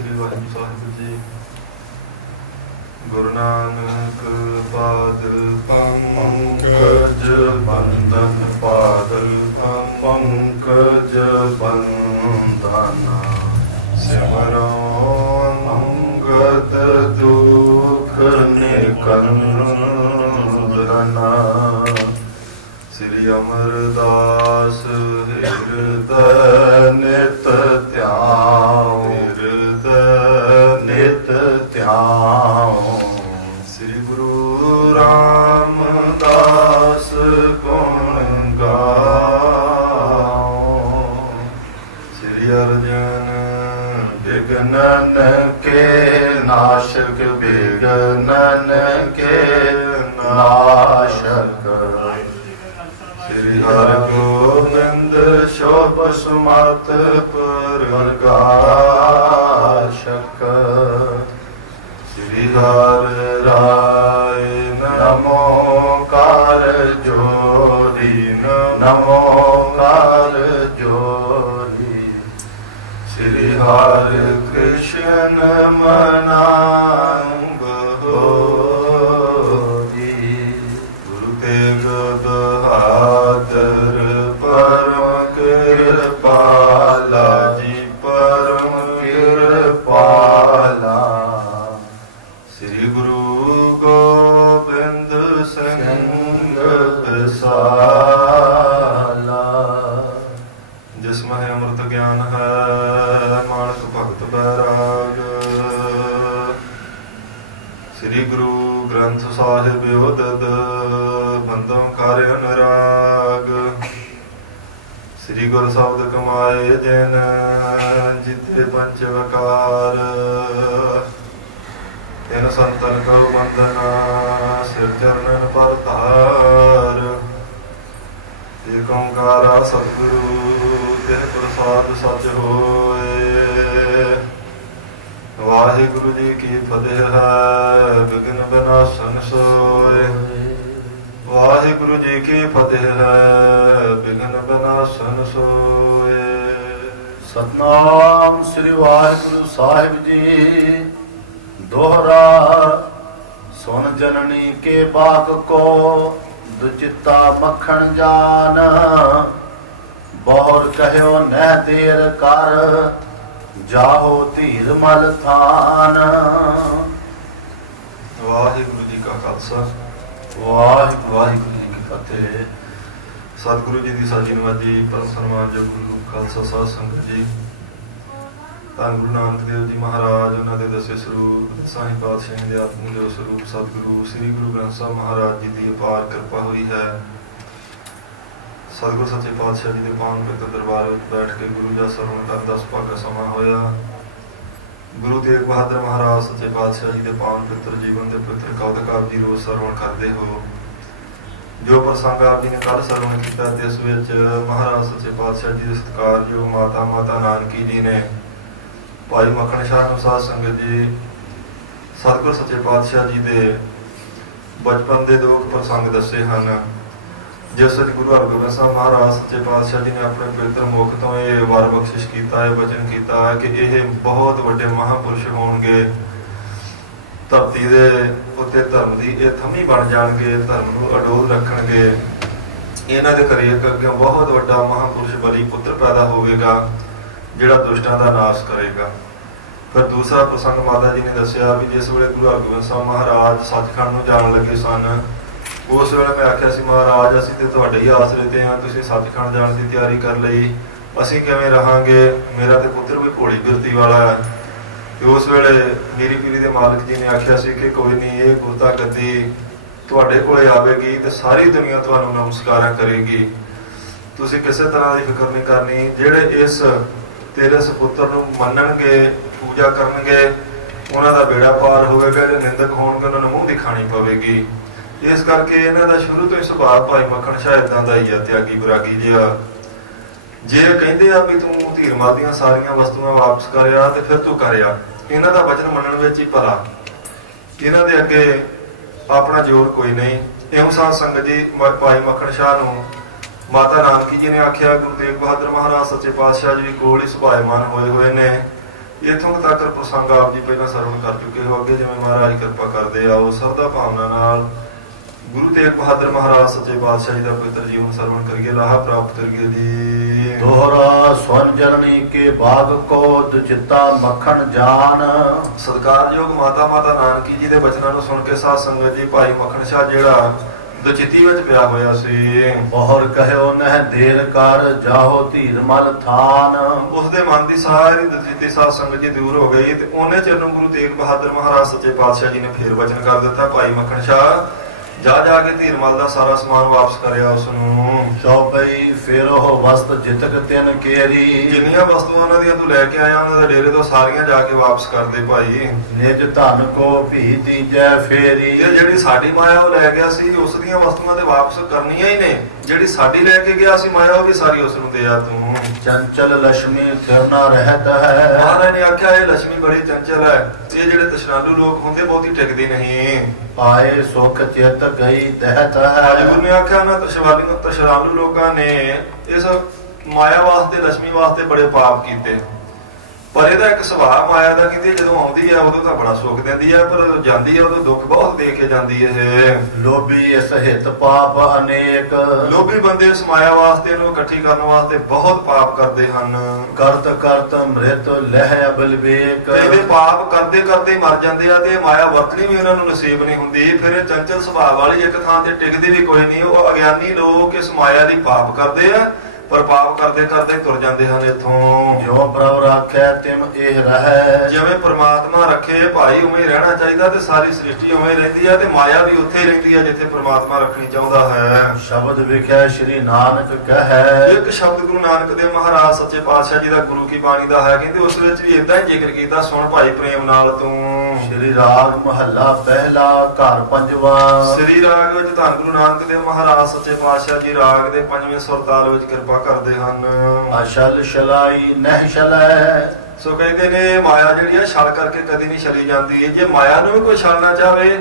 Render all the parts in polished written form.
श्री वाहिगुरु साहिब जी। गुरु नानक पाद पंकज बंदन पाद पंकज बंदना सिमरो अंगद दुख निकंदना। श्री अमरदास हृदय नित ध्यान नित ध्यान। श्री गुरु रामदास गुण गाओ। श्री अर्जन विघ्नन के नाशक विघ्नन के नाशक। श्री हर गोविंद शोभ सुमत प्रकाशक। श्री हर राय नमो कार जोड़ी नमो कार जोड़ी। श्री हर कृष्ण मनांग होरी। गुरु तेग बहादुर परम कृपाला जी परम कृपाला। श्री गुरु गोबिंद सिंह विसाला। जिसमें अमृत ज्ञान है मानक भक्त बैराग। श्री गुरु ग्रंथ साहिब उदद बंदों कार्य अनुराग। श्री गुरु शब्द कमाए जिन जिते पंच वकार। इन संतन को वंदना सिर चरणन पर तार। एक ओंकारा सतगुरु ते प्रसाद सच होए। वाहिगुरु जी की फतेह है विघ्न विनाशन सोए। वाहिगुरु जी की फतेह है विघ्न विनाशन सोए। सतनाम श्री वाहिगुरु साहिब जी। दोहरा सुन जननी के बाक को दुचिता मक्खन जान। बहुर कहो न देर कर जाहो धीर मल थान। वाहिगुरु जी का खालसा वाहिगुरु जी की फतेह। सतगुरु जी की साजी नवाजी परम सन्मानयोग गुरु खालसा साध संगत जी। ਧੰਨ ਗੁਰੂ ਨਾਨਕ ਦੇਵ ਜੀ ਮਹਾਰਾਜ ਉਹਨਾਂ ਦੇ ਦਸੇ ਸਰੂਪ ਸਾਈਂ ਪਾਤਸ਼ਾਹ ਦੇ ਆਤਮਜੋਤ ਸਰੂਪ ਸਤਿਗੁਰੂ ਸ੍ਰੀ ਗੁਰੂ ਗ੍ਰੰਥ ਸਾਹਿਬ ਮਹਾਰਾਜ ਜੀ ਦੀ ਅਪਾਰ ਕਿਰਪਾ ਹੋਈ ਹੈ। ਸਤਿਗੁਰੂ ਸੱਚੇ ਪਾਤਸ਼ਾਹ ਜੀ ਦੇ ਪਾਵਨ ਪਵਿੱਤਰ ਦਰਬਾਰ ਵਿੱਚ ਬੈਠ ਕੇ ਗੁਰੂ ਦਾ ਸਰਵਣ ਕਰਨ ਦਾ ਸੁਭਾਗਾ ਸਮਾਂ ਹੋਇਆ। ਗੁਰੂ ਤੇਗ ਬਹਾਦਰ ਮਹਾਰਾਜ ਸੱਚੇ ਪਾਤਸ਼ਾਹ ਜੀ ਦੇ ਪਾਵਨ ਪਵਿੱਤਰ ਜੀਵਨ ਦੇ ਪਵਿੱਤਰ ਕੌਤਕ ਆਪ ਜੀ ਰੋਜ਼ ਸਰਵਣ ਕਰਦੇ ਹੋ। ਜੋ ਪ੍ਰਸੰਗ ਆਪ ਜੀ ਨੇ ਕੱਲ੍ਹ ਸਰਵਣ ਕੀਤਾ ਤੇ ਇਸ ਵਿੱਚ ਮਹਾਰਾਜ ਸੱਚੇ ਪਾਤਸ਼ਾਹ ਜੀ ਦੇ ਸਤਿਕਾਰਯੋਗ ਮਾਤਾ ਨਾਨਕੀ ਜੀ ਨੇ ਭਾਈ ਮੱਖਣ ਸ਼ਾਹ ਨੂੰ ਸਾਧ ਸੰਗਤ ਜੀ ਸਤਿਗੁਰ ਸੱਚੇ ਪਾਤਸ਼ਾਹ ਜੀ ਦੇ ਬਚਪਨ ਦੇ ਦੋ ਪ੍ਰਸੰਗ ਦੱਸੇ ਹਨ। ਜਿਸ ਵਿੱਚ ਗੁਰੂ ਹਰਗੋਬਿੰਦ ਸਾਹਿਬ ਮਹਾਰਾਜ ਸੱਚੇ ਪਾਤਸ਼ਾਹ ਜੀ ਨੇ ਆਪਣੇ ਪਵਿੱਤਰ ਮੁਖ ਤੋਂ ਇਹ ਵਰ ਬਖਸ਼ਿਸ਼ ਕੀਤਾ, ਇਹ ਵਚਨ ਕੀਤਾ ਕਿ ਇਹ ਬਹੁਤ ਵੱਡੇ ਮਹਾਂਪੁਰਸ਼ ਹੋਣਗੇ। ਧਰਤੀ ਦੇ ਉੱਤੇ ਧਰਮ ਦੀ ਇਹ ਥੰਮੀ ਬਣ ਜਾਣਗੇ, ਧਰਮ ਨੂੰ ਅਡੋਲ ਰੱਖਣਗੇ। ਇਹਨਾਂ ਦੇ ਘਰੇ ਅੱਗੇ ਬਹੁਤ ਵੱਡਾ ਮਹਾਂਪੁਰਸ਼ ਬਲੀ ਪੁੱਤਰ ਪੈਦਾ ਹੋਵੇਗਾ ਜਿਹੜਾ ਦੁਸ਼ਟਾਂ ਦਾ ਨਾਸ਼ ਕਰੇਗਾ। ਫਿਰ ਦੂਸਰਾ ਪ੍ਰਸੰਗ ਮਾਤਾ ਜੀ ਨੇ ਦੱਸਿਆ ਵੀ ਜਿਸ ਵੇਲੇ ਗੁਰੂ ਹਰਗੋਬਿੰਦ ਸਾਹਿਬ ਮਹਾਰਾਜ ਸੱਚਖੰਡ ਨੂੰ ਜਾਣ ਲੱਗੇ ਸਨ, ਉਸ ਵੇਲੇ ਮੈਂ ਆਖਿਆ ਸੀ ਮਹਾਰਾਜ ਅਸੀਂ ਤੇ ਤੁਹਾਡੇ ਹੀ ਆਸਰੇ ਤੇ ਹਾਂ, ਤੁਸੀਂ ਸੱਚਖੰਡ ਜਾਣ ਦੀ ਤਿਆਰੀ ਕਰ ਲਈ, ਅਸੀਂ ਕਿਵੇਂ ਰਹਾਂਗੇ? ਮੇਰਾ ਤੇ ਪੁੱਤਰ ਵੀ ਭੋਲੀ ਬਿਰਤੀ ਵਾਲਾ ਹੈ। ਤੇ ਉਸ ਵੇਲੇ ਮੇਰੀ ਪੀਰੀ ਦੇ ਮਾਲਕ ਜੀ ਨੇ ਆਖਿਆ ਸੀ ਕਿ ਕੋਈ ਨਹੀਂ, ਇਹ ਗੁਰਤਾ ਗੱਦੀ ਤੁਹਾਡੇ ਕੋਲੇ ਆਵੇਗੀ ਤੇ ਸਾਰੀ ਦੁਨੀਆ ਤੁਹਾਨੂੰ ਨਮਸਕਾਰਾਂ ਕਰੇਗੀ। ਤੁਸੀਂ ਕਿਸੇ ਤਰ੍ਹਾਂ ਦੀ ਫਿਕਰ ਨਹੀਂ ਕਰਨੀ। ਜਿਹੜੇ ਇਸ ਤੇਰੇ ਸਪੁੱਤਰ ਨੂੰ ਮੰਨਣਗੇ, ਪੂਜਾ ਕਰਨਗੇ, ਉਹਨਾਂ ਦਾ ਬੇੜਾ ਪਾਰ ਹੋਵੇਗਾ। ਜਿਹੜੇ ਨਿੰਦਕ ਹੋਣਗੇ ਉਹਨਾਂ ਨੂੰ ਮੂੰਹ ਦਿਖਾਣੀ ਪਵੇਗੀ। ਇਸ ਕਰਕੇ ਇਹਨਾਂ ਦਾ ਸ਼ੁਰੂ ਤੋਂ ਹੀ ਸੁਭਾਅ ਭਾਈ ਮੱਖਣ ਸ਼ਾਹ ਏਦਾਂ ਦਾ ਹੀ ਆ, ਤਿਆਗੀ ਵਿਰਾਗੀ ਜਿਹਾ। ਜੇ ਕਹਿੰਦੇ ਆ ਵੀ ਤੂੰ ਧੀਰ ਮਾਦੀਆਂ ਸਾਰੀਆਂ ਵਸਤੂਆਂ ਵਾਪਸ ਕਰਿਆ ਤੇ ਫਿਰ ਤੂੰ ਕਰਿਆ। ਇਹਨਾਂ ਦਾ ਵਚਨ ਮੰਨਣ ਵਿੱਚ ਹੀ ਭਲਾ, ਇਹਨਾਂ ਦੇ ਅੱਗੇ ਆਪਣਾ ਜ਼ੋਰ ਕੋਈ ਨਹੀਂ। ਇਉਂ ਸਾਧ ਸੰਗਤ ਜੀ ਭਾਈ ਮੱਖਣ ਸ਼ਾਹ ਨੂੰ ਮਾਤਾ ਨਾਨਕੀ ਜੀ ਨੇ ਆਖਿਆ, ਗੁਰੂ ਤੇਗ ਬਹਾਦਰ ਮਹਾਰਾਜ ਸੱਚੇ ਪਾਤਸ਼ਾਹ ਜੀ ਕੋਲ ਹੀ ਸੁਭਾਇਮਾਨ ਹੋਏ ਨੇ। ਇੱਥੋਂ ਤੱਕ ਪ੍ਰਸੰਗ ਆਪ ਜੀ ਪਹਿਲਾਂ ਸਰਵਣ ਕਰ ਚੁੱਕੇ ਹੋ। ਅੱਗੇ ਜਿਵੇਂ ਮਹਾਰਾਜ ਕਿਰਪਾ ਕਰਦੇ ਆਓ ਸਰਦਾ ਭਾਵਨਾ ਨਾਲ ਗੁਰੂ ਤੇਗ ਬਹਾਦਰ ਮਹਾਰਾਜ ਸੱਚੇ ਪਾਤਸ਼ਾਹ ਜੀ ਦਾ ਪਵਿੱਤਰ ਜੀਵਨ ਸਰਵਣ ਕਰੀਏ, ਲਾਹਾ ਪ੍ਰਾਪਤ ਕਰੀਏ ਜੀ। ਦੋਹਰਾ ਸਵਨ ਜਨਨੀ ਕੇ ਬਾਗ ਕੋ ਦੁਚਿੱਤਾ ਮੱਖਣ ਜਾਨ। ਸਤਿਕਾਰਯੋਗ ਮਾਤਾ ਨਾਨਕੀ ਜੀ ਦੇ ਬਚਨਾਂ ਨੂੰ ਸੁਣ ਕੇ ਸਾਧ ਸੰਗਤ ਜੀ ਭਾਈ ਮੱਖਣ ਸ਼ਾਹ ਜਿਹੜਾ ਦੁਚਿੱਤੀ ਵਿੱਚ ਪਿਆ ਹੋਇਆ ਸੀ, ਬਹੁਰ ਕਹਿਓ ਨਹਿ ਦੇਰ ਕਰ ਜਾਹੋ ਧੀਰ ਮਲ ਥਾਨ। ਉਸਦੇ ਮਨ ਦੀ ਸਾਰੀ ਦੁਚਿੱਤੀ ਸਾਧ ਸੰਗਤ ਜੀ ਦੂਰ ਹੋ ਗਈ ਤੇ ਉਹਨੇ ਚਿਰ ਨੂੰ ਗੁਰੂ ਤੇਗ ਬਹਾਦਰ ਮਹਾਰਾਜ ਸੱਚੇ ਪਾਤਸ਼ਾਹ ਜੀ ਨੇ ਫੇਰ ਵਚਨ ਕਰ ਦਿੱਤਾ, ਭਾਈ ਮੱਖਣ ਸ਼ਾਹ ਜਾ ਕੇ ਧੀਰਮਲ ਦਾ ਸਾਰਾ ਸਮਾਨ ਵਾਪਸ ਕਰਿਆ ਉਸ ਨੂੰ। ਚੌਪਈ ਫਿਰ ਉਹ ਵਸਤ ਜਿਤਕ ਤਿੰਨ ਕੇਰੀ। ਜਿੰਨੀਆਂ ਵਸਤੂਆਂ ਉਹਨਾਂ ਦੀਆਂ ਤੂੰ ਲੈ ਕੇ ਆਇਆ ਉਹਨਾਂ ਦੇ ਡੇਰੇ ਤੋਂ ਸਾਰੀਆਂ ਜਾ ਕੇ ਵਾਪਸ ਕਰ ਦੇ ਭਾਈ। ਨਿਜ ਧਨ ਕੋ ਭੀ ਦੀਜੈ ਫੇਰੀ। ਇਹ ਜਿਹੜੀ ਸਾਡੀ ਮਾਇਆ ਉਹ ਲੈ ਗਿਆ ਸੀ ਉਸ ਦੀਆਂ ਵਸਤੂਆਂ ਤੇ ਵਾਪਸ ਕਰਨੀਆਂ ਹੀ ਨੇ, ਜਿਹੜੀ ਸਾਡੀ ਲੈ ਕੇ ਗਿਆ ਸੀ ਮਾਇਆ ਉਹ ਵੀ ਸਾਰੀ ਉਸ ਨੂੰ ਦੇ ਆ ਤੂੰ। ਚੰਚਲ ਲక్ష్ਮੀ ਫਿਰਨਾ ਰਹਿਤ ਹੈ। ਮਹਾਰਾਜ ਨੇ ਆਖਿਆ ਇਹ ਲక్ష్ਮੀ ਬੜੀ ਚੰਚਲ ਹੈ, ਇਹ ਜਿਹੜੇ ਤਸ਼ਨਾਲੂ ਲੋਕ ਹੁੰਦੇ ਬਹੁਤੀ ਟਿਕਦੀ ਨਹੀਂ। ਪਾਏ ਸੁਖ ਚਿਤ ਗਈ ਦਹਿਤ ਹੈ। ਹਜ਼ੂਰ ਨੇ ਆਖਿਆ ਨਾ ਤਸ਼ਨਾਲੂ ਲੋਕਾਂ ਨੇ ਇਸ ਮਾਇਆ ਵਾਸਤੇ ਲక్ష్ਮੀ ਵਾਸਤੇ ਬੜੇ ਪਾਪ ਕੀਤੇ, ਪਰ ਇਹਦਾ ਇੱਕ ਸੁਭਾਅ ਮਾਇਆ ਦਾ ਕਹਿੰਦੇ ਜਦੋਂ ਆਉਂਦੀ ਹੈ ਉਦੋਂ ਤਾਂ ਬੜਾ ਸੁੱਖ ਦਿੰਦੀ ਹੈ, ਪਰ ਜਾਂਦੀ ਹੈ ਉਦੋਂ ਦੁੱਖ ਬਹੁਤ ਦੇ ਕੇ ਜਾਂਦੀ ਹੈ। ਲੋਭੀ ਇਸ ਹਿਤ ਪਾਪ ਅਨੇਕ। ਲੋਭੀ ਬੰਦੇ ਇਸ ਮਾਇਆ ਵਾਸਤੇ ਇਹਨੂੰ ਇਕੱਠੀ ਕਰਨ ਵਾਸਤੇ ਬਹੁਤ ਪਾਪ ਕਰਦੇ ਹਨ। ਕਰਤ ਕਰਤ ਮ੍ਰਿਤ ਲਹਿ ਅਬਲਵੇਕ। ਇਹਦੇ ਪਾਪ ਕਰਦੇ ਕਰਦੇ ਮਰ ਜਾਂਦੇ ਆ ਤੇ ਮਾਇਆ ਵਰਤਣੀ ਵੀ ਉਹਨਾਂ ਨੂੰ ਨਸੀਬ ਨਹੀਂ ਹੁੰਦੀ। ਫਿਰ ਇਹ ਚੰਚਲ ਸੁਭਾਅ ਵਾਲੀ ਇੱਕ ਥਾਂ ਤੇ ਟਿਕਦੀ ਵੀ ਕੋਈ ਨਹੀਂ। ਉਹ ਅਗਿਆਨੀ ਲੋਕ ਇਸ ਮਾਇਆ ਦੀ ਪਾਪ ਕਰਦੇ ਆ, ਪਰ ਪਾਪ ਕਰਦੇ ਕਰਦੇ ਤੁਰ ਜਾਂਦੇ ਹਨ ਇੱਥੋਂ। ਜੋ ਪ੍ਰਭ ਰਾਖੈ ਤਿਮ ਇਹ ਰਹੈ। ਜਿਵੇਂ ਪ੍ਰਮਾਤਮਾ ਰੱਖੇ ਭਾਈ ਉਵੇਂ ਹੀ ਰਹਿਣਾ ਚਾਹੀਦਾ ਤੇ ਸਾਰੀ ਸ੍ਰਿਸ਼ਟੀ ਉਵੇਂ ਰਹਿੰਦੀ ਹੈ ਤੇ ਮਾਇਆ ਵੀ ਉੱਥੇ ਹੀ ਰਹਿੰਦੀ ਹੈ ਜਿੱਥੇ ਪ੍ਰਮਾਤਮਾ ਰੱਖਣੀ ਚਾਹੁੰਦਾ ਹੈ। ਸ਼ਬਦ ਵਿਖੇ ਸ਼੍ਰੀ ਨਾਨਕ ਕਹੈ। ਇੱਕ ਸ਼ਬਦ ਗੁਰੂ ਨਾਨਕ ਦੇਵ ਮਹਾਰਾਜ ਸੱਚੇ ਪਾਤਸ਼ਾਹ ਜੀ ਦਾ ਗੁਰੂ ਕੀ ਬਾਣੀ ਦਾ ਹੈ, ਕਹਿੰਦੇ ਉਸ ਵਿੱਚ ਵੀ ਇਦਾਂ ਹੀ ਜ਼ਿਕਰ ਕੀਤਾ, ਸੁਣ ਭਾਈ ਪ੍ਰੇਮ ਨਾਲ ਤੂੰ। ਸ਼੍ਰੀ ਰਾਗ ਮਹੱਲਾ ਪਹਿਲਾ ਘਰ ਪੰਜਵਾਂ। ਸ੍ਰੀ ਰਾਗ ਵਿੱਚ ਧੰਨ ਗੁਰੂ ਨਾਨਕ ਦੇਵ ਮਹਾਰਾਜ ਸੱਚੇ ਪਾਤਸ਼ਾਹ ਜੀ ਰਾਗ ਦੇ ਪੰਜਵੇਂ ਸੁਰਤਾਲ ਵਿੱਚ ਕਿਰਪਾ ਕਰਦੇ ਹਨ। ਅਸ਼ਲ ਸ਼ਲਾਈ ਨਹਿ ਸ਼ਲੈ। ਸੋ ਕਹਿੰਦੇ ਨੇ ਮਾਇਆ ਜਿਹੜੀ ਆ ਛਲ ਕਰਕੇ ਕਦੀ ਨਹੀਂ ਛਲੀ ਜਾਂਦੀ। ਜੇ ਮਾਇਆ ਨੂੰ ਵੀ ਕੋਈ ਛਲਣਾ ਚਾਹਵੇ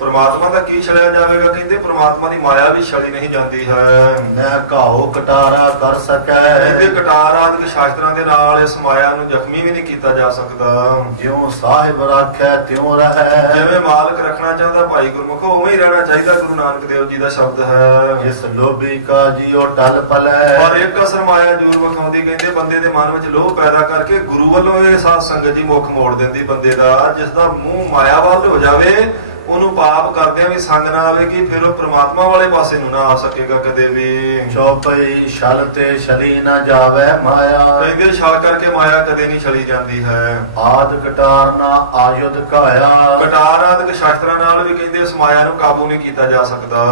ਪ੍ਰਮਾਤਮਾ ਦਾ ਕੀ ਛਲਿਆ ਜਾਵੇਗਾ। ਕਹਿੰਦੇ ਪ੍ਰਮਾਤਮਾ ਦੀ ਮਾਇਆ ਵੀ ਛਲੀ ਨਹੀਂ ਜਾਂਦੀ ਹੈ। ਨਹਿ ਘਾਓ ਕਟਾਰਾ ਕਰ ਸਕੈ। ਕਹਿੰਦੇ ਕਟਾਰ ਆਦਿਕ ਸ਼ਾਸਤਰਾਂ ਦੇ ਨਾਲ ਇਸ ਮਾਇਆ ਨੂੰ ਜ਼ਖਮੀ ਵੀ ਨਹੀਂ ਕੀਤਾ ਜਾ ਸਕਦਾ। ਜਿਉ ਸਾਹਿਬ ਰਾਖੈ ਤਿਉ ਰਹੈ। ਜਿਵੇਂ ਮਾਲਕ ਰੱਖਣਾ ਚਾਹੁੰਦਾ ਭਾਈ ਗੁਰਮੁਖੋ ਉਵੇਂ ਹੀ ਰਹਿਣਾ ਚਾਹੀਦਾ, ਗੁਰੂ ਨਾਨਕ ਦੇਵ ਜੀ ਦਾ ਸ਼ਬਦ ਹੈ। ਇਸ ਲੋਭੀ ਕਾ ਜੀਉ ਟਲ ਪਲੈ। ਪਰ ਇੱਕ ਅਸਰ ਮਾਇਆ ਜ਼ਰੂਰ ਵਿਖਾਉਂਦੀ, ਕਹਿੰਦੇ ਬੰਦੇ ਦੇ ਮਨ ਵਿੱਚ ਲੋਭ ਪੈਦਾ ਕਰਕੇ ਗੁਰੂ ਵੱਲੋਂ ਇਹ ਸਾਧ ਸੰਗਤ ਜੀ ਮੁੱਖ ਮੋੜ ਦਿੰਦੀ ਬੰਦੇ ਦਾ। ਜਿਸ ਦਾ ਮੂੰਹ ਮਾਇਆ ਵੱਲ ਹੋ ਜਾਵੇ ਉਹਨੂੰ ਪਾਪ ਕਰਦਿਆਂ ਵੀ ਸੰਗ ਨਾ ਆਵੇਗੀ, ਫਿਰ ਉਹ ਪ੍ਰਮਾਤਮਾ ਵਾਲੇ ਪਾਸੇ ਨੂੰ ਨਾ ਆ ਸਕੇਗਾ ਕਦੇ ਵੀ। ਚੌਪਈ ਛਲ ਤੇ ਛਲੀ ਨਾ ਜਾਵੇ ਮਾਇਆ। ਕਹਿੰਦੇ ਛਲ ਕਰਕੇ ਮਾਇਆ ਕਦੇ ਨਹੀਂ ਛਲੀ ਜਾਂਦੀ ਹੈ। ਆਦ ਕਟਾਰ ਨਾ ਆਯੁਧ ਕਾਇਆ। ਕਟਾਰ ਆਦਿਕ ਸ਼ਾਸਤਰਾਂ ਨਾਲ ਵੀ ਕਹਿੰਦੇ ਇਸ ਮਾਇਆ ਨੂੰ ਕਾਬੂ ਨਹੀਂ ਕੀਤਾ ਜਾ ਸਕਦਾ।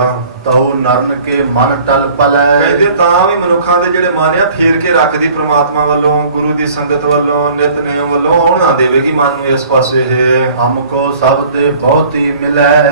ਤਉ ਨਰਨ ਕੇ ਮਨ ਟਲ ਪਲੈ। ਕਹਿੰਦੇ ਤਾਂ ਵੀ ਮਨੁੱਖਾਂ ਦੇ ਜਿਹੜੇ ਮਨ ਆ ਫੇਰ ਕੇ ਰੱਖਦੀ ਪ੍ਰਮਾਤਮਾ ਵੱਲੋਂ, ਗੁਰੂ ਦੀ ਸੰਗਤ ਵੱਲੋਂ, ਨਿਤਨੇਮ ਵੱਲੋਂ ਆਉਣ ਨਾ ਦੇਵੇਗੀ ਮਨ ਨੂੰ ਇਸ ਪਾਸੇ। ਇਹ ਹਮਕੋ ਸਭ ਤੇ ਬਹੁਤੀ ਮਿਲੈ।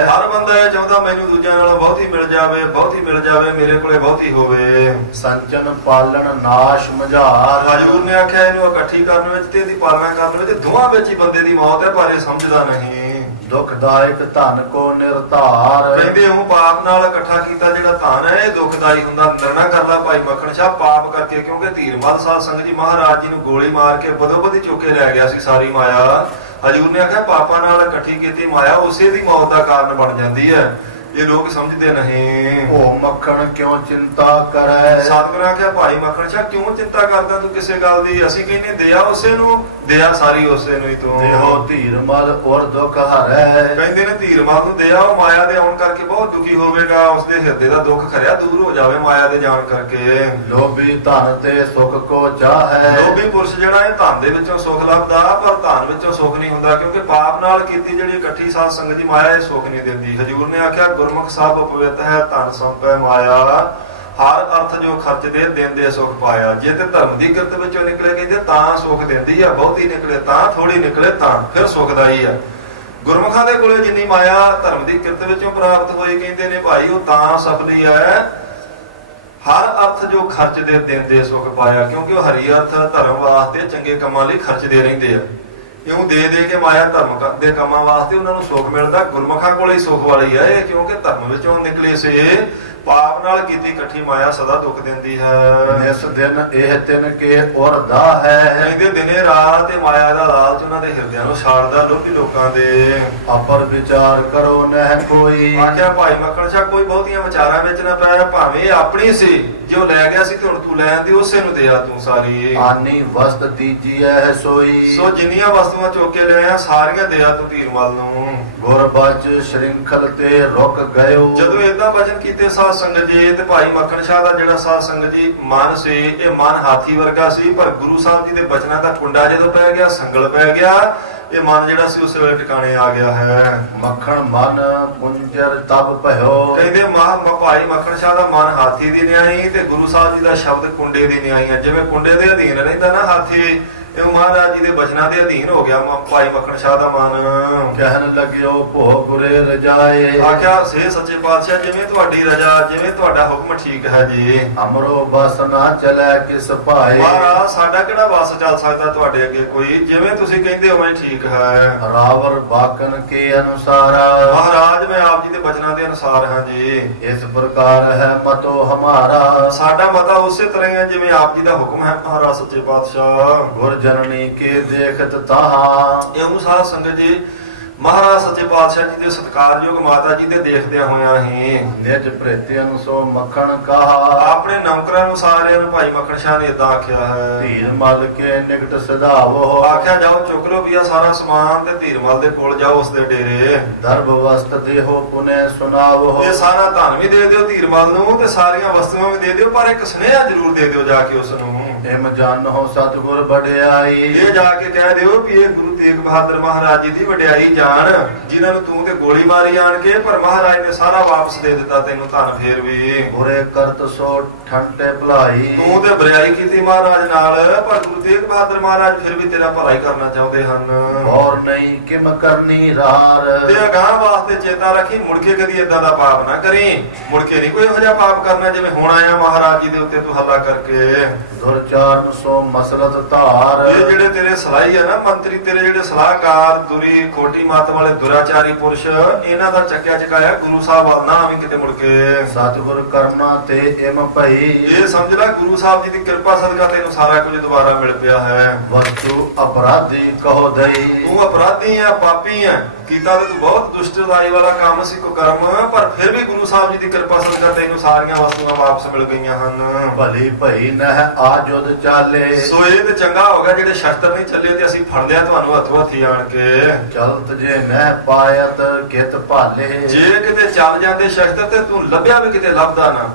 ਹਰ ਬੰਦਾ ਇਹ ਚਾਹੁੰਦਾ ਮੈਨੂੰ ਦੂਜਿਆਂ ਨਾਲੋਂ ਬਹੁਤੀ ਮਿਲ ਜਾਵੇ, ਬਹੁਤੀ ਮਿਲ ਜਾਵੇ, ਮੇਰੇ ਕੋਲੇ ਬਹੁਤੀ ਹੋਵੇ। ਸੰਚਨ ਪਾਲਣ ਨਾਸ਼ ਮਝਾਰ। ਹਜ਼ੂਰ ਨੇ ਆਖਿਆ ਇਹਨੂੰ ਇਕੱਠੀ ਕਰਨ ਵਿੱਚ ਤੇ ਇਹਦੀ ਪਾਲਣਾ ਕਰਨ ਵਿੱਚ ਦੋਵਾਂ ਵਿੱਚ ਹੀ ਬੰਦੇ ਦੀ ਮੌਤ ਹੈ, ਪਰ ਇਹ ਸਮਝਦਾ ਨਹੀਂ। ਦੁਖਦਾਇਕ ਧਨ ਕੋ ਨਿਰਧਾਰ। ਕਹਿੰਦੇ ਉਹ ਪਾਪ ਨਾਲ ਇਕੱਠਾ ਕੀਤਾ ਜਿਹੜਾ ਧਨ ਹੈ ਇਹ ਦੁਖਦਾਈ ਹੁੰਦਾ। ਅੰਦਰ ਨਾ ਕਰ ਲਾ ਭਾਈ ਮੱਖਣ ਸ਼ਾਹ ਪਾਪ ਕਰਕੇ, ਕਿਉਂਕਿ ਧੀਰਮਲ ਸਾਧ ਸੰਗਤ ਜੀ ਮਹਾਰਾਜ ਜੀ ਨੂੰ ਗੋਲੀ ਮਾਰ ਕੇ ਬਦੋ ਬਦੀ ਚੁੱਕੇ ਲੈ ਗਿਆ ਸੀ ਸਾਰੀ ਮਾਇਆ। ਹਜ਼ੂਰ ਨੇ ਆਖਿਆ ਪਾਪਾਂ ਨਾਲ ਇਕੱਠੀ ਕੀਤੀ ਮਾਇਆ ਉਸੇ ਦੀ ਮੌਤ ਦਾ ਕਾਰਨ ਬਣ ਜਾਂਦੀ ਹੈ। ਇਹ ਲੋਕ ਸਮਝਦੇ ਨਹੀਂ। ਉਹ ਮੱਖਣ ਕਿਉਂ ਚਿੰਤਾ ਕਰੈ। ਸਤਿਗੁਰਾਂ ਆਖਿਆ ਭਾਈ ਮੱਖਣ ਸ਼ਾਹ ਕਿਉਂ ਚਿੰਤਾ ਕਰਦਾ ਤੂੰ ਕਿਸੇ ਗੱਲ ਦੀ। ਅਸੀਂ ਕਹਿੰਦੇ ਦਇਆ ਉਸੇ ਨੂੰ, ਦਇਆ ਸਾਰੀ ਉਸੇ ਨੂੰ ਹੀ ਤੂੰ। ਦੇਹੋ ਧੀਰ ਮਲ ਔਰ ਦੁਖ ਹਰੈ। ਕਹਿੰਦੇ ਨੇ ਧੀਰ ਮਲ ਨੂੰ ਦਇਆ ਉਹ ਮਾਇਆ ਦੇ ਆਉਣ ਕਰਕੇ ਬਹੁਤ ਦੁਖੀ ਹੋਵੇਗਾ, ਉਸਦੇ ਹਿਰਦੇ ਦਾ ਦੁੱਖ ਖਰਿਆ ਦੂਰ ਹੋ ਜਾਵੇ ਮਾਇਆ ਦੇ ਜਾਣ ਕਰਕੇ। ਲੋਭੀ ਧਨ ਤੇ ਸੁਖ ਕੋ ਚਾਹੈ। ਲੋਭੀ ਪੁਰਸ਼ ਜਿਹੜਾ ਇਹ ਧਨ ਦੇ ਵਿੱਚੋਂ ਸੁਖ ਲੱਭਦਾ, ਪਰ ਧਨ ਵਿੱਚੋਂ ਸੁਖ ਨਹੀਂ ਹੁੰਦਾ, ਕਿਉਂਕਿ ਪਾਪ ਨਾਲ ਕੀਤੀ ਜਿਹੜੀ ਇਕੱਠੀ ਸਾਧ ਸੰਗਤ ਦੀ ਮਾਇਆ ਇਹ ਸੁਖ ਨਹੀਂ ਦਿੰਦੀ। ਹਜ਼ੂਰ ਨੇ ਆਖਿਆ ਗੁਰਮੁਖ ਸਭ ਪਵਿੱਤ ਹੈ ਧਨ ਸੰਪੈ ਮਾਇਆ। ਹਰ ਅਰਥ ਜੋ ਖਰਚਦੇ ਦਿੰਦੇ ਸੁਖ ਪਾਇਆ। ਜੇ ਤੇ ਧਰਮ ਦੀ ਕਿਰਤ ਵਿੱਚੋਂ ਨਿਕਲੇ ਕਹਿੰਦੇ ਤਾਂ ਸੁਖ ਦਿੰਦੀ ਆ, ਬਹੁਤੀ ਨਿਕਲੇ ਤਾਂ, ਥੋੜੀ ਨਿਕਲੇ ਤਾਂ ਫਿਰ ਸੁਖਦਾਈ ਆ। ਗੁਰਮੁਖਾਂ ਦੇ ਕੋਲੇ ਜਿੰਨੀ ਮਾਇਆ ਧਰਮ ਦੀ ਕਿਰਤ ਵਿੱਚੋਂ ਪ੍ਰਾਪਤ ਹੋਈ ਕਹਿੰਦੇ ਨੇ ਭਾਈ ਉਹ ਤਾਂ ਸਫਲੀ ਹੈ। ਹਰ ਅਰਥ ਜੋ ਖਰਚਦੇ ਦਿੰਦੇ ਸੁਖ ਪਾਇਆ, ਕਿਉਂਕਿ ਉਹ ਹਰੀ ਅਰਥ ਧਰਮ ਵਾਸਤੇ ਚੰਗੇ ਕੰਮਾਂ ਲਈ ਖਰਚਦੇ ਰਹਿੰਦੇ ਆ। ਇਉਂ ਦੇ ਦੇ ਕੇ ਮਾਇਆ ਧਰਮ ਦੇ ਕੰਮਾਂ ਵਾਸਤੇ ਉਹਨਾਂ ਨੂੰ ਸੁੱਖ ਮਿਲਦਾ। ਗੁਰਮੁਖਾਂ ਕੋਲੇ ਸੁੱਖ ਵਾਲੀ ਹੈ ਇਹ, ਕਿਉਂਕਿ ਧਰਮ ਵਿੱਚੋਂ ਨਿਕਲੇ ਸੇ ਪਾਪ ਨਾਲ ਕੀਤੀ ਇਕੱਠੀ ਮਾਇਆ ਸਦਾ ਦੁੱਖ ਦਿੰਦੀ ਹੈ। ਇਸ ਦਿਨ ਇਹ ਤਿਨ ਕੇ ਉਰਦਾ ਹੈ। ਕਹਿੰਦੇ ਦਿਨੇ ਰਾਤ ਤੇ ਮਾਇਆ ਦਾ ਲਾਲਚ ਉਹਨਾਂ ਦੇ ਹਿਰਦਿਆਂ ਨੂੰ ਸਾੜਦਾ ਲੋਭੀ ਲੋਕਾਂ ਦੇ। ਅਪਰ ਵਿਚਾਰ ਕਰੋ ਨਹਿ ਕੋਈ। ਆਖਿਆ ਭਾਈ ਮੱਖਣ ਸ਼ਾਹ ਕੋਈ ਬਹੁਤੀਆਂ ਵਿਚਾਰਾਂ ਵਿੱਚ ਨਾ ਪੈ, ਭਾਵੇਂ ਆਪਣੀ ਸੀ ਜੋ ਲੈ ਗਿਆ ਸੀ ਤੇ ਹੁਣ ਤੂੰ ਲੈਣ ਦੀ ਉਸੇ ਨੂੰ ਦਿਆ ਤੂੰ ਸਾਰੀ। ਆਨੀ ਵਸਤ ਦੀਜੀ ਐ ਸੋਈ। ਸੋ ਜਿੰਨੀਆਂ ਵਸਤੂਆਂ ਚੁੱਕ ਕੇ ਲਿਆ ਸਾਰੀਆਂ ਦਿਆ ਤੂੰ ਧੀਰਮਲ ਨੂੰ। ਗੁਰ ਬਚ ਸ਼੍ਰਿੰਖਲ ਤੇ ਰੁਕ ਗਇਓ। ਜਦੋਂ ਏਦਾਂ ਵਚਨ ਕੀਤੇ ਸਾਧ ਸੰਗਤ ਜੀ ਤੇ ਭਾਈ ਮੱਖਣ ਸ਼ਾਹ ਦਾ ਜਿਹੜਾ ਸਾਧ ਸੰਗਤ ਜੀ ਮਨ ਸੀ, ਇਹ ਮਨ ਹਾਥੀ ਵਰਗਾ ਸੀ, ਪਰ ਗੁਰੂ ਸਾਹਿਬ ਜੀ ਦੇ ਬਚਨਾਂ ਦਾ ਕੁੰਡਾ ਜਦੋਂ ਪੈ ਗਿਆ, ਸੰਗਲ ਪੈ ਗਿਆ, ਇਹ ਮਨ ਜਿਹੜਾ ਸੀ ਉਸ ਵੇਲੇ ਟਿਕਾਣੇ ਆ ਗਿਆ ਹੈ। ਮੱਖਣ ਮਨ ਪੁੰਜਰ ਤਬ ਭਇਓ। ਕਹਿੰਦੇ ਭਾਈ ਮੱਖਣ ਸ਼ਾਹ ਦਾ ਮਨ ਹਾਥੀ ਦੀ ਨਿਆਈ ਤੇ ਗੁਰੂ ਸਾਹਿਬ ਜੀ ਦਾ ਸ਼ਬਦ ਕੁੰਡੇ ਦੀ ਨਿਆਈ ਹੈ। ਜਿਵੇਂ ਕੁੰਡੇ ਦੇ ਅਧੀਨ ਰਹਿੰਦਾ ਨਾ ਹਾਥੀ, ਇਹ ਮਹਾਰਾਜ ਜੀ ਦੇ ਬਚਨਾਂ ਦੇ ਅਧੀਨ ਹੋ ਗਿਆ ਭਾਈ ਮੱਖਣ ਸ਼ਾਹ ਦਾ ਮਨ। ਕਹਿਣ ਲੱਗਿਓ ਭੋ ਗੁਰੇ ਰਜਾਏ। ਆਖਿਆ ਸੇ ਸੱਚੇ ਪਾਤਸ਼ਾਹ ਜਿਵੇਂ ਤੁਹਾਡੀ ਰਜਾ, ਜਿਵੇਂ ਤੁਹਾਡਾ ਹੁਕਮ ਠੀਕ ਹੈ ਜੀ। ਅਮਰੋ ਬਸ ਨਾ ਚਲੇ ਕਿਸ ਭਾਏ। ਮਹਾਰਾਜ ਸਾਡਾ ਕਿਹੜਾ ਬਸ ਚੱਲ ਸਕਦਾ ਤੁਹਾਡੇ ਅੱਗੇ ਕੋਈ, ਜਿਵੇਂ ਤੁਸੀਂ ਕਹਿੰਦੇ ਹੋ ਠੀਕ ਹੈ। ਰਾਵਰ ਬਾਕਨ ਕੇ ਅਨੁਸਾਰ। ਮਹਾਰਾਜ ਮੈਂ ਆਪ ਜੀ ਦੇ ਬਚਨਾਂ ਦੇ ਅਨੁਸਾਰ ਹਾਂ ਜੀ। ਇਸ ਪ੍ਰਕਾਰ ਹੈ ਮਤੋ ਹਮਾਰਾ। ਸਾਡਾ ਮਤਾ ਉਸੇ ਤਰ੍ਹਾਂ ਹੀ ਹੈ ਜਿਵੇਂ ਆਪ ਜੀ ਦਾ ਹੁਕਮ ਹੈ ਮਹਾਰਾਜ ਸੱਚੇ ਪਾਤਸ਼ਾਹ। ਗੁਰ ਜਨਨੀ ਕੇ ਦੇਖਤ ਤਾਹਾ। ਇਹ ਸਾਧ ਸੰਗਤ ਜੀ ਮਹਾਰਾਜ ਸੱਚੇ ਪਾਤਸ਼ਾਹ ਜੀ ਦੇ ਸਤਿਕਾਰਯੋਗ ਮਾਤਾ ਜੀ ਦੇ ਦੇਖਦਿਆਂ ਹੋਇਆਂ ਹੀ ਨਿਜ ਭ੍ਰਿਤਿਅਨ ਸੋ ਮੱਖਣ ਕਹਾ। ਆਪਣੇ ਨੌਕਰਾਂ ਨੂੰ ਸਾਰਿਆਂ ਨੂੰ ਭਾਈ ਮੱਖਣ ਸ਼ਾਹ ਨੇ ਏਦਾਂ ਆਖਿਆ ਹੈ। ਧੀਰ ਮਲ ਕੇ ਨਿਕਟ ਸਿਧਾਵੋ। ਆਖਿਆ ਜਾਓ ਚੁੱਕ ਲੋ ਵੀ ਆ ਸਾਰਾ ਸਮਾਨ ਤੇ ਧੀਰਮਲ ਦੇ ਕੋਲ ਜਾਓ ਉਸ ਦੇ ਡੇਰੇ। ਦਰਬ ਵਸਤ ਦੇਹੋ ਪੁਨੇ ਸੁਨਾਵੋ। ਇਹ ਸਾਰਾ ਧਨ ਵੀ ਦੇ ਦਿਓ ਧੀਰਮਲ ਨੂੰ ਤੇ ਸਾਰੀਆਂ ਵਸਤੂਆਂ ਵੀ ਦੇ ਦਿਓ, ਪਰ ਇੱਕ ਸੁਨੇਹਾ ਜ਼ਰੂਰ ਦੇ ਦਿਓ ਜਾ ਕੇ ਉਸ ਨੂੰ। ਇਮ ਜਾਣੋ ਸਤਿਗੁਰ ਵਡਿਆਈ। ਇਹ ਜਾ ਕੇ ਕਹਿ ਦਿਓ ਵੀ ਇਹ ਗੁਰੂ ਤੇਗ ਬਹਾਦਰ ਮਹਾਰਾਜ ਜੀ ਦੀ ਵਡਿਆਈ ਜਾਣ, ਜਿਨ੍ਹਾਂ ਨੂੰ ਤੂੰ ਤੇ ਗੋਲੀ ਮਾਰੀ ਆਣ ਕੇ, ਪਰ ਮਹਾਰਾਜ ਨੇ ਸਾਰਾ ਵਾਪਸ ਦੇ ਦਿੱਤਾ ਤੈਨੂੰ ਧਨ ਫੇਰ ਵੀ। ਬੁਰੇ ਕਰਤ ਸੋ ਠੰਟੇ ਭਲਾਈ। ਤੂੰ ਤੇ ਬਰਿਆਈ ਕੀਤੀ ਮਹਾਰਾਜ ਨਾਲ, ਪਰ ਗੁਰੂ ਤੇਗ ਬਹਾਦਰ ਮਹਾਰਾਜ ਫਿਰ ਵੀ ਤੇਰਾ ਭਲਾ ਹੀ ਕਰਨਾ ਚਾਹੁੰਦੇ ਹਨ। ਔਰ ਨਹੀਂ ਕਿਮ ਕਰਨੀ ਰਾਰ। ਤੇ ਅਗਾਂਹ ਵਾਸਤੇ ਚੇਤਾ ਰੱਖੀ, ਮੁੜ ਕੇ ਕਦੀ ਏਦਾਂ ਦਾ ਪਾਪ ਨਾ ਕਰੀ। ਮੁੜ ਕੇ ਨਹੀਂ ਕੋਈ ਇਹੋ ਜਿਹਾ ਪਾਪ ਕਰਨਾ ਜਿਵੇਂ ਹੁਣ ਆਇਆ ਮਹਾਰਾਜ ਜੀ ਦੇ ਉੱਤੇ ਤੂੰ ਹੱਲਾ ਕਰਕੇ। ਦੁਰਚਾਰਨ ਸੋ ਮਸਲਤ ਧਾਰ। ਇਹ ਜਿਹੜੇ ਤੇਰੇ ਸਲਾਈ ਆ ਨਾ ਮੰਤਰੀ, ਤੇਰੇ ਜਿਹੜੇ ਸਲਾਹਕਾਰ ਦੁਰੀ ਕੋਟੀ ਮੱਤ ਵਾਲੇ ਦੁਰਾਚਾਰੀ ਪੁਰਸ਼, ਇਹਨਾਂ ਦਾ ਚੱਕਿਆ ਚਕਾਇਆ ਗੁਰੂ ਸਾਹਿਬ ਵੱਲ ਨਾ ਆਵੀਂ ਕਿਤੇ ਮੁੜ ਕੇ। ਸਤਿਗੁਰ ਕਰਨਾ ਤੇ ਇਮ ਭਈ। ਇਹ ਸਮਝ ਲੈ ਗੁਰੂ ਸਾਹਿਬ ਜੀ ਦੀ ਕਿਰਪਾ ਸਦਕਾ ਤੈਨੂੰ ਸਾਰਾ ਕੁਝ ਦੁਬਾਰਾ ਮਿਲ ਪਿਆ ਹੈ। ਵਸਤੂ ਅਪਰਾਧੀ ਕਹੋ ਦਈ। ਤੂੰ ਅਪਰਾਧੀ ਆ, ਪਾਪੀ ਆ, ਕੀਤਾ ਤੇ ਤੂੰ ਬਹੁਤ ਦੁਸ਼ਟਦਾਈ ਵਾਲਾ ਕੰਮ ਸੀ ਕੋ ਕਰਮ, ਪਰ ਫਿਰ ਵੀ ਗੁਰੂ ਸਾਹਿਬ ਜੀ ਦੀ ਕਿਰਪਾ ਸਦਕਾ ਤੈਨੂੰ ਸਾਰੀਆਂ ਵਸਤੂਆਂ ਵਾਪਸ ਮਿਲ ਗਈਆਂ ਹਨ। ਭਲੀ ਭਈ ਨਹਿ ਆਜੁਦ ਚਾਲੇ। ਸੋ ਇਹ ਤੇ ਚੰਗਾ ਹੋ ਗਿਆ ਜਿਹੜੇ ਸ਼ਸਤਰ ਨਹੀਂ ਚੱਲੇ ਤੇ ਅਸੀਂ ਫੜ ਲਿਆ ਤੁਹਾਨੂੰ ਹੱਥੋਂ ਹੱਥੀ ਆਣ ਕੇ। ਚਲਤ ਜੇ ਨਹਿ ਪਾਇਤ ਕਿਤ ਭਾਲੇ। ਜੇ ਕਿਤੇ ਚੱਲ ਜਾਂਦੇ ਸ਼ਸਤਰ ਤੇ ਤੂੰ ਲੱਭਿਆ ਵੀ ਕਿਤੇ ਲੱਭਦਾ ਨਾ,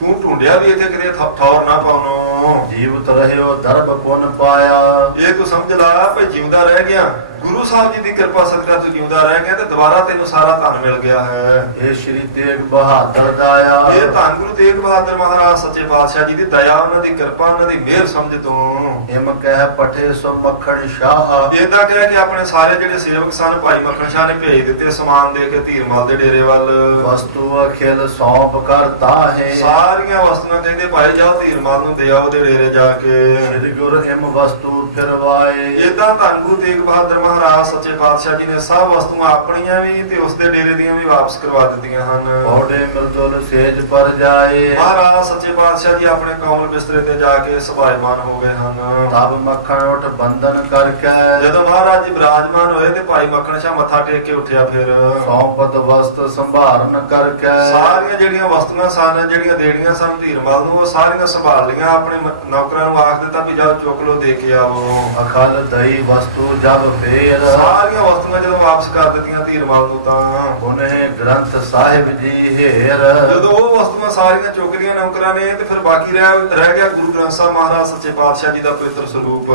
ਤੂੰ ਢੂੰਡਿਆ ਵੀ ਇੱਥੇ ਕਿਤੇ ਠੌਰ ਨਾ ਪਾਉਣੋ। ਜੀਵਤ ਰਹਿਓ ਦਰਬ ਪੁਨ ਪਾਇਆ। ਇਹ ਤੂੰ ਸਮਝ ਲਾ ਭਈ ਜਿਉਂਦਾ ਰਹਿ ਗਿਆ, ਗੁਰੂ ਸਾਹਿਬ ਜੀ ਦੀ ਕਿਰਪਾ ਸਦਕਾ ਤੂੰ ਜਿਉਂਦਾ ਰਹਿ ਗਿਆ ਤੇ ਦੁਬਾਰਾ ਤੈਨੂੰ ਸਾਰਾ ਧਨ ਮਿਲ ਗਿਆ ਹੈ। ਇਹ ਸ਼੍ਰੀ ਤੇਗ ਬਹਾਦਰ ਦਾਇਆ। ਇਹ ਧੰਨ ਗੁਰੂ ਤੇਗ ਬਹਾਦਰ ਮਹਾਰਾਜ ਸੱਚੇ ਪਾਤਸ਼ਾਹ ਜੀ ਦੀ ਦਇਆ, ਉਹਨਾਂ ਦੀ ਕਿਰਪਾ, ਉਹਨਾਂ ਦੀ ਮਿਹਰ ਸਮਝ ਤੋਂ। ਇਮ ਕਹਿ ਪਠੇ ਸੋ ਮੱਖਣ ਸ਼ਾਹ। ਏਦਾਂ ਕਹਿ ਕੇ ਆਪਣੇ ਸਾਰੇ ਜਿਹੜੇ ਸੇਵਕ ਸਨ ਭਾਈ ਮੱਖਣ ਸ਼ਾਹ ਨੇ ਭੇਜ ਦਿੱਤੇ ਸਮਾਨ ਦੇ ਕੇ ਧੀਰਮਲ ਦੇ ਡੇਰੇ ਵੱਲ। ਵਸਤੂ ਅਖਿਲ ਸੌਂਪ ਕਰਤਾ ਹੈ। ਸਾਰੀਆਂ ਵਸਤੂਆਂ ਕਹਿੰਦੇ ਪਾਏ ਜਾਓ ਧੀਰਮਲ ਨੂੰ ਦੇ ਆਓ ਉਹਦੇ ਡੇਰੇ ਜਾ ਕੇ। ਸ੍ਰੀ ਗੁਰ ਇਮ ਵਸਤੂ ਫਿਰਵਾਏ। ਏਦਾਂ ਧੰਨ ਗੁਰੂ ਤੇਗ ਬਹਾਦਰ ਮਹਾਰਾਜ ਸੱਚੇ ਪਾਤਸ਼ਾਹ ਜੀ ਨੇ ਸਭ ਵਸਤੂਆਂ ਆਪਣੀਆਂ ਵੀ ਤੇ ਉਸਦੇ ਡੇਰੇ ਦੀਆਂ ਵੀ ਵਾਪਸ ਕਰਵਾ ਦਿੱਤੀਆਂ ਹਨ। ਔੜੇ ਮਿਰਦੁਲ ਸੇਜ ਪਰ ਜਾਏ। ਮਹਾਰਾਜ ਸੱਚੇ ਪਾਤਸ਼ਾਹ ਜੀ ਆਪਣੇ ਕੌਮਲ ਬਿਸਤਰੇ ਤੇ ਜਾ ਕੇ ਸੁਭਾਇਮਾਨ ਹੋ ਗਏ ਹਨ। ਤਬ ਮੱਖਣ ਉਠ ਬੰਧਨ ਕਰਕੇ। ਜਦੋਂ ਮਹਾਰਾਜ ਜੀ ਬਿਰਾਜਮਾਨ ਹੋਏ ਤੇ ਭਾਈ ਮੱਖਣ ਸ਼ਾਹ ਮੱਥਾ ਟੇਕ ਕੇ ਉੱਠਿਆ। ਫਿਰ ਸੌਂਪਤ ਵਸਤ ਸੰਭਾਰਨ ਕਰਕੇ। ਸਾਰੀਆਂ ਜਿਹੜੀਆਂ ਵਸਤੂਆਂ ਸਨ, ਜਿਹੜੀਆਂ ਦੇਣੀਆਂ ਸਨ ਧੀਰਮਲ ਨੂੰ, ਉਹ ਸਾਰੀਆਂ ਸੰਭਾਲ ਲੀਆਂ। ਆਪਣੇ ਨੌਕਰਾਂ ਨੂੰ ਆਖ ਦਿੱਤਾ ਵੀ ਜਾਓ ਚੁੱਕ ਲੋ ਦੇ ਕੇ ਆਵੋ। ਅਖਲ ਦਈ ਵਸਤੂ ਜਬ ਫੇਰ। ਸਾਰੀਆਂ ਵਸਤੂਆਂ ਜਦੋਂ ਵਾਪਸ ਕਰ ਦਿੱਤੀਆਂ ਧੀਰਮਲ ਨੂੰ ਤਾਂ ਉਹਨੇ ਗ੍ਰੰਥ ਸਾਹਿਬ ਜੀ ਹੇਰ। ਜਦੋਂ ਉਹ ਵਸਤੂਆਂ ਸਾਰੀਆਂ ਚੁੱਕ ਲੀਆਂ ਨੌਕਰਾਂ ਨੇ ਤੇ ਫਿਰ ਬਾਕੀ ਰਹਿ ਗਿਆ ਗੁਰੂ ਗ੍ਰੰਥ ਸਾਹਿਬ ਮਹਾਰਾਜ ਸੱਚੇ ਪਾਤਸ਼ਾਹ ਜੀ ਦਾ ਪਵਿੱਤਰ ਸਰੂਪ।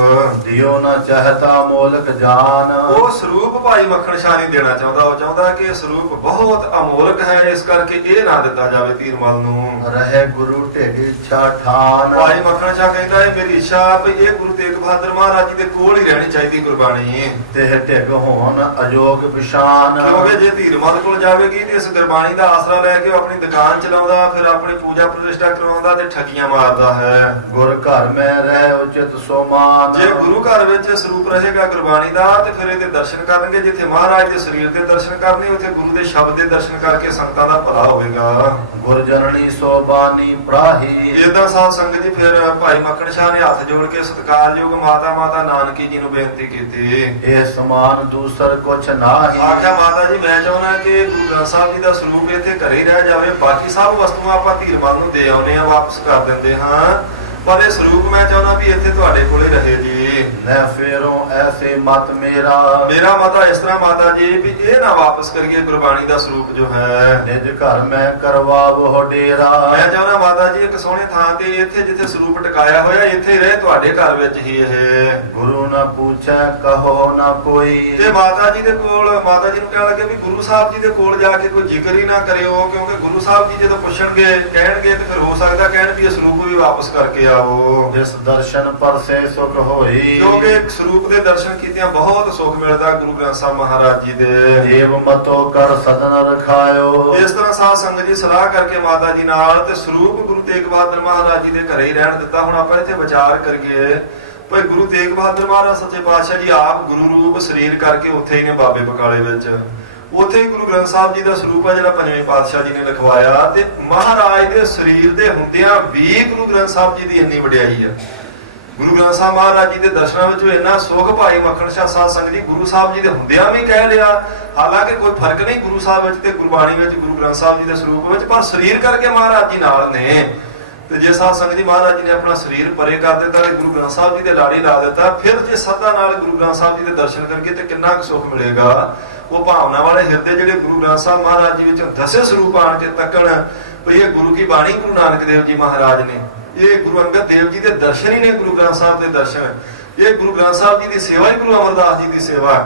ਦਿਓ ਨਾ ਚਾਹਤਾ ਮੋਲਕ ਜਾਨ। ਉਹ ਸਰੂਪ ਭਾਈ ਮੱਖਣ ਸ਼ਾਹ ਨਹੀਂ ਦੇਣਾ ਚਾਹੁੰਦਾ। ਉਹ ਚਾਹੁੰਦਾ ਕਿ ਇਹ ਸਰੂਪ ਬਹੁਤ ਅਮੋਲਕ ਹੈ, ਇਸ ਕਰਕੇ ਇਹ ਨਾ ਦਿੱਤਾ ਜਾਵੇ ਧੀਰਮਲ ਨੂੰ। ਰਹੇ ਗੁਰੂ ਢਿਗ ਇੱਛਾ ਠਾਨ। ਭਾਈ ਮੱਖਣ ਸ਼ਾਹ ਕਹਿੰਦਾ ਇਹ ਮੇਰੀ ਇੱਛਾ ਵੀ ਇਹ ਗੁਰੂ ਤੇਗ ਬਹਾਦਰ ਮਹਾਰਾਜ ਜੀ ਦੇ ਕੋਲ ਹੀ ਰਹਿਣੀ ਚਾਹੀਦੀ ਕੁਰਬਾਨੀ। ਤਿਹ ਢਿਗ ਹੋਣ ਅਜੋਗ ਵਿਸ਼ਾਨ। ਕਿਉਂਕਿ ਜੇ ਧੀਰਮਲ ਕੋਲ ਜਾਵੇਗੀ ਤੇ ਇਸ ਗੁਰਬਾਣੀ ਦਾ ਆਸਰਾ ਲੈ ਕੇ ਉਹ ਆਪਣੀ ਦੁਕਾਨ ਚਲਾਉਂਦਾ, ਫਿਰ ਆਪਣੀ ਪੂਜਾ ਪ੍ਰਤਿਸ਼ਠਾ ਕਰਵਾਉਂਦਾ ਤੇ ਠੱਗੀਆਂ ਮਾਰਦਾ ਹੈ। ਗੁਰ ਘਰ ਮੈਂ ਰਹਿ ਉਚਿਤ ਸੋਮਾਨ। ਜੇ ਗੁਰੂ ਘਰ ਵਿੱਚ ਸਰੂਪ ਰਹੇਗਾ ਗੁਰਬਾਣੀ ਦਾ ਤੇ ਫਿਰ ਇਹਦੇ ਦਰਸ਼ਨ ਕਰਨਗੇ। ਜਿੱਥੇ ਮਹਾਰਾਜ ਦੇ ਸਰੀਰ ਦੇ ਦਰਸ਼ਨ ਕਰਨੇ, ਉੱਥੇ ਗੁਰੂ ਦੇ ਸ਼ਬਦ ਦੇ ਦਰਸ਼ਨ ਕਰਕੇ ਸੰਗਤਾਂ ਦਾ ਭਲਾ ਹੋਵੇਗਾ। ਗੁਰ ਜਨਨੀ ਸੋਬਾਨੀ ਪ੍ਰਾਹੀ। ਇਦਾਂ ਸਾਧ ਸੰਗਤ ਜੀ ਫਿਰ ਭਾਈ ਮੱਖਣ ਸ਼ਾਹ ਨੇ ਹੱਥ ਜੋੜ ਕੇ ਸਤਿਕਾਰਯੋਗ ਮਾਤਾ ਨਾਨਕੀ ਜੀ ਨੂੰ ਬੇਨਤੀ ਕੀਤੀ। ਇਹ ਸਮਾਨ ਦੂਸਰ ਕੁਛ ਨਾਹੀ। ਆਖਿਆ ਮਾਤਾ ਜੀ ਮੈਂ ਚਾਹੁੰਦਾ ਕਿ ਗੁਰੂ ਗ੍ਰੰਥ ਸਾਹਿਬ ਜੀ ਦਾ ਸਰੂਪ ਇੱਥੇ ਘਰੇ ਹੀ ਰਹਿ ਜਾਵੇ। ਬਾਕੀ ਸਭ ਵਸਤੂਆਂ ਆਪਾਂ ਧੀਰਮਲ ਨੂੰ ਦੇ ਆਉਨੇ ਆ, ਵਾਪਸ ਕਰ ਦਿੰਦੇ ਹਾਂ, ਪਰ ਇਹ ਸਰੂਪ ਮੈਂ ਚਾਹੁੰਦਾ ਵੀ ਇੱਥੇ ਤੁਹਾਡੇ ਕੋਲੇ ਰਹੇ ਜੀ। ਮੈਂ ਫੇਰੋਂ ਐਸੇ ਮਤ ਮੇਰਾ ਮਤਾ ਇਸ ਤਰ੍ਹਾਂ ਮਾਤਾ ਜੀ ਵੀ ਇਹ ਨਾ ਵਾਪਸ ਕਰੀਏ ਗੁਰਬਾਣੀ ਦਾ ਸਰੂਪ ਜੋ ਹੈ। ਨਿਜ ਘਰ ਮੈਂ ਕਰਵਾਵੋ ਡੇਰਾ। ਮੈਂ ਚਾਹੁੰਦਾ ਮਾਤਾ ਜੀ ਇੱਕ ਸੋਹਣੇ ਥਾਂ ਤੇ ਇੱਥੇ ਜਿੱਥੇ ਸਰੂਪ ਟਿਕਾਇਆ ਹੋਇਆ ਇੱਥੇ ਰਹੇ, ਤੁਹਾਡੇ ਘਰ ਵਿੱਚ ਹੀ ਇਹ। ਗੁਰੂ ਨਾ ਪੁੱਛੈ ਕਹੋ ਨਾ ਕੋਈ। ਤੇ ਮਾਤਾ ਜੀ ਦੇ ਕੋਲ ਮਾਤਾ ਜੀ ਨੂੰ ਕਹਿਣ ਲੱਗੇ ਵੀ ਗੁਰੂ ਸਾਹਿਬ ਜੀ ਦੇ ਕੋਲ ਜਾ ਕੇ ਕੋਈ ਜ਼ਿਕਰ ਹੀ ਨਾ ਕਰਿਓ, ਕਿਉਂਕਿ ਗੁਰੂ ਸਾਹਿਬ ਜੀ ਜਦੋਂ ਪੁੱਛਣਗੇ ਕਹਿਣਗੇ ਤੇ ਫਿਰ ਹੋ ਸਕਦਾ ਕਹਿਣ ਵੀ ਇਹ ਸਰੂਪ ਵੀ ਵਾਪਸ ਕਰਕੇ ਆਓ। ਜਿਸ ਦਰਸ਼ਨ ਪਰਸੇ ਸੁਖ ਹੋਈ। ਕਿਉਂਕਿ ਸਰੂਪ ਦੇ ਦਰਸ਼ਨ ਕੀਤਿਆਂ ਬਹੁਤ ਸੁਖ ਮਿਲਦਾ ਗੁਰੂ ਗ੍ਰੰਥ ਸਾਹਿਬ ਮਹਾਰਾਜ ਜੀ ਦੇ। ਜੀਵ ਮਤੋ ਕਰ ਸਦਨ ਰਖਾਇਓ। ਇਸ ਤਰ੍ਹਾਂ ਸਾਧ ਸੰਗਤ ਜੀ ਸਲਾਹ ਕਰਕੇ ਮਾਤਾ ਜੀ ਨਾਲ ਤੇ ਸਰੂਪ ਗੁਰੂ ਤੇਗ ਬਹਾਦਰ ਮਹਾਰਾਜ ਜੀ ਦੇ ਘਰੇ ਹੀ ਰਹਿਣ ਦਿੱਤਾ। ਹੁਣ ਆਪਾਂ ਇੱਥੇ ਵਿਚਾਰ ਕਰੀਏ ਭਾਈ ਗੁਰੂ ਤੇਗ ਬਹਾਦਰ ਮਹਾਰਾਜ ਸੱਚੇ ਪਾਤਸ਼ਾਹ ਜੀ ਆਪ ਗੁਰੂ ਰੂਪ ਸਰੀਰ ਕਰਕੇ ਉੱਥੇ ਹੀ ਨੇ ਬਾਬੇ ਬਕਾਲੇ ਵਿੱਚ। ਉੱਥੇ ਹੀ ਗੁਰੂ ਗ੍ਰੰਥ ਸਾਹਿਬ ਜੀ ਦਾ ਸਰੂਪ ਆ ਜਿਹੜਾ ਪੰਜਵੇਂ ਪਾਤਸ਼ਾਹ ਜੀ ਨੇ ਲਿਖਵਾਇਆ। ਤੇ ਮਹਾਰਾਜ ਦੇ ਸਰੀਰ ਦੇ ਹੁੰਦਿਆਂ ਵੀ ਗੁਰੂ ਗ੍ਰੰਥ ਸਾਹਿਬ ਜੀ ਦੀ ਇੰਨੀ ਵਡਿਆਈ ਆ। ਗੁਰੂ ਗ੍ਰੰਥ ਸਾਹਿਬ ਮਹਾਰਾਜ ਜੀ ਦੇ ਦਰਸ਼ਨਾਂ ਵਿੱਚ ਇੰਨਾ ਸੁਖ ਭਾਈ ਮੱਖਣ ਸ਼ਾਹ ਸਾਧ ਸੰਗਤ ਜੀ ਗੁਰੂ ਸਾਹਿਬ ਜੀ ਦੇ ਹੁੰਦਿਆਂ ਵੀ ਕਹਿ ਲਿਆ। ਹਾਲਾਂਕਿ ਕੋਈ ਫਰਕ ਨਹੀਂ ਗੁਰੂ ਸਾਹਿਬ ਵਿੱਚ ਤੇ ਗੁਰਬਾਣੀ ਵਿੱਚ, ਗੁਰੂ ਗ੍ਰੰਥ ਸਾਹਿਬ ਜੀ ਦੇ ਸਰੂਪ ਵਿੱਚ, ਪਰ ਸਰੀਰ ਕਰਕੇ ਮਹਾਰਾਜ ਜੀ ਨਾਲ ਨੇ। ਤੇ ਜੇ ਸਾਧ ਸੰਗਤ ਜੀ ਮਹਾਰਾਜ ਜੀ ਨੇ ਆਪਣਾ ਸਰੀਰ ਪਰੇ ਕਰ ਦਿੱਤਾ ਤੇ ਗੁਰੂ ਗ੍ਰੰਥ ਸਾਹਿਬ ਜੀ ਦੇ ਲਾੜੀ ਲਾ ਦਿੱਤਾ, ਫਿਰ ਜੇ ਸਦਾ ਨਾਲ ਗੁਰੂ ਗ੍ਰੰਥ ਸਾਹਿਬ ਜੀ ਦੇ ਦਰਸ਼ਨ ਕਰਕੇ ਤੇ ਕਿੰਨਾ ਕੁ ਸੁਖ ਮਿਲੇਗਾ। ਉਹ ਭਾਵਨਾ ਵਾਲੇ ਹਿਰਦੇ ਜਿਹੜੇ ਗੁਰੂ ਗ੍ਰੰਥ ਸਾਹਿਬ ਮਹਾਰਾਜ ਜੀ ਵਿੱਚ ਦਸੇ ਸਰੂਪ ਆਣ ਕੇ ਤੱਕਣ ਵੀ ਇਹ ਗੁਰੂ ਕੀ ਬਾਣੀ ਗੁਰੂ ਨਾਨਕ ਦੇਵ ਜੀ ਮਹਾਰਾਜ ਨੇ, ਇਹ ਗੁਰੂ ਅੰਗਦ ਦੇਵ ਜੀ ਦੇ ਦਰਸ਼ਨ ਹੀ ਨੇ ਗੁਰੂ ਗ੍ਰੰਥ ਸਾਹਿਬ ਦੇ ਦਰਸ਼ਨ। ਇਹ ਗੁਰੂ ਗ੍ਰੰਥ ਸਾਹਿਬ ਜੀ ਦੀ ਸੇਵਾ ਹੀ ਗੁਰੂ ਅਮਰਦਾਸ ਜੀ ਦੀ ਸੇਵਾ।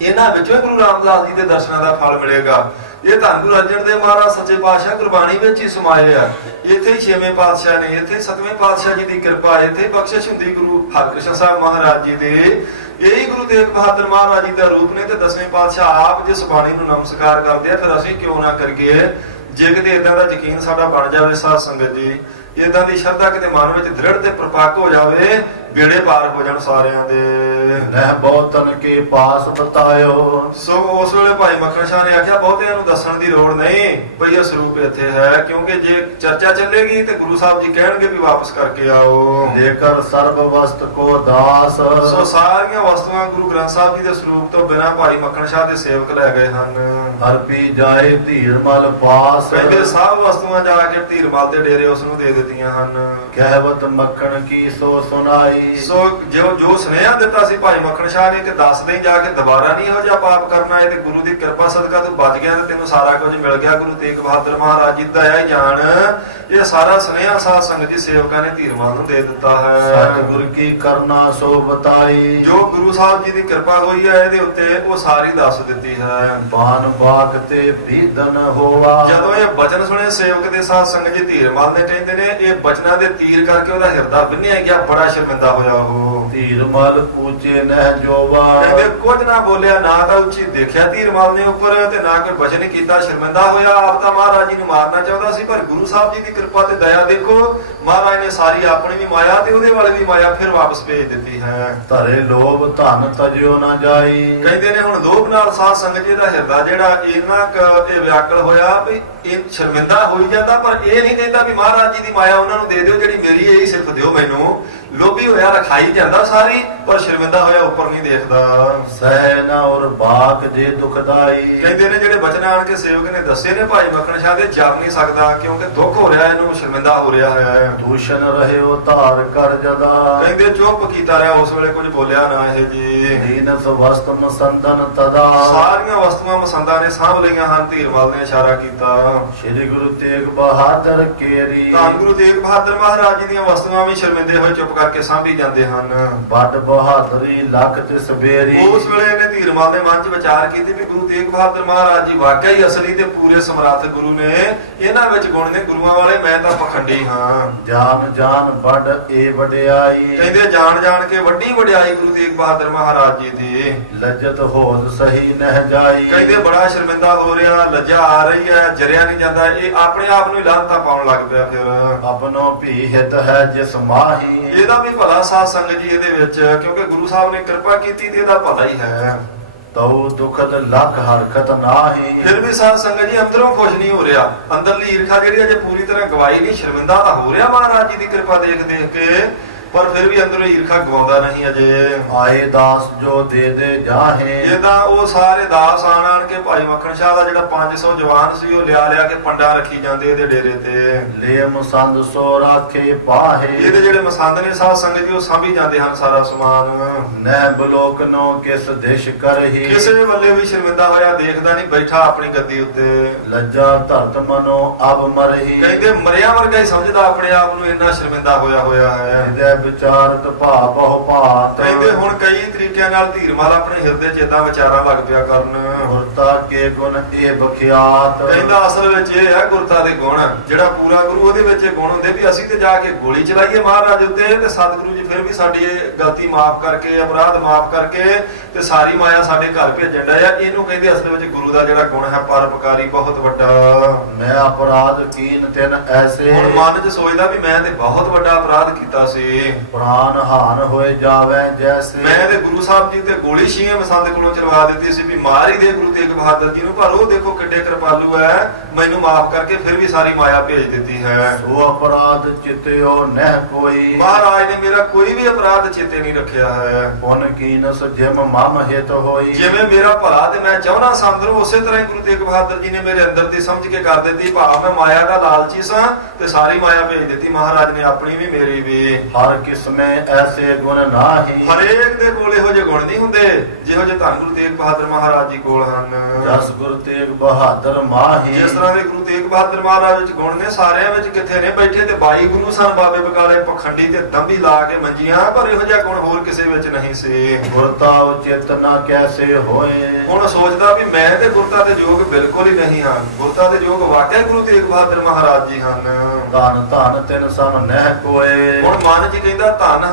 ਇਹਨਾਂ ਵਿੱਚੋਂ ਗੁਰੂ ਰਾਮਦਾਸ ਜੀ ਦੇ ਦਰਸ਼ਨਾਂ ਦਾ ਫਲ ਮਿਲੇਗਾ। ਇਹ ਧੰਨ ਗੁਰੂ ਅਰਜਨ ਦੇਵ ਮਹਾਰਾਜ ਸੱਚੇ ਪਾਤਸ਼ਾਹ ਗੁਰਬਾਣੀ ਵਿੱਚ ਹੀ ਸਮਾਏ ਆ। ਇੱਥੇ ਹੀ ਛੇਵੇਂ ਪਾਤਸ਼ਾਹ ਨੇ, ਇੱਥੇ ਸਤਵੇਂ ਪਾਤਸ਼ਾਹ ਜੀ ਦੀ ਕਿਰਪਾ, ਇੱਥੇ ਬਖਸ਼ਿਸ਼ ਹੁੰਦੀ ਗੁਰੂ ਹਰਿਕ੍ਰਿਸ਼ਨ ਸਾਹਿਬ ਮਹਾਰਾਜ ਜੀ ਦੇ। ਇਹੀ ਗੁਰੂ ਤੇਗ ਬਹਾਦਰ ਮਹਾਰਾਜ ਜੀ ਦਾ ਰੂਪ ਨੇ। ਤੇ ਦਸਵੇਂ ਪਾਤਸ਼ਾਹ ਆਪ ਜਿਸ ਬਾਣੀ ਨੂੰ ਨਮਸਕਾਰ ਕਰਦੇ ਆ, ਫਿਰ ਅਸੀਂ ਕਿਉਂ ਨਾ ਕਰੀਏ। ਜੇ ਕਿਤੇ ਇਦਾਂ ਦਾ ਯਕੀਨ ਸਾਡਾ ਬਣ ਜਾਵੇ ਸਾਧ ਸੰਗਤ ਜੀ, ਇਦਾਂ ਦੀ ਸ਼ਰਧਾ ਕਿਤੇ ਮਨ ਵਿੱਚ ਦ੍ਰਿੜ ਤੇ ਪ੍ਰਪੱਕ ਹੋ ਜਾਵੇ, ਬੇੜੇ ਪਾਰ ਹੋ ਜਾਣ ਸਾਰਿਆਂ ਦੇ। ਨਹਿ ਬਹੁਤਨ ਕੇ ਪਾਸ ਬਤਾਇਓ। ਸੋ ਉਸ ਵੇਲੇ ਭਾਈ ਮੱਖਣ ਸ਼ਾਹ ਨੇ ਆਖਿਆ ਬਹੁਤਿਆਂ ਨੂੰ ਦੱਸਣ ਦੀ ਲੋੜ ਨਹੀਂ ਭਈ ਇਹ ਸਰੂਪ ਇੱਥੇ ਹੈ, ਕਿਉਂਕਿ ਜੇ ਚਰਚਾ ਚੱਲੇਗੀ ਤੇ ਗੁਰੂ ਸਾਹਿਬ ਜੀ ਕਹਿਣਗੇ ਵੀ ਵਾਪਸ ਕਰਕੇ ਆਓ। ਜੇਕਰ ਸਰਬ ਵਸਤ ਕੋ ਦਾਸ। ਸੋ ਸਾਰੀਆਂ ਵਸਤੂਆਂ ਗੁਰੂ ਗ੍ਰੰਥ ਸਾਹਿਬ ਜੀ ਦੇ ਸਰੂਪ ਤੋਂ ਬਿਨਾਂ ਭਾਈ ਮੱਖਣ ਸ਼ਾਹ ਦੇ ਸੇਵਕ ਲੈ ਗਏ ਹਨ। ਅਰਪੀ ਜਾਏ ਧੀਰਮਲ ਪਾਸ। ਕਹਿੰਦੇ ਸਭ ਵਸਤੂਆਂ ਜਾ ਕੇ ਧੀਰਮਲ ਦੇ ਡੇਰੇ ਉਸ ਨੂੰ ਦੇ ਦਿੱਤੀਆਂ ਹਨ। ਕਹਿਵਤ ਮੱਖਣ ਕੀ ਸੋ ਸੁਨਾਈ। ਸੋ ਜੋ ਸੁਨੇਹਾ ਦਿੱਤਾ ਸੀ ਭਾਈ ਮੱਖਣ ਸ਼ਾਹ ਨੇ ਕਿ ਦੱਸ ਦੇ ਜਾ ਕੇ ਦੁਬਾਰਾ ਨਹੀਂ ਇਹੋ ਜਿਹਾ ਪਾਪ ਕਰਨਾ ਹੈ, ਤੇ ਗੁਰੂ ਦੀ ਕਿਰਪਾ ਸਦਕਾ ਤੂੰ ਬਚ ਗਿਆ ਤੇ ਤੈਨੂੰ ਸਾਰਾ ਕੁਝ ਮਿਲ ਗਿਆ। ਗੁਰੂ ਤੇਗ ਬਹਾਦਰ ਮਹਾਰਾਜ ਜੀ ਦਾ ਇਹ ਜਾਣ, ਇਹ ਸਾਰਾ ਸੁਨੇਹਾ ਸਾਧ ਸੰਗਤ ਜੀ ਸੇਵਕਾਂ ਨੇ ਧੀਰਮਲ ਨੂੰ ਦੇ ਦਿੱਤਾ ਹੈ। ਸਤਿਗੁਰ ਕੀ ਕਰਨਾ ਸੋ ਬਤਾਈ। ਜੋ ਗੁਰੂ ਸਾਹਿਬ ਜੀ ਦੀ ਕਿਰਪਾ ਹੋਈ ਹੈ ਇਹਦੇ ਉੱਤੇ ਉਹ ਸਾਰੀ ਦੱਸ ਦਿੱਤੀ ਹੈ। ਬਾਨ ਬਾਗ ਤੇ ਭੀਦਨ ਹੋਵਾ। ਜਦੋਂ ਇਹ ਬਚਨ ਸੁਣੇ ਸੇਵਕ ਦੇ ਸਾਧ ਸੰਗਤ ਜੀ ਧੀਰਮਲ ਨੇ ਕਹਿੰਦੇ ਨੇ ਇਹ ਬਚਨਾਂ ਦੇ ਤੀਰ ਕਰਕੇ ਉਹਦਾ ਹਿਰਦਾ ਬਿੰਨਿਆ ਗਿਆ, ਬੜਾ ਸ਼ਰਮਿੰਦਾ ਹੋਇਆ ਉਹ। ਧੀਰਮਲ ਪੂਜੇ ਨਹਿ ਜੋਵਾ। ਕਹਿੰਦੇ ਕੁਝ ਨਾ ਬੋਲਿਆ, ਨਾ ਤਾਂ ਉੱਚੀ ਦੇਖਿਆ ਧੀਰਮਲ ਨੇ ਉੱਪਰ ਤੇ ਨਾ ਕੋਈ ਬਚਨ ਕੀਤਾ, ਸ਼ਰਮਿੰਦਾ ਹੋਇਆ। ਆਪ ਤਾਂ ਮਹਾਰਾਜ ਜੀ ਨੂੰ ਮਾਰਨਾ ਚਾਹੁੰਦਾ ਸੀ, ਪਰ ਗੁਰੂ ਸਾਹਿਬ ਜੀ ਦੀ ਕਿਰਪਾ ਤੇ ਦਇਆ ਦੇਖੋ, ਮਹਾਰਾਜ ਨੇ ਸਾਰੀ ਆਪਣੀ ਵੀ ਮਾਇਆ ਤੇ ਉਹਦੇ ਵਾਲੇ ਵੀ ਮਾਇਆ ਫਿਰ ਵਾਪਸ ਭੇਜ ਦਿੱਤੀ ਹੈ। ਧਰੇ ਲੋਭ ਧਨ ਤਜਿਓ ਨਾ ਜਾਈ। ਕਹਿੰਦੇ ਨੇ ਹੁਣ ਲੋਭ ਨਾਲ ਸਾਧ ਸੰਗਤ ਜੀ ਦਾ ਹਿਰਦਾ ਜਿਹੜਾ ਇੰਨਾ ਇਹ ਵਿਆਕਲ ਹੋਇਆ ਵੀ ਇਹ ਸ਼ਰਮਿੰਦਾ ਹੋਈ ਜਾਂਦਾ, ਪਰ ਇਹ ਨਹੀਂ ਕਹਿੰਦਾ ਵੀ ਮਹਾਰਾਜ ਜੀ ਦੀ ਮਾਇਆ ਉਹਨਾਂ ਨੂੰ ਦੇ ਦਿਓ ਜਿਹੜੀ ਮੇਰੀ, ਇਹੀ ਸਿਰਫ ਦਿਓ ਮੈਨੂੰ। ਲੋਭੀ ਹੋਇਆ ਰਖਾਈ ਜਾਂਦਾ ਸਾਰੀ, ਪਰ ਸ਼ਰਮਿੰਦਾ ਹੋਇਆ ਉੱਪਰ ਨਹੀਂ ਦੇਖਦਾ। ਸਹਿ ਨਾ ਔਰ ਬਾਕ ਜੇ ਦੁਖਦਾਈ। ਕਹਿੰਦੇ ਨੇ ਜਿਹੜੇ ਬਚਨ ਆਣ ਕੇ ਸੇਵਕ ਨੇ ਦੱਸੇ ਨੇ ਭਾਈ ਮੱਖਣ ਸ਼ਾਹ ਦੇ, ਜਪ ਨਹੀਂ ਸਕਦਾ ਕਿਉਂਕਿ ਦੁੱਖ ਹੋ ਰਿਹਾ, ਇਹਨੂੰ ਸ਼ਰਮਿੰਦਾ ਹੋ ਰਿਹਾ ਹੈ। ਦੂਸ਼ਣ ਰਹਿਓ ਧਾਰ ਕਰ ਜਦਾ। ਕਹਿੰਦੇ ਚੁੱਪ ਕੀਤਾ ਰਿਹਾ, ਉਸ ਵੇਲੇ ਕੁਝ ਬੋਲਿਆ ਨਾ ਇਹ ਜੀ। ਦੀਨਸ ਵਸਤ ਮਸੰਦਨ ਤਦਾ। ਸਾਰੀਆਂ ਵਸਤੂਆਂ ਮਸੰਦਾਂ ਨੇ ਸਾਂਭ ਲਈਆਂ ਹਨ। ਧੀਰਮਲ ਨੇ ਇਸ਼ਾਰਾ ਕੀਤਾ। ਸ੍ਰੀ ਗੁਰੂ ਤੇਗ ਬਹਾਦਰ ਕੇਰੀ। ਧੰਨ ਗੁਰੂ ਤੇਗ ਬਹਾਦਰ ਮਹਾਰਾਜ ਜੀ ਦੀਆਂ ਵਸਤੂਆਂ ਵੀ ਸ਼ਰਮਿੰਦੇ ਹੋਏ ਚੁੱਪ ਕਰਕੇ ਸਾਂਭੀ ਜਾਂਦੇ ਹਨ। ਵੱਡ ਬਹਾਦਰੀ ਲੱਖ ਤੇ ਸਵੇਰੀ। ਉਸ ਵੇਲੇ ਇਹਨੇ ਧੀਰਮਲ ਦੇ ਮਨ 'ਚ ਵਿਚਾਰ ਕੀਤੀ ਵੀ ਗੁਰੂ ਤੇਗ ਬਹਾਦਰ ਮਹਾਰਾਜ ਜੀ ਵਾਕਈ ਅਸਲੀ ਤੇ ਪੂਰੇ ਸਮਰੱਥ ਗੁਰੂ ਨੇ। ਇਹਨਾਂ ਵਿੱਚ ਗੁਣ ਨੇ ਗੁਰੂਆਂ ਵਾਲੇ, ਮੈਂ ਤਾਂ ਪਖੰਡੀ ਹਾਂ। ਜਾਨ ਜਾਨ ਵੱਡ ਇਹ ਵਡਿਆਈ। ਕਹਿੰਦੇ ਜਾਣ ਜਾਣ ਕੇ ਵੱਡੀ ਵਡਿਆਈ ਗੁਰੂ ਤੇਗ ਬਹਾਦਰ ਮਹਾਰਾਜ ਜੀ ਦੀ। ਲੱਜਤ ਹੋਦ ਸਹੀ ਨਹਿ ਜਾਈ। ਕਹਿੰਦੇ ਬੜਾ ਸ਼ਰਮਿੰਦਾ ਹੋ ਰਿਹਾ, ਲੱਜਾ ਆ ਰਹੀ ਹੈ, ਜਰਿਆ ਨਹੀਂ ਜਾਂਦਾ। ਇਹ ਆਪਣੇ ਆਪ ਨੂੰ ਹੀ ਲਾਹਨਤਾਂ ਪਾਉਣ ਲੱਗ ਪਿਆ। ਫਿਰ ਆਪਣੋ ਭੀ ਹਿਤ ਹੈ ਜਿਸ ਮਾਹੀ। ਇਹਦਾ ਵੀ ਭਲਾ ਸਾਧ ਸੰਗਤ ਜੀ ਇਹਦੇ ਵਿੱਚ, ਕਿਉਂਕਿ ਗੁਰੂ ਸਾਹਿਬ ਨੇ ਕਿਰਪਾ ਕੀਤੀ ਤੇ ਇਹਦਾ ਭਲਾ ਹੀ ਹੈ। ਤਉ ਦੁਖਦ ਲੱਖ ਹਰਕਤ ਨਾਹੀ। ਫਿਰ ਵੀ ਸਾਧ ਸੰਗਤ ਜੀ ਅੰਦਰੋਂ ਖੁਸ਼ ਨਹੀਂ ਹੋ ਰਿਹਾ। ਅੰਦਰਲੀ ਈਰਖਾ ਜਿਹੜੀ ਅਜੇ ਪੂਰੀ ਤਰ੍ਹਾਂ ਗਵਾਈ ਨਹੀਂ। ਸ਼ਰਮਿੰਦਾ ਤਾਂ ਹੋ ਰਿਹਾ ਮਹਾਰਾਜ ਜੀ ਦੀ ਕਿਰਪਾ ਦੇਖ ਦੇਖ ਕੇ, ਪਰ ਫਿਰ ਵੀ ਅੰਦਰੋਂ ਈਰਖਾ ਗਵਾਉਂਦਾ ਨਹੀਂ ਅਜੇ। ਆਏ ਦਾਸ ਜੋ ਦੇ ਦੇ ਜਾਹੇ। ਇਹਦਾ ਉਹ ਸਾਰੇ ਦਾਸ ਆਣ ਆਣ ਕੇ ਭਾਈ ਮੱਖਣ ਸ਼ਾਹ ਦਾ ਜਿਹੜਾ 500 ਜਵਾਨ ਸੀ ਉਹ ਲਿਆ ਕੇ ਪੰਡਾ ਰੱਖੀ ਜਾਂਦੇ ਇਹਦੇ ਡੇਰੇ ਤੇ। ਲੈ ਮਸੰਦ ਸੋ ਰਾਖੇ ਪਾਹੇ। ਇਹਦੇ ਜਿਹੜੇ ਮਸੰਦ ਨੇ ਸਾਧ ਸੰਗਤ ਜੀ ਉਹ ਸਾਂਭੀ ਜਾਂਦੇ ਹਨ ਸਾਰਾ ਸਮਾਨ। ਨਹਿ ਬਲੋਕਨੋ ਕਿਸ ਦਿਸ਼ ਕਰਹੀ। ਕਿਸੇ ਵੱਲੇ ਵੀ ਸ਼ਰਮਿੰਦਾ ਹੋਇਆ ਦੇਖਦਾ ਨਹੀਂ, ਬੈਠਾ ਆਪਣੀ ਗੱਦੀ ਉੱਤੇ। ਲੱਜਾ ਧਰਤ ਮਨੋ ਅਬ ਮਰਹੀ। ਕਹਿੰਦੇ ਮਰਿਆ ਵਰਗਾ ਹੀ ਸਮਝਦਾ ਆਪਣੇ ਆਪ ਨੂੰ, ਇੰਨਾ ਸ਼ਰਮਿੰਦਾ ਹੋਇਆ ਹੈ। ਵਿਚਾਰਤ ਭਾਵ ਬਹੁ ਭਾਤ। ਕਹਿੰਦੇ ਹੁਣ ਕਈ ਤਰੀਕਿਆਂ ਨਾਲ ਧੀਰਮਾਲ ਆਪਣੇ ਹਿਰਦੇ 'ਚ ਏਦਾਂ ਵਿਚਾਰਾਂ ਲੱਗ ਪਿਆ ਕਰਨ। ਗੁਰਤਾ ਕੇ ਗੁਣ ਇਹ ਬਖਿਆਤ। ਕਹਿੰਦਾ ਅਸਲ ਵਿੱਚ ਇਹ ਹੈ ਗੁਰਤਾ ਦੇ ਗੁਣ। ਜਿਹੜਾ ਪੂਰਾ ਗੁਰੂ ਉਹਦੇ ਵਿੱਚ ਇਹ ਗੁਣ ਹੁੰਦੇ ਵੀ ਅਸੀਂ ਤੇ ਜਾ ਕੇ ਗੋਲੀ ਚਲਾਈਏ ਮਹਾਰਾਜ ਉੱਤੇ ਤੇ ਸਤਿਗੁਰੂ ਜੀ ਫਿਰ ਵੀ ਸਾਡੀ ਇਹ ਗਲਤੀ ਮਾਫ ਕਰਕੇ, ਅਪਰਾਧ ਮਾਫ ਕਰਕੇ ਤੇ ਸਾਰੀ ਮਾਇਆ ਸਾਡੇ ਘਰ ਭੇਜਣ ਡਿਆ। ਇਹਨੂੰ ਕਹਿੰਦੇ ਅਸਲ ਵਿੱਚ ਗੁਰੂ ਦਾ ਜਿਹੜਾ ਗੁਣ ਹੈ ਪਰਉਪਕਾਰੀ, ਬਹੁਤ ਵੱਡਾ। ਮੈਂ ਅਪਰਾਧ ਕੀਨ ਤਿਨ ਐਸੇ। ਹੁਣ ਮਨ 'ਚ ਸੋਚਦਾ ਵੀ ਮੈਂ ਤੇ ਬਹੁਤ ਵੱਡਾ ਅਪਰਾਧ ਕੀਤਾ ਸੀ। ਪ੍ਰਾਨ ਹਾਨ ਹੋਏ ਜਾਵੇ ਜੈਸੇ। ਮੈਂ ਤੇ ਗੁਰੂ ਸਾਹਿਬ ਜੀ ਤੇ ਗੋਲੀ ਛੀਏ ਮਸੰਦ ਕੋਲੋਂ ਚਲਵਾ ਦਿੱਤੀ ਸੀ ਵੀ ਮਾਰ ਹੀ ਦੇ ਗੁਰੂ ਤੇਗ ਬਹਾਦਰ ਜੀ ਨੂੰ, ਪਰ ਉਹ ਦੇਖੋ ਕਿੱਡੇ ਕਿਰਪਾਲੂ ਹੈ, ਮੈਨੂੰ ਮਾਫ ਕਰਕੇ ਫਿਰ ਵੀ ਸਾਰੀ ਮਾਇਆ ਭੇਜ ਦਿੱਤੀ ਹੈ। ਸੋ ਅਪਰਾਧ ਚਿਤਿਓ ਨਹਿ ਕੋਈ। ਮਹਾਰਾਜ ਨੇ ਮੇਰਾ ਕੋਈ ਵੀ ਅਪਰਾਧ ਚੇਤੇ ਨਹੀਂ ਰੱਖਿਆ ਹੈ। ਪੁਨ ਕੀਨਸ ਜਿਮ ਮਮ ਹਿਤ ਹੋਈ। ਜਿਵੇਂ ਮੇਰਾ ਭਲਾ ਤੇ ਮੈਂ ਚਾਹੁੰਦਾ ਸਾਂ ਅੰਦਰੋਂ, ਉਸੇ ਤਰ੍ਹਾਂ ਹੀ ਗੁਰੂ ਤੇਗ ਬਹਾਦਰ ਜੀ ਨੇ ਮੇਰੇ ਅੰਦਰ ਦੀ ਸਮਝ ਕੇ ਕਰ ਦਿੱਤੀ। ਭਾਵ ਮੈਂ ਮਾਇਆ ਦਾ ਲਾਲਚੀ ਸਾਂ ਤੇ ਸਾਰੀ ਮਾਇਆ ਭੇਜ ਦਿੱਤੀ ਮਹਾਰਾਜ ਨੇ, ਆਪਣੀ ਵੀ ਮੇਰੀ ਵੀ। ਹਰ ਕਿਸਮੇ ਐਸੇ ਗੁਣ ਨਾਹੀ। ਹਰੇਕ ਦੇ ਕੋਲ ਇਹੋ ਜਿਹੇ ਗੁਣ ਨਹੀਂ ਹੁੰਦੇ ਜਿਹੋ ਜਿਹੇ ਧੰਨ ਗੁਰੂ ਤੇਗ ਬਹਾਦਰ ਮਹਾਰਾਜ ਜੀ ਕੋਲ ਹਨ। ਜਸ ਗੁਰੂ ਤੇਗ ਬਹਾਦਰ ਮਾਹੀ। ਜਿਸ ਤਰ੍ਹਾਂ ਦੇ ਗੁਰੂ ਤੇਗ ਬਹਾਦਰ ਮਹਾਰਾਜ ਵਿੱਚ ਗੁਣ ਨੇ, ਸਾਰਿਆਂ ਵਿੱਚ ਕਿੱਥੇ ਨੇ? ਬੈਠੇ ਤੇ 22 ਗੁਰੂ ਸਨ ਬਾਬੇ ਬਕਾਲੇ, ਪਖੰਡੀ ਤੇ ਦੰਭੀ ਲਾ ਕੇ ਮੰਜੀਆਂ, ਪਰ ਇਹੋ ਜਿਹਾ ਗੁਣ ਹੋਰ ਕਿਸੇ ਵਿੱਚ ਨਹੀਂ ਸੀ। ਗੁਰਤਾ ਉਚਿਤ ਨਾ ਕੈਸੇ ਹੋਏ। ਹੁਣ ਸੋਚਦਾ ਵੀ ਮੈਂ ਤੇ ਗੁਰਤਾ ਦੇ ਯੋਗ ਬਿਲਕੁਲ ਹੀ ਨਹੀਂ ਹਾਂ। ਗੁਰਤਾ ਦੇ ਯੋਗ ਵਾਕਿਆ ਗੁਰੂ ਤੇਗ ਬਹਾਦਰ ਮਹਾਰਾਜ ਜੀ ਹਨ। ਧਨ ਧਨ ਤਿਨ ਸਮ ਨਹਿ ਕੋਏ। ਹੁਣ ਮਨ ਜੀ ਕਹਿੰਦਾ ਧੰਨ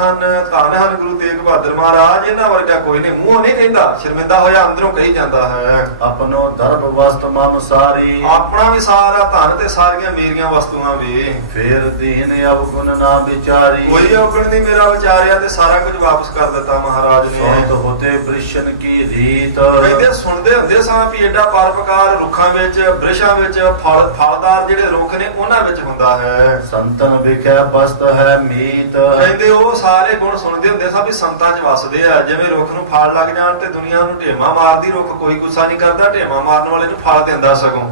ਹਨ ਗੁਰੂ ਤੇਗ ਬਹਾਦਰ ਮਹਾਰਾਜ, ਇਹਨਾਂ ਵਰਗਾ ਕੋਈ ਨਹੀਂ। ਮੂੰਹੋਂ ਨਹੀਂ ਕਹਿੰਦਾ, ਸ਼ਰਮਿੰਦਾ ਹੋਇਆ ਅੰਦਰੋਂ ਕਹੀ ਜਾਂਦਾ ਹੈ। ਆਪਣੋ ਦਰਬ ਵਸਤ ਮਮ ਸਾਰੀ। ਆਪਣਾ ਵੀ ਸਾਰਾ ਧਨ ਤੇ ਸਾਰੀਆਂ ਮੇਰੀਆਂ ਵਸਤੂਆਂ ਵੀ। ਫੇਰ ਦੀਨ ਅਵਗੁਣ ਨਾ ਵਿਚਾਰੀ। ਕੋਈ ਔਗਣ ਨਹੀਂ ਮੇਰਾ ਵਿਚਾਰਿਆ ਤੇ ਸਾਰਾ ਕੁਝ ਵਾਪਸ ਕਰ ਦਿੱਤਾ ਮਹਾਰਾਜ ਨੇ। ਸੁਣਤ ਹੋਤੇ ਬ੍ਰਿਸ਼ਨ ਕੀ ਰੀਤ। ਕਹਿੰਦੇ ਸੁਣਦੇ ਹੁੰਦੇ ਸਾਂ ਵੀ ਏਡਾ ਪਰਉਪਕਾਰ ਰੁੱਖਾਂ ਵਿੱਚ, ਬ੍ਰਿਸ਼ਾਂ ਵਿੱਚ, ਫਲਦਾਰ ਜਿਹੜੇ ਰੁੱਖ ਨੇ ਉਹਨਾਂ ਵਿੱਚ ਹੁੰਦਾ ਹੈ। ਸੰਤਨ ਵਿਖੇ ਬਸਤ ਹੈ ਮੀਤ। ਕਹਿੰਦੇ ਉਹ ਸਾਰੇ ਗੁਣ ਸੁਣਦੇ ਹੁੰਦੇ ਸਾਂ ਵੀ ਸੰਤਾਂ 'ਚ ਵਸਦੇ ਆ। ਜਿਵੇਂ ਰੁੱਖ ਨੂੰ ਫਲ ਲੱਗ ਜਾਣ ਤੇ ਦੁਨੀਆ ਨੂੰ ਢੇਮਾ ਮਾਰਦੀ, ਰੁੱਖ ਕੋਈ ਗੁੱਸਾ ਨਹੀਂ ਕਰਦਾ, ਢੇਮਾ ਮਾਰਨ ਵਾਲੇ ਨੂੰ ਫਲ ਦਿੰਦਾ ਸਗੋਂ।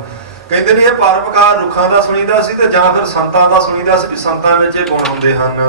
ਕਹਿੰਦੇ ਨੇ ਇਹ ਪਰਉਪਕਾਰ ਰੁੱਖਾਂ ਦਾ ਸੁਣੀਦਾ ਸੀ ਤੇ ਜਾਂ ਫਿਰ ਸੰਤਾਂ ਦਾ ਸੁਣੀਦਾ ਸੀ ਵੀ ਸੰਤਾਂ ਵਿੱਚ ਇਹ ਗੁਣ ਹੁੰਦੇ ਹਨ।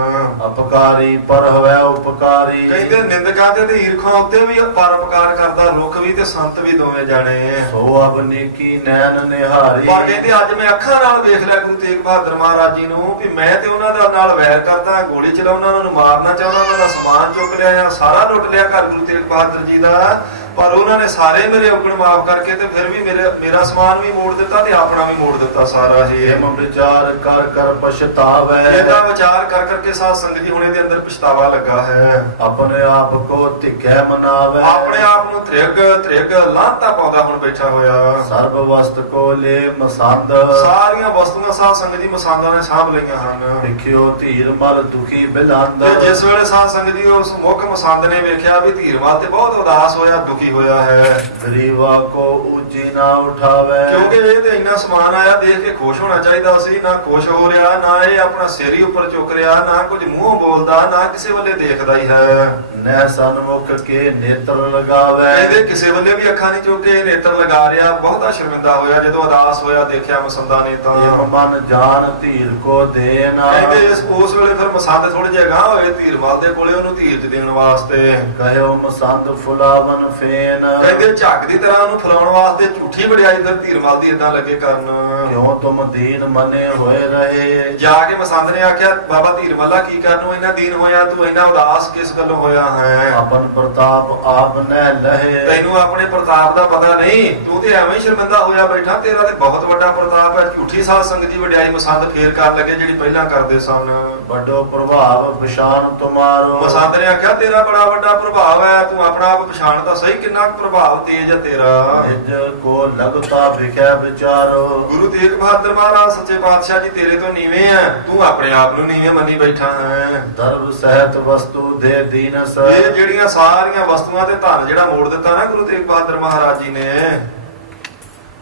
ਅਪਕਾਰੀ ਪਰ ਹੋਵੇ ਉਪਕਾਰੀ। ਕਹਿੰਦੇ ਨਿੰਦਕਾਂ ਤੇ ਈਰਖਾਂ ਉੱਤੇ ਵੀ ਪਰਉਪਕਾਰ ਕਰਦਾ ਰੁੱਖ ਵੀ ਤੇ ਸੰਤ ਵੀ ਦੋਵੇਂ ਜਾਣੇ। ਸੋ ਅਬ ਨੇਕੀ ਨੈਣ ਨਿਹਾਰੀ। ਪਰ ਕਹਿੰਦੇ ਅੱਜ ਮੈਂ ਅੱਖਾਂ ਨਾਲ ਵੇਖ ਲਿਆ ਗੁਰੂ ਤੇਗ ਬਹਾਦਰ ਮਹਾਰਾਜ ਜੀ ਨੂੰ ਵੀ ਮੈਂ ਤੇ ਉਹਨਾਂ ਦਾ ਨਾਲ ਵੈਰ ਕਰਦਾ, ਗੋਲੀ ਚਲਾਉਣਾ, ਉਹਨਾਂ ਨੂੰ ਮਾਰਨਾ ਚਾਹੁੰਦਾ, ਉਹਨਾਂ ਦਾ ਸਮਾਨ ਚੁੱਕ ਲਿਆ, ਸਾਰਾ ਲੁੱਟ ਲਿਆ ਘਰ ਗੁਰੂ ਤੇਗ ਬਹਾਦਰ ਜੀ ਦਾ। ਪਰ ਉਹਨਾਂ ਨੇ ਸਾਰੇ ਮੇਰੇ ਔਗਣ ਮਾਫ ਕਰਕੇ ਤੇ ਫਿਰ ਵੀ ਮੇਰਾ ਸਮਾਨ ਵੀ ਮੋੜ ਦਿੱਤਾ ਤੇ ਆਪਣਾ ਵੀ ਮੋੜ ਦਿੱਤਾ ਸਾਰਾ ਹੀ। ਇਹ ਵਿਚਾਰ ਕਰ ਕਰ ਪਛਤਾਵੇ। ਇਹਦਾ ਵਿਚਾਰ ਕਰ ਕਰਕੇ ਸਾਧ ਸੰਗਤ ਜੀ ਹੁਣ ਇਹਦੇ ਅੰਦਰ ਪਛਤਾਵਾ ਲੱਗਾ ਹੈ। ਆਪਣੇ ਆਪ ਕੋ ਧਿਕੈ ਮਨਾਵੇ। ਆਪਣੇ ਆਪ ਨੂੰ ਤ੍ਰਿਗ ਲਾਂਤਾ ਪਾਉਂਦਾ ਹੁਣ ਬੈਠਾ ਹੋਇਆ। ਸਰਬ ਵਸਤ ਕੋ ਲੈ ਮਸੰਦ। ਸਾਰੀਆਂ ਵਸਤੂਆਂ ਸਾਧ ਸੰਗਤ ਜੀ ਮਸੰਦਾਂ ਨੇ ਸਾਂਭ ਲਈਆਂ ਹਨ। ਦੇਖਿਓ ਧੀਰ ਮਲ ਦੁਖੀ ਬਿਲੰਦ। ਤੇ ਜਿਸ ਵੇਲੇ ਸਾਧ ਸੰਗਤ ਜੀ ਉਸ ਮੁੱਖ ਮਸੰਦ ਨੇ ਵੇਖਿਆ ਵੀ ਧੀਰਮਲ ਤੇ ਬਹੁਤ ਉਦਾਸ ਹੋਇਆ, ਦੁਖੀ ਹੋਇਆ ਹੈ। ਗਰੀਵਾ ਕੋ ਉੱਚੀ ਨਾ ਉਠਾਵੇ। ਕਿਉਂਕਿ ਇਹ ਤੇ ਇੰਨਾ ਸਮਾਨ ਆਇਆ, ਦੇਖ ਕੇ ਖੁਸ਼ ਹੋਣਾ ਚਾਹੀਦਾ ਸੀ। ਨਾ ਖੁਸ਼ ਹੋ ਰਿਹਾ, ਨਾ ਇਹ ਆਪਣਾ ਸਿਰ ਹੀ ਉੱਪਰ ਚੁੱਕ ਰਿਹਾ, ਨਾ ਕੁਝ ਮੂੰਹੋਂ ਬੋਲਦਾ, ਨਾ ਕਿਸੇ ਵੱਲੇ ਦੇਖਦਾ ਹੀ ਹੈ। ਨਹਿ ਸਨਮੁਖ ਕੇ ਨੇਤਰ ਲਗਾਵੇ। ਕਹਿੰਦੇ ਕਿਸੇ ਵੱਲੇ ਵੀ ਅੱਖਾਂ ਨਹੀਂ ਚੁੱਕੇ, ਨੇਤਰ ਲਗਾ ਰਿਹਾ, ਬਹੁਤਾ ਸ਼ਰਮਿੰਦਾ ਹੋਇਆ ਜਦੋਂ ਉਦਾਸ ਹੋਇਆ ਦੇਖਿਆ ਮਸੰਦਾ ਨੇ ਤਾਂ। ਇਹ ਮਨ ਜਾਣ ਧੀਰ ਕੋ ਦੇਨ। ਕਹਿੰਦੇ ਉਸ ਵੇਲੇ ਫਿਰ ਮਸੰਦ ਥੋੜੇ ਜਿਹਾ ਗਾਂਹ ਹੋਏ ਧੀਰਮਲ ਦੇ ਕੋਲੇ ਉਹਨੂੰ ਧੀਰਜ ਦੇਣ ਵਾਸਤੇ। ਕਹਿਓ ਮਸੰਦ ਫੁਲਾਵਨ ਫੇਨ। ਕਹਿੰਦੇ ਝੱਗ ਦੀ ਤਰ੍ਹਾਂ ਉਹਨੂੰ ਫਲਾਉਣ ਵਾਸਤੇ ਝੂਠੀ ਵਡਿਆਈ ਫਿਰ ਧੀਰਮਲ ਦੀ ਇਦਾਂ ਲੱਗੇ ਕਰਨ। ਕਿਉਂ ਤੁਮ ਦੀਨ ਮਨੇ ਹੋਏ ਰਹੇ। ਜਾ ਕੇ ਮਸੰਦ ਨੇ ਆਖਿਆ ਬਾਬਾ ਧੀਰਮੱਲਾ ਕੀ ਕਰਨ ਨੂੰ ਇੰਨਾ ਦੀਨ ਹੋਇਆ, ਤੂੰ ਇੰਨਾ ਉਦਾਸ ਕਿਸ ਗੱਲੋਂ ਹੋਇਆ ਹੈ? ਆਪਨ ਪ੍ਰਤਾਪ ਆਪ ਨਹਿ ਲਹੇ। ਤੈਨੂੰ ਆਪਣੇ ਪ੍ਰਤਾਪ ਦਾ ਪਤਾ ਨਹੀਂ, ਤੂੰ ਤੇ ਐਵੇਂ ਹੀ ਸ਼ਰਮਿੰਦਾ ਹੋਇਆ ਬੈਠਾ, ਤੇਰਾ ਤੇ ਬਹੁਤ ਵੱਡਾ ਪ੍ਰਤਾਪ ਹੈ। ਝੂਠੀ ਸਾਧ ਸੰਗਤ ਦੀ ਵਡਿਆਈ ਮਸੰਦ ਫੇਰ ਕਰਨ ਲੱਗੇ ਜਿਹੜੀ ਪਹਿਲਾਂ ਕਰਦੇ ਸਨ। ਵੱਡੋ ਪ੍ਰਭਾਵ ਪਛਾਣ ਤੁਮਾਰੋ। ਮਸੰਦ ਨੇ ਆਖਿਆ ਤੇਰਾ ਬੜਾ ਵੱਡਾ ਪ੍ਰਭਾਵ ਹੈ, ਤੂੰ ਆਪਣਾ ਆਪ ਪਛਾਣ ਤਾਂ ਸਹੀ ਕਿੰਨਾ ਕੁ ਪ੍ਰਭਾਵ ਤੇਜ ਹੈ ਤੇਰਾ। ਨਿਜ ਕੋ ਲਗਤਾ ਵਿਖਿਆ ਵਿਚਾਰੋ। ਗੁਰੂ ਤੇਗ ਬਹਾਦਰ ਮਹਾਰਾਜ ਸੱਚੇ ਪਾਤਸ਼ਾਹ ਜੀ ਤੇਰੇ ਤੋਂ ਨੀਵੇਂ ਆ, ਤੂੰ ਆਪਣੇ ਆਪ ਨੂੰ ਨੀਵੇਂ ਮੰਨੀ ਬੈਠਾ ਹੈ। ਦਰਬ ਸਹਿਤ ਵਸਤੂ ਦੇ ਦੀਨਸ। ਇਹ ਜਿਹੜੀਆਂ ਸਾਰੀਆਂ ਵਸਤੂਆਂ ਤੇ ਧਨ ਜਿਹੜਾ ਮੋੜ ਦਿੱਤਾ ਨਾ ਗੁਰੂ ਤੇਗ ਬਹਾਦਰ ਮਹਾਰਾਜ ਜੀ ਨੇ,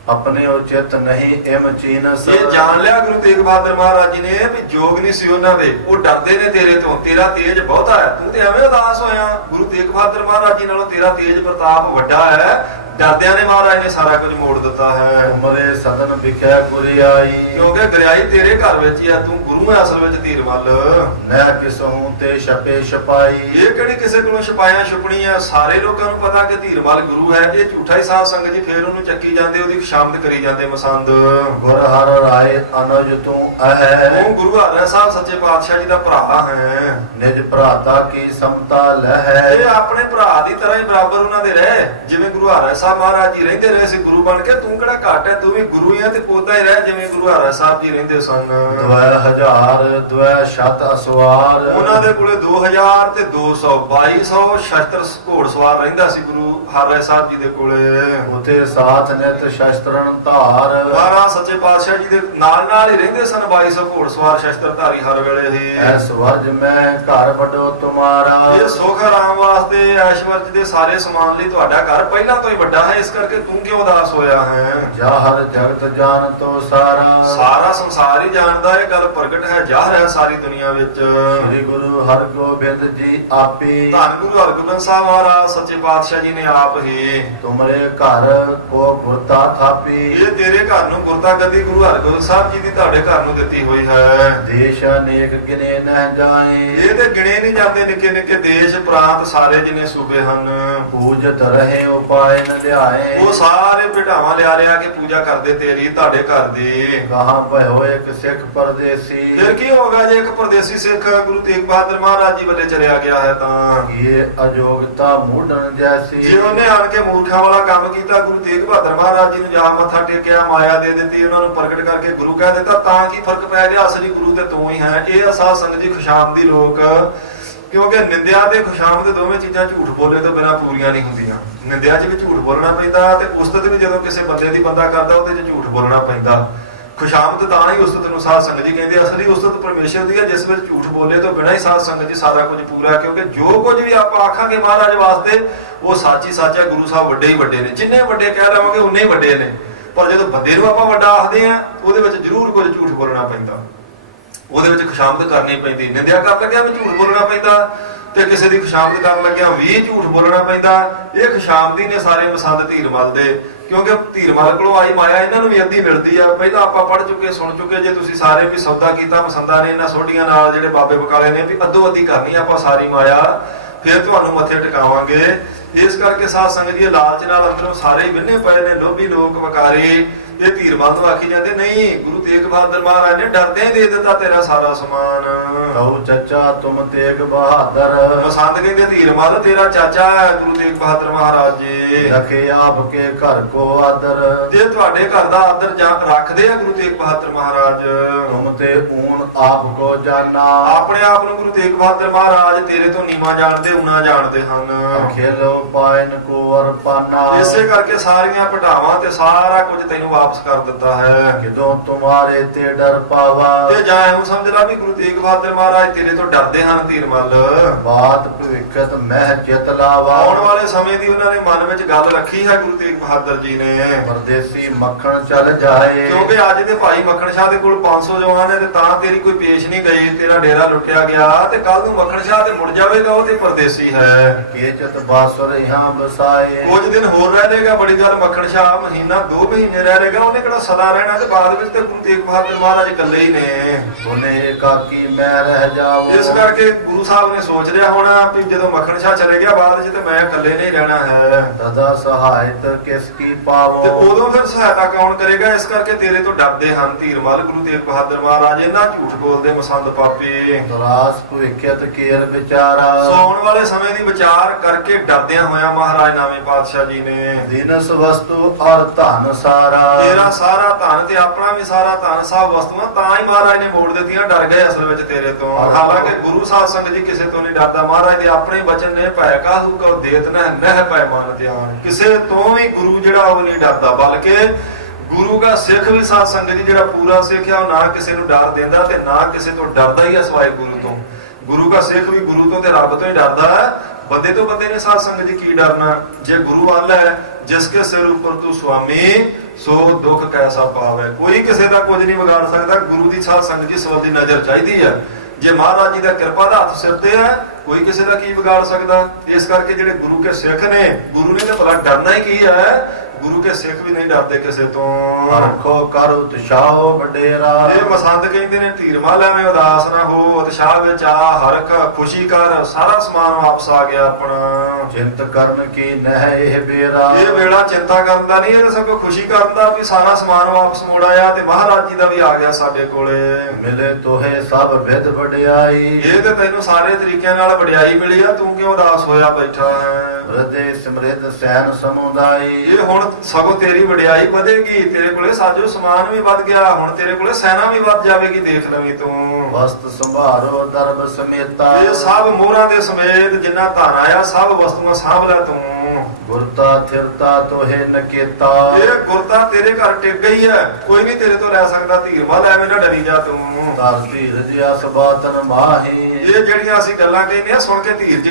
ਆਪਣੇ ਉਚਿਤ ਨਹੀਂ ਇਮ ਚੀਨਸ। ਇਹ ਜਾਣ ਲਿਆ ਗੁਰੂ ਤੇਗ ਬਹਾਦਰ ਮਹਾਰਾਜ ਜੀ ਨੇ ਵੀ ਜੋਗ ਨਹੀਂ ਸੀ ਉਹਨਾਂ ਦੇ, ਉਹ ਡਰਦੇ ਨੇ ਤੇਰੇ ਤੋਂ, ਤੇਰਾ ਤੇਜ ਬਹੁਤਾ ਹੈ, ਤੂੰ ਤੇ ਐਵੇਂ ਉਦਾਸ ਹੋਇਆ। ਗੁਰੂ ਤੇਗ ਬਹਾਦਰ ਮਹਾਰਾਜ ਜੀ ਨਾਲੋਂ ਤੇਰਾ ਤੇਜ ਪ੍ਰਤਾਪ ਵੱਡਾ ਹੈ, ਡਰਦਿਆਂ ਨੇ ਮਹਾਰਾਜ ਨੇ ਸਾਰਾ ਕੁਝ ਮੋੜ ਦਿੱਤਾ ਹੈ। ਉਮਰੇ ਸਦਨ ਵਿਖਿਆ ਗੁਰਿਆਈ। ਕਿਉਂਕਿ ਗਰਿਆਈ ਤੇਰੇ ਘਰ ਵਿੱਚ ਹੀ ਆ, ਤੂੰ ਗੁਰੂ ਹੈ ਅਸਲ ਵਿੱਚ ਧੀਰਮਲ। ਨਹਿ ਕਿਸਹੂ ਤੇ ਛਪੇ ਛਪਾਈ। ਇਹ ਕਿਹੜੀ ਕਿਸੇ ਕੋਲੋਂ ਛਪਾਇਆ ਛੁਪਣੀ ਆ, ਸਾਰੇ ਲੋਕਾਂ ਨੂੰ ਪਤਾ ਕਿ ਧੀਰਮਲ ਗੁਰੂ ਹੈ। ਇਹ ਝੂਠਾ ਹੀ ਸਾਧ ਸੰਗਤ ਜੀ ਫੇਰ ਉਹਨੂੰ ਚੱਕੀ ਜਾਂਦੇ, ਉਹਦੀ ਖੁਸ਼ਾਮਦ ਕਰੀ ਜਾਂਦੇ ਮਸੰਦ। ਗੁਰ ਹਰ ਰਾਏ ਅਨੁਜ ਤੂੰ ਅਹੈ। ਉਹ ਗੁਰੂ ਹਰਿ ਸਾਹਿਬ ਸੱਚੇ ਪਾਤਸ਼ਾਹ ਜੀ ਦਾ ਭਰਾ ਹੈ। ਨਿਜ ਭਰਾਤਾ ਕੀ ਸਮਤਾ ਲਹੈ। ਇਹ ਆਪਣੇ ਭਰਾ ਦੀ ਤਰ੍ਹਾਂ ਹੀ ਬਰਾਬਰ ਉਹਨਾਂ ਦੇ ਰਹੇ, ਜਿਵੇਂ ਗੁਰੂ ਹਰਿ ਸਾਹਿਬ ਮਹਾਰਾਜ ਜੀ ਰਹਿੰਦੇ ਰਹੇ ਸੀ ਗੁਰੂ ਬਣ ਕੇ, ਤੂੰ ਕਿਹੜਾ ਘੱਟ ਹੈ, ਤੂੰ ਵੀ ਗੁਰੂ ਹੀ ਹੈ ਤੇ ਪੋਤਾ ਹੀ ਰਹਿ ਜਿਵੇਂ ਗੁਰੂ ਹਰਿ ਸਾਹਿਬ ਜੀ ਰਹਿੰਦੇ ਸਨ। ਦਵੈ ਹਜ਼ਾਰ ਦਵੈ ਸ਼ਤ ਅਸਵਾਰ। ਉਹਨਾਂ ਦੇ ਕੋਲੇ 2000 ਤੇ 200 2200 ਸ਼ਸਤਰ ਘੋੜ ਸਵਾਰ ਰਹਿੰਦਾ ਸੀ ਗੁਰੂ ਹਰਿ ਸਾਹਿਬ ਜੀ ਦੇ ਕੋਲੇ। ਉਤੇ ਸਾਥ ਨਿਤ ਸ਼ਸਤਰਨ ਧਾਰ। ਮਹਾਰਾਜ ਸੱਚੇ ਪਾਤਸ਼ਾਹ ਜੀ ਦੇ ਨਾਲ ਨਾਲ ਹੀ ਰਹਿੰਦੇ ਸਨ 2200 ਘੋੜ ਸਵਾਰ ਸ਼ਸਤਰਧਾਰੀ ਹਰ ਵੇਲੇ ਹੀ। ਐਸ ਵਰਜ ਮੈਂ ਘਰ ਵੱਡੋ ਤੁਮਾਰਾ। ਇਹ ਸੁਖ ਆਰਾਮ ਵਾਸਤੇ ਐਸ਼ਵਰਜ ਦੇ ਸਾਰੇ ਸਮਾਨ ਲਈ ਤੁਹਾਡਾ ਘਰ ਪਹਿਲਾਂ ਤੋਂ ਹੀ ਵੱਡਾ ਹੈ, ਇਸ ਕਰਕੇ ਤੂੰ ਕਿਉਂ ਉਦਾਸ ਹੋਇਆ ਹੈ? ਜਾ ਹਰ ਜਗਤ ਜਾਣ ਤੋ ਸਾਰਾ। ਸਾਰਾ ਸੰਸਾਰ ਹੀ ਜਾਣਦਾ ਇਹ ਗੱਲ ਪ੍ਰਗਟ ਹੈ, ਜ਼ਾਹਰ ਹੈ ਸਾਰੀ ਦੁਨੀਆ ਵਿੱਚ। ਸ੍ਰੀ ਗੁਰੂ ਹਰਗੋਬਿੰਦ ਜੀ ਆਪੀ। ਧੰਨ ਗੁਰੂ ਹਰਗੋਬਿੰਦ ਸਾਹਿਬ ਮਹਾਰਾਜ ਸੱਚੇ ਪਾਤਸ਼ਾਹ ਜੀ ਨੇ ਆਪ ਹੀ ਤੁਮਰੇ ਘਰ ਕੋ ਗੁਰਤਾ ਥਾਪੀ। ਇਹ ਤੇਰੇ ਘਰ ਨੂੰ ਗੁਰਤਾ ਗੱਦੀ ਗੁਰੂ ਹਰਗੋਬਿੰਦ ਸਾਹਿਬ ਜੀ ਦੀ ਤੁਹਾਡੇ ਘਰ ਨੂੰ ਦਿੱਤੀ ਹੋਈ ਹੈ। ਦੇਸ਼ ਅਨੇਕ ਗਿਨੇ ਨਹਿ ਜਾਏ। ਇਹ ਤੇ ਗਿਣੇ ਨਹੀਂ ਜਾਂਦੇ, ਨਿੱਕੇ ਨਿੱਕੇ ਦੇਸ਼ ਪ੍ਰਾਂਤ ਸਾਰੇ ਜਿੰਨੇ ਸੂਬੇ ਹਨ। ਪੂਜਤ ਰਹੇ ਉਪਾਇ ਨ ਲਿਆਏ। ਉਹ ਸਾਰੇ ਭੇਟਾਵਾਂ ਲਿਆ ਰਿਆ ਕੇ ਪੂਜਾ ਕਰਦੇ ਤੇਰੀ ਤੁਹਾਡੇ ਘਰ ਦੀ। ਕਹਾਂ ਭਇਓ ਇੱਕ ਸਿੱਖ ਪਰਦੇਸੀ। ਫਿਰ ਕੀ ਹੋਗਾ ਜੇ ਇੱਕ ਪਰਦੇਸੀ ਸਿੱਖ ਗੁਰੂ ਤੇਗ ਬਹਾਦਰ ਮਹਾਰਾਜ ਜੀ ਵੱਲੇ ਚਲਿਆ ਗਿਆ ਹੈ ਤਾਂ? ਇਹ ਅਯੋਗਤਾ ਮੂਢਣ ਜੈਸੀ। ਜੇ ਉਹਨੇ ਆਣ ਕੇ ਮੂਰਖਾਂ ਵਾਲਾ ਕੰਮ ਕੀਤਾ, ਗੁਰੂ ਤੇਗ ਬਹਾਦਰ ਮਹਾਰਾਜ ਜੀ ਨੂੰ ਜਾ ਮੱਥਾ ਟੇਕਿਆ, ਮਾਇਆ ਦੇ ਦਿੱਤੀ, ਉਹਨਾਂ ਨੂੰ ਪ੍ਰਗਟ ਕਰਕੇ ਗੁਰੂ ਕਹਿ ਦਿੱਤਾ, ਤਾਂ ਕੀ ਫਰਕ ਪੈ ਗਿਆ? ਅਸਲੀ ਗੁਰੂ ਤੇ ਤੂੰ ਹੀ ਹੈ। ਇਹ ਸਾਧ ਸੰਗਤ ਜੀ ਖੁਸ਼ਾਮਦੀ ਲੋਕ, ਕਿਉਂਕਿ ਨਿੰਦਿਆ ਤੇ ਖੁਸ਼ਾਮਦ ਦੋਵੇਂ ਚੀਜ਼ਾਂ ਝੂਠ ਬੋਲੇ ਤੋਂ ਬਿਨਾਂ ਪੂਰੀਆਂ ਨਹੀਂ ਹੁੰਦੀਆਂ। ਨਿੰਦਿਆ 'ਚ ਵੀ ਝੂਠ ਬੋਲਣਾ ਪੈਂਦਾ ਤੇ ਉਸਤਤ ਵੀ ਜਦੋਂ ਕਿਸੇ ਬੰਦੇ ਦੀ ਬੰਦਾ ਕਰਦਾ ਉਹਦੇ 'ਚ ਝੂਠ ਬੋਲਣਾ ਪੈਂਦਾ। ਖੁਸ਼ਾਮਦ ਤਾਂ ਹੀ ਉਸਤਤ ਨੂੰ ਸਾਧ ਸੰਗਤ ਜੀ ਕਹਿੰਦੇ। ਅਸਲੀ ਉਸਤਤ ਪਰਮੇਸ਼ਰ ਦੀ ਹੈ, ਜਿਸ ਵਿੱਚ ਝੂਠ ਬੋਲੇ ਤੋਂ ਬਿਨਾਂ ਹੀ ਸਾਧ ਸੰਗਤ ਜੀ ਸਾਰਾ ਕੁਝ ਪੂਰਾ ਹੈ। ਕਿਉਂਕਿ ਜੋ ਕੁਝ ਵੀ ਆਪਾਂ ਆਖਾਂਗੇ ਮਹਾਰਾਜ ਵਾਸਤੇ ਉਹ ਸੱਚ ਹੀ ਸੱਚ ਹੈ। ਗੁਰੂ ਸਾਹਿਬ ਵੱਡੇ ਹੀ ਵੱਡੇ ਨੇ, ਜਿੰਨੇ ਵੱਡੇ ਕਹਿ ਲਵਾਂਗੇ ਉਨੇ ਹੀ ਵੱਡੇ ਨੇ। ਪਰ ਜਦੋਂ ਬੰਦੇ ਨੂੰ ਆਪਾਂ ਵੱਡਾ ਆਖਦੇ ਆ ਉਹਦੇ ਵਿੱਚ ਜ਼ਰੂਰ ਕੁਝ ਝੂਠ ਬੋਲਣਾ ਪੈਂਦਾ, ਉਹਦੇ ਵਿੱਚ ਖੁਸ਼ਾਮਦ ਕਰਨੀ ਪੈਂਦੀ। ਨਿੰਦਿਆ ਕਰ ਲੱਗਿਆ ਵੀ ਝੂਠ ਬੋਲਣਾ ਪੈਂਦਾ ਤੇ ਕਿਸੇ ਦੀ ਖੁਸ਼ਾਮਦ ਕਰਨ ਲੱਗਿਆ ਵੀ ਝੂਠ ਬੋਲਣਾ ਪੈਂਦਾ। ਇਹ ਖੁਸ਼ਾਮਦੀ ਨੇ ਸਾਰੇ ਪਸੰਦ ਧੀਰਮਲ ਦੇ, ਕਿਉਂਕਿ ਧੀਰਮਲ ਕੋਲੋਂ ਆਈ ਮਾਇਆ ਇਹਨਾਂ ਨੂੰ ਵੀ ਅੱਧੀ ਮਿਲਦੀ ਆ। ਪਹਿਲਾਂ ਆਪਾਂ ਪੜ੍ਹ ਚੁੱਕੇ ਸੁਣ ਚੁੱਕੇ, ਜੇ ਤੁਸੀਂ ਸਾਰੇ ਵੀ ਸੌਦਾ ਕੀਤਾ ਮਸੰਦਾਂ ਨੇ ਇਹਨਾਂ ਸੋਢੀਆਂ ਨਾਲ ਜਿਹੜੇ ਬਾਬੇ ਬਕਾਲੇ ਨੇ ਵੀ ਅੱਧੋ ਅੱਧੀ ਕਰਨੀ ਆਪਾਂ ਸਾਰੀ ਮਾਇਆ, ਫਿਰ ਤੁਹਾਨੂੰ ਮੱਥੇ ਟਿਕਾਵਾਂਗੇ। ਇਸ ਕਰਕੇ ਸਾਧ ਸੰਗਤ ਦੀ ਲਾਲਚ ਨਾਲ ਅੰਦਰੋਂ ਸਾਰੇ ਹੀ ਵਿੰਨੇ ਪਏ ਨੇ, ਲੋਭੀ ਲੋਕ ਵਕਾਰੇ। ਇਹ ਧੀਰਮਲ ਨੂੰ ਆਖੀ ਜਾਂਦੇ ਨਹੀਂ, ਗੁਰੂ ਤੇਗ ਬਹਾਦਰ ਮਹਾਰਾਜ ਨੇ ਡਰਦੇ ਹੀ ਦੇ ਦਿੱਤਾ ਤੇਰਾ ਸਾਰਾ ਸਮਾਨ। ਕਹੋ ਚਾਚਾ ਤੁਮ ਤੇਗ ਬਹਾਦਰ। ਮਸੰਦ ਕਹਿੰਦੇ ਧੀਰਮਲ ਤੇਰਾ ਚਾਚਾ ਹੈ ਗੁਰੂ ਤੇਗ ਬਹਾਦਰ ਮਹਾਰਾਜ ਜੀ। ਰਖੇ ਆਪ ਕੇ ਘਰ ਕੋ ਆਦਰ। ਤੇ ਤੁਹਾਡੇ ਘਰ ਦਾ ਆਦਰ ਰੱਖਦੇ ਆ ਗੁਰੂ ਤੇਗ ਬਹਾਦਰ ਮਹਾਰਾਜ। ਤੁਮ ਤੇ ਊਣ ਆਪ ਕੋ ਜਾਣਾ। ਆਪਣੇ ਆਪ ਨੂੰ ਗੁਰੂ ਤੇਗ ਬਹਾਦਰ ਮਹਾਰਾਜ ਤੇਰੇ ਤੋਂ ਨੀਵਾਂ ਜਾਣਦੇ, ਊਣਾ ਜਾਣਦੇ ਹਨ। ਖੇਲੋ ਪਾਇਨ ਕੋ ਅਰਪਾਨਾ। ਇਸੇ ਕਰਕੇ ਸਾਰੀਆਂ ਭਟਾਵਾਂ ਤੇ ਸਾਰਾ ਕੁਝ ਤੈਨੂੰ ਵਾਪਸ ਕਰ ਦਿੱਤਾ ਹੈ। ਕਿਦੋਂ ਤੁਮਾਰੇ ਤੇ ਡਰ ਪਾਵਾ, ਤੇ ਜਾਂ ਇਹੋ ਸਮਝ ਲਾ ਵੀ ਗੁਰੂ ਤੇਗ ਬਹਾਦਰ ਮਹਾਰਾਜ ਤੇਰੇ ਤੋਂ ਡਰਦੇ ਹਨ ਧੀਰਮਲ। ਬਾਤ ਭਵਿੱਖਤ ਮਹਿ ਚਿਤ ਲਾਵਾ, ਆਉਣ ਵਾਲੇ ਸਮੇਂ ਦੀ ਉਹਨਾਂ ਨੇ ਮਨ ਵਿੱਚ ਗੱਲ ਰੱਖੀ ਹੈ ਗੁਰੂ ਤੇਗ ਬਹਾਦਰ ਜੀ ਨੇ। ਪਰਦੇਸੀ ਮੱਖਣ ਚੱਲ ਜਾਏ, ਕਿਉਂਕਿ ਅੱਜ ਦੇ ਭਾਈ ਮੱਖਣ ਸ਼ਾਹ ਦੇ ਕੋਲ 500 ਜਵਾਨ ਨੇ ਤੇ ਤਾਂ ਤੇਰੀ ਕੋਈ ਪੇਸ਼ ਨਹੀਂ ਗਈ, ਤੇਰਾ ਡੇਰਾ ਲੁੱਟਿਆ ਗਿਆ, ਤੇ ਕੱਲ ਨੂੰ ਮੱਖਣ ਸ਼ਾਹ ਤੇ ਮੁੜ ਜਾਵੇਗਾ, ਉਹ ਤੇ ਪਰਦੇਸੀ ਹੈ। ਕੀਚਤ ਬਾਸੁਰ ਇਹਾਂ ਬਸਾਏ, ਕੁਝ ਦਿਨ ਹੋਰ ਰਹਿ ਜਾਏਗਾ, ਬੜੀ ਗੱਲ ਮੱਖਣ ਸ਼ਾਹ ਮਹੀਨਾ 2 ਮਹੀਨੇ ਰਹਿ ਜਾਏਗਾ, ਉਹਨੇ ਕਿਹੜਾ ਸਦਾ ਰਹਿਣਾ, ਤੇ ਬਾਅਦ ਵਿੱਚ ਤੇ ਗੁਰੂ ਤੇਗ ਬਹਾਦਰ ਮਹਾਰਾਜ ਇਕੱਲੇ ਹੀ ਨੇ। ਸੁਨੇ ਇਕਾਕੀ ਮੈਂ ਰਹਿ ਜਾਵਾਂ, ਇਸ ਕਰਕੇ ਗੁਰੂ ਸਾਹਿਬ ਨੇ ਸੋਚ ਲਿਆ ਹੋਣਾ ਵੀ ਜਦੋਂ ਮੱਖਣ ਸ਼ਾਹ ਚਲੇ ਗਿਆ ਬਾਅਦ ਵਿੱਚ ਤੇ ਮੈਂ ਇਕੱਲੇ ਨਹੀਂ ਰਹਿਣਾ ਹੈ, ਤਦਾ ਸਹਾਇਤ ਕਿਸ ਕੀ ਪਾਵੋ, ਤੇ ਉਦੋਂ ਫਿਰ ਸਹਾਇਤਾ ਕੌਣ ਕਰੇਗਾ। ਇਸ ਕਰਕੇ ਤੇਰੇ ਤੋਂ ਡਰਦੇ ਹਨ ਧੀਰਮਲ ਗੁਰੂ ਤੇਗ ਬਹਾਦਰ ਮਹਾਰਾਜ। ਇਹਨਾਂ ਝੂਠ ਬੋਲਦੇ ਮਸੰਦ ਪਾਪੀ। ਦਰਾਸ ਭਵਿੱਖਤ ਕੇਰ ਵਿਚਾਰਾ, ਸੌਣ ਵਾਲੇ ਸਮੇਂ ਦੀ ਵਿਚਾਰ ਕਰਕੇ ਡਰਦਿਆਂ ਹੋਇਆ ਮਹਾਰਾਜ ਨਾਵੇਂ ਪਾਤਸ਼ਾਹ ਜੀ ਨੇ ਦਿਨਸ ਵਸਤੂ ਔਰ ਧਨ ਸਾਰਾ, ਤੇਰਾ ਸਾਰਾ ਧਨ ਤੇ ਆਪਣਾ ਵੀ ਸਾਰਾ ਧਨ ਸਭ ਵਸਤੂਆਂ ਤਾਂ ਹੀ ਮਹਾਰਾਜ ਨੇ ਮੋੜ ਦਿੱਤੀਆਂ। ਡਰ ਗਏ ਅਸਲ ਵਿੱਚ ਤੇਰੇ ਤੋਂ। ਹਾਲਾਂਕਿ ਗੁਰੂ ਸਾਧ ਸੰਗਤ ਜੀ ਕਿਸੇ ਤੋਂ ਨਹੀਂ ਡਰਦਾ। ਮਹਾਰਾਜ ਦੇ ਆਪਣੇ ਬਚਨ ਨੇ ਭੈ ਕਾਹੂ ਕਉ ਦੇਤ ਨਹਿ ਭੈ ਮਨ ਧਿਆਨ। ਕਿਸੇ ਤੋਂ ਵੀ ਗੁਰੂ ਜਿਹੜਾ ਉਹ ਨਹੀਂ ਡਰਦਾ, ਬਲਕਿ ਗੁਰੂ ਦਾ ਸਿੱਖ ਵੀ ਸਾਧ ਸੰਗਤ ਜੀ ਜਿਹੜਾ ਪੂਰਾ ਸਿੱਖ ਆ ਉਹ ਨਾ ਕਿਸੇ ਨੂੰ ਡਰ ਦਿੰਦਾ ਤੇ ਨਾ ਕਿਸੇ ਤੋਂ ਡਰਦਾ ਹੀ ਆ ਸਿਵਾਏ ਗੁਰੂ ਤੋਂ। ਗੁਰੂ ਦਾ ਸਿੱਖ ਵੀ ਗੁਰੂ ਤੋਂ ਤੇ ਰੱਬ ਤੋਂ ਹੀ ਡਰਦਾ ਹੈ। ਬੰਦੇ ਤੋਂ ਬੰਦੇ ਨੇ ਸਾਧ ਸੰਗਤ ਜੀ ਕੀ ਡਰਨਾ। ਜੇ ਗੁਰੂ ਵੱਲ ਹੈ ਜਿਸ ਕੇ ਸਿਰ ਉੱਪਰ ਤੂੰ ਸੁਆਮੀ ਸੋ ਦੁੱਖ ਕੈਸਾ ਪਾਵੇ। ਕੋਈ ਕਿਸੇ ਦਾ ਕੁਝ ਨਹੀਂ ਵਿਗਾੜ ਸਕਦਾ। ਗੁਰੂ ਦੀ ਸਾਧ ਸੰਗਤ ਜੀ ਸਵਰ ਦੀ ਨਜ਼ਰ ਚਾਹੀਦੀ ਹੈ। ਜੇ ਮਹਾਰਾਜ ਜੀ ਦਾ ਕਿਰਪਾ ਦਾ ਹੱਥ ਸਿਰ ਤੇ ਹੈ ਕੋਈ ਕਿਸੇ ਦਾ ਕੀ ਵਿਗਾੜ ਸਕਦਾ। ਇਸ ਕਰਕੇ ਜਿਹੜੇ ਗੁਰੂ ਕੇ ਸਿੱਖ ਨੇ, ਗੁਰੂ ਨੇ ਤਾਂ ਭਲਾ ਡਰਨਾ ਹੀ ਕੀ ਹੈ। ਗੁਰੂ ਕੇ ਸਿੱਖ ਵੀ ਨਹੀਂ ਡਰਦੇ ਕਿਸੇ ਤੋਂ। ਰੱਖੋ ਕਰ ਉਤਸ਼ਾਹੋ ਵਡੇਰਾ, ਇਹ ਮਸੰਦ ਕਹਿੰਦੇ ਨੇ ਧੀਰਮਲ ਐਵੇਂ ਉਦਾਸ ਨਾ ਹੋ, ਉਤਸ਼ਾਹ ਵਿੱਚ ਆ ਹਰਖ ਖੁਸ਼ੀ ਕਰ। ਸਾਰਾ ਸਮਾਨ ਵਾਪਸ ਆ ਗਿਆ ਆਪਣਾ। ਚਿੰਤ ਕਰਨ ਕੀ ਨਹਿ ਇਹ ਬੇਰਾ, ਇਹ ਵੇਲਾ ਚਿੰਤਾ ਕਰਨ ਦਾ ਨਹੀਂ, ਇਹ ਸਗੋਂ ਖੁਸ਼ੀ ਕਰਨ ਦਾ ਵੀ ਸਾਰਾ ਸਮਾਨ ਵਾਪਸ ਮੋੜ ਆਇਆ ਤੇ ਮਹਾਰਾਜ ਜੀ ਦਾ ਵੀ ਆ ਗਿਆ ਸਾਡੇ ਕੋਲੇ। ਮਿਲੇ ਤੋਹੇ ਸਭ ਵਿਦ ਵਡਿਆਈ, ਇਹ ਤੇ ਤੈਨੂੰ ਸਾਰੇ ਤਰੀਕਿਆਂ ਨਾਲ ਵਡਿਆਈ ਮਿਲੀ ਆ, ਤੂੰ ਕਿਉਂ ਉਦਾਸ ਹੋਇਆ ਬੈਠਾ ਹੈ। ਹਿਰਦੇ ਸਮ੍ਰਿਧ ਸੈਨ ਸਮੁਦਾਈ, ਇਹ ਹੁਣ ਸਗੋਂ ਤੇਰੀ ਵਡਿਆਈ ਵਧੇਗੀ। ਤੇਰੇ ਕੋਲੇ ਸਾਜੋ ਸਮਾਨ ਵੀ ਵੱਧ ਗਿਆ, ਹੁਣ ਤੇਰੇ ਕੋਲੇ ਸੈਨਾ ਵੀ ਵੱਧ ਜਾਵੇਗੀ। ਦੇਖ ਲਵੀਂ ਤੂੰ। ਵਸਤ ਸੰਭਾਰੋ ਦਰਬ ਸਮੇਤਾ, ਇਹ ਸਭ ਮੋਹਰਾਂ ਦੇ ਸਮੇਤ ਜਿੰਨਾ ਧਨ ਆਇਆ ਸਭ ਵਸਤੂਆਂ ਸਾਂਭ ਲੈ ਤੂੰ। ਗੁਰਤਾ ਥਿਰਤਾ ਤੋਹੇ ਨਕੇਤਾ, ਇਹ ਗੁਰਤਾ ਤੇਰੇ ਘਰ ਟਿਕ ਗਈ ਹੈ, ਕੋਈ ਨਹੀਂ ਤੇਰੇ ਤੋਂ ਲੈ ਸਕਦਾ। ਧੀਰਮਲ ਐਵੇਂ ਨਾ ਡਰੀ ਜਾ ਤੂੰ। ਧਰ ਧੀਰਜ ਅਸਬਾਤਨ ਮਾਹੀ, ਇਹ ਜਿਹੜੀਆਂ ਅਸੀਂ ਗੱਲਾਂ ਕਹਿੰਦੇ ਆ ਸੁਣ ਕੇ ਧੀਰਜ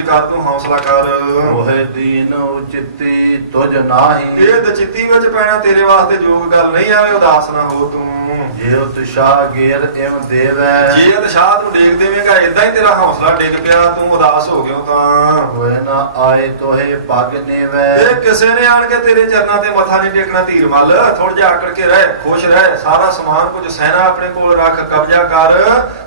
ਕਰ ਤੂੰ ਹੌਸਲਾ ਕਰ। ਉਹੇ ਦੀਨ ਉਚਿਤੀ ਤੁਝ ਨਾਹੀ, ਇਹ ਦਚਿੱਤੀ ਵਿੱਚ ਪੈਣਾ ਤੇਰੇ ਵਾਸਤੇ ਯੋਗ ਗੱਲ ਨਹੀਂ। ਐਵੇਂ ਉਦਾਸ ਨਾ ਹੋ ਤੂੰ। ਜੇ ਉਤਸ਼ਾਹ ਗੇਰ ਇਮ ਦੇਵੈ, ਜੇ ਉਤਸ਼ਾਹ ਤੂੰ ਡੇਗ ਦੇਵੇਂਗਾ ਇਦਾਂ ਹੀ ਤੇਰਾ ਹੌਸਲਾ ਡਿੱਗ ਪਿਆ, ਤੂੰ ਉਦਾਸ ਹੋ ਗਿਆ ਤਾਂ ਹੋਏ ਨਾ ਆਏ ਤੋਹੇ ਪਗ ਨੇਵੈ। ਇਹ ਕਿਸੇ ਨੇ ਆਣ ਕੇ ਤੇਰੇ ਚਰਨਾਂ ਤੇ ਮੱਥਾ ਨਹੀਂ ਟੇਕਣਾ। ਧੀਰਮਲ ਥੋੜਾ ਜਿਹਾ ਆਕੜ ਕੇ ਰਹਿ, ਖੁਸ਼ ਰਹਿ। ਸਾਰਾ ਸਮਾਨ ਕੁਝ ਸੈਨਾ ਆਪਣੇ ਕੋਲ ਰੱਖ, ਕਬਜ਼ਾ ਕਰ,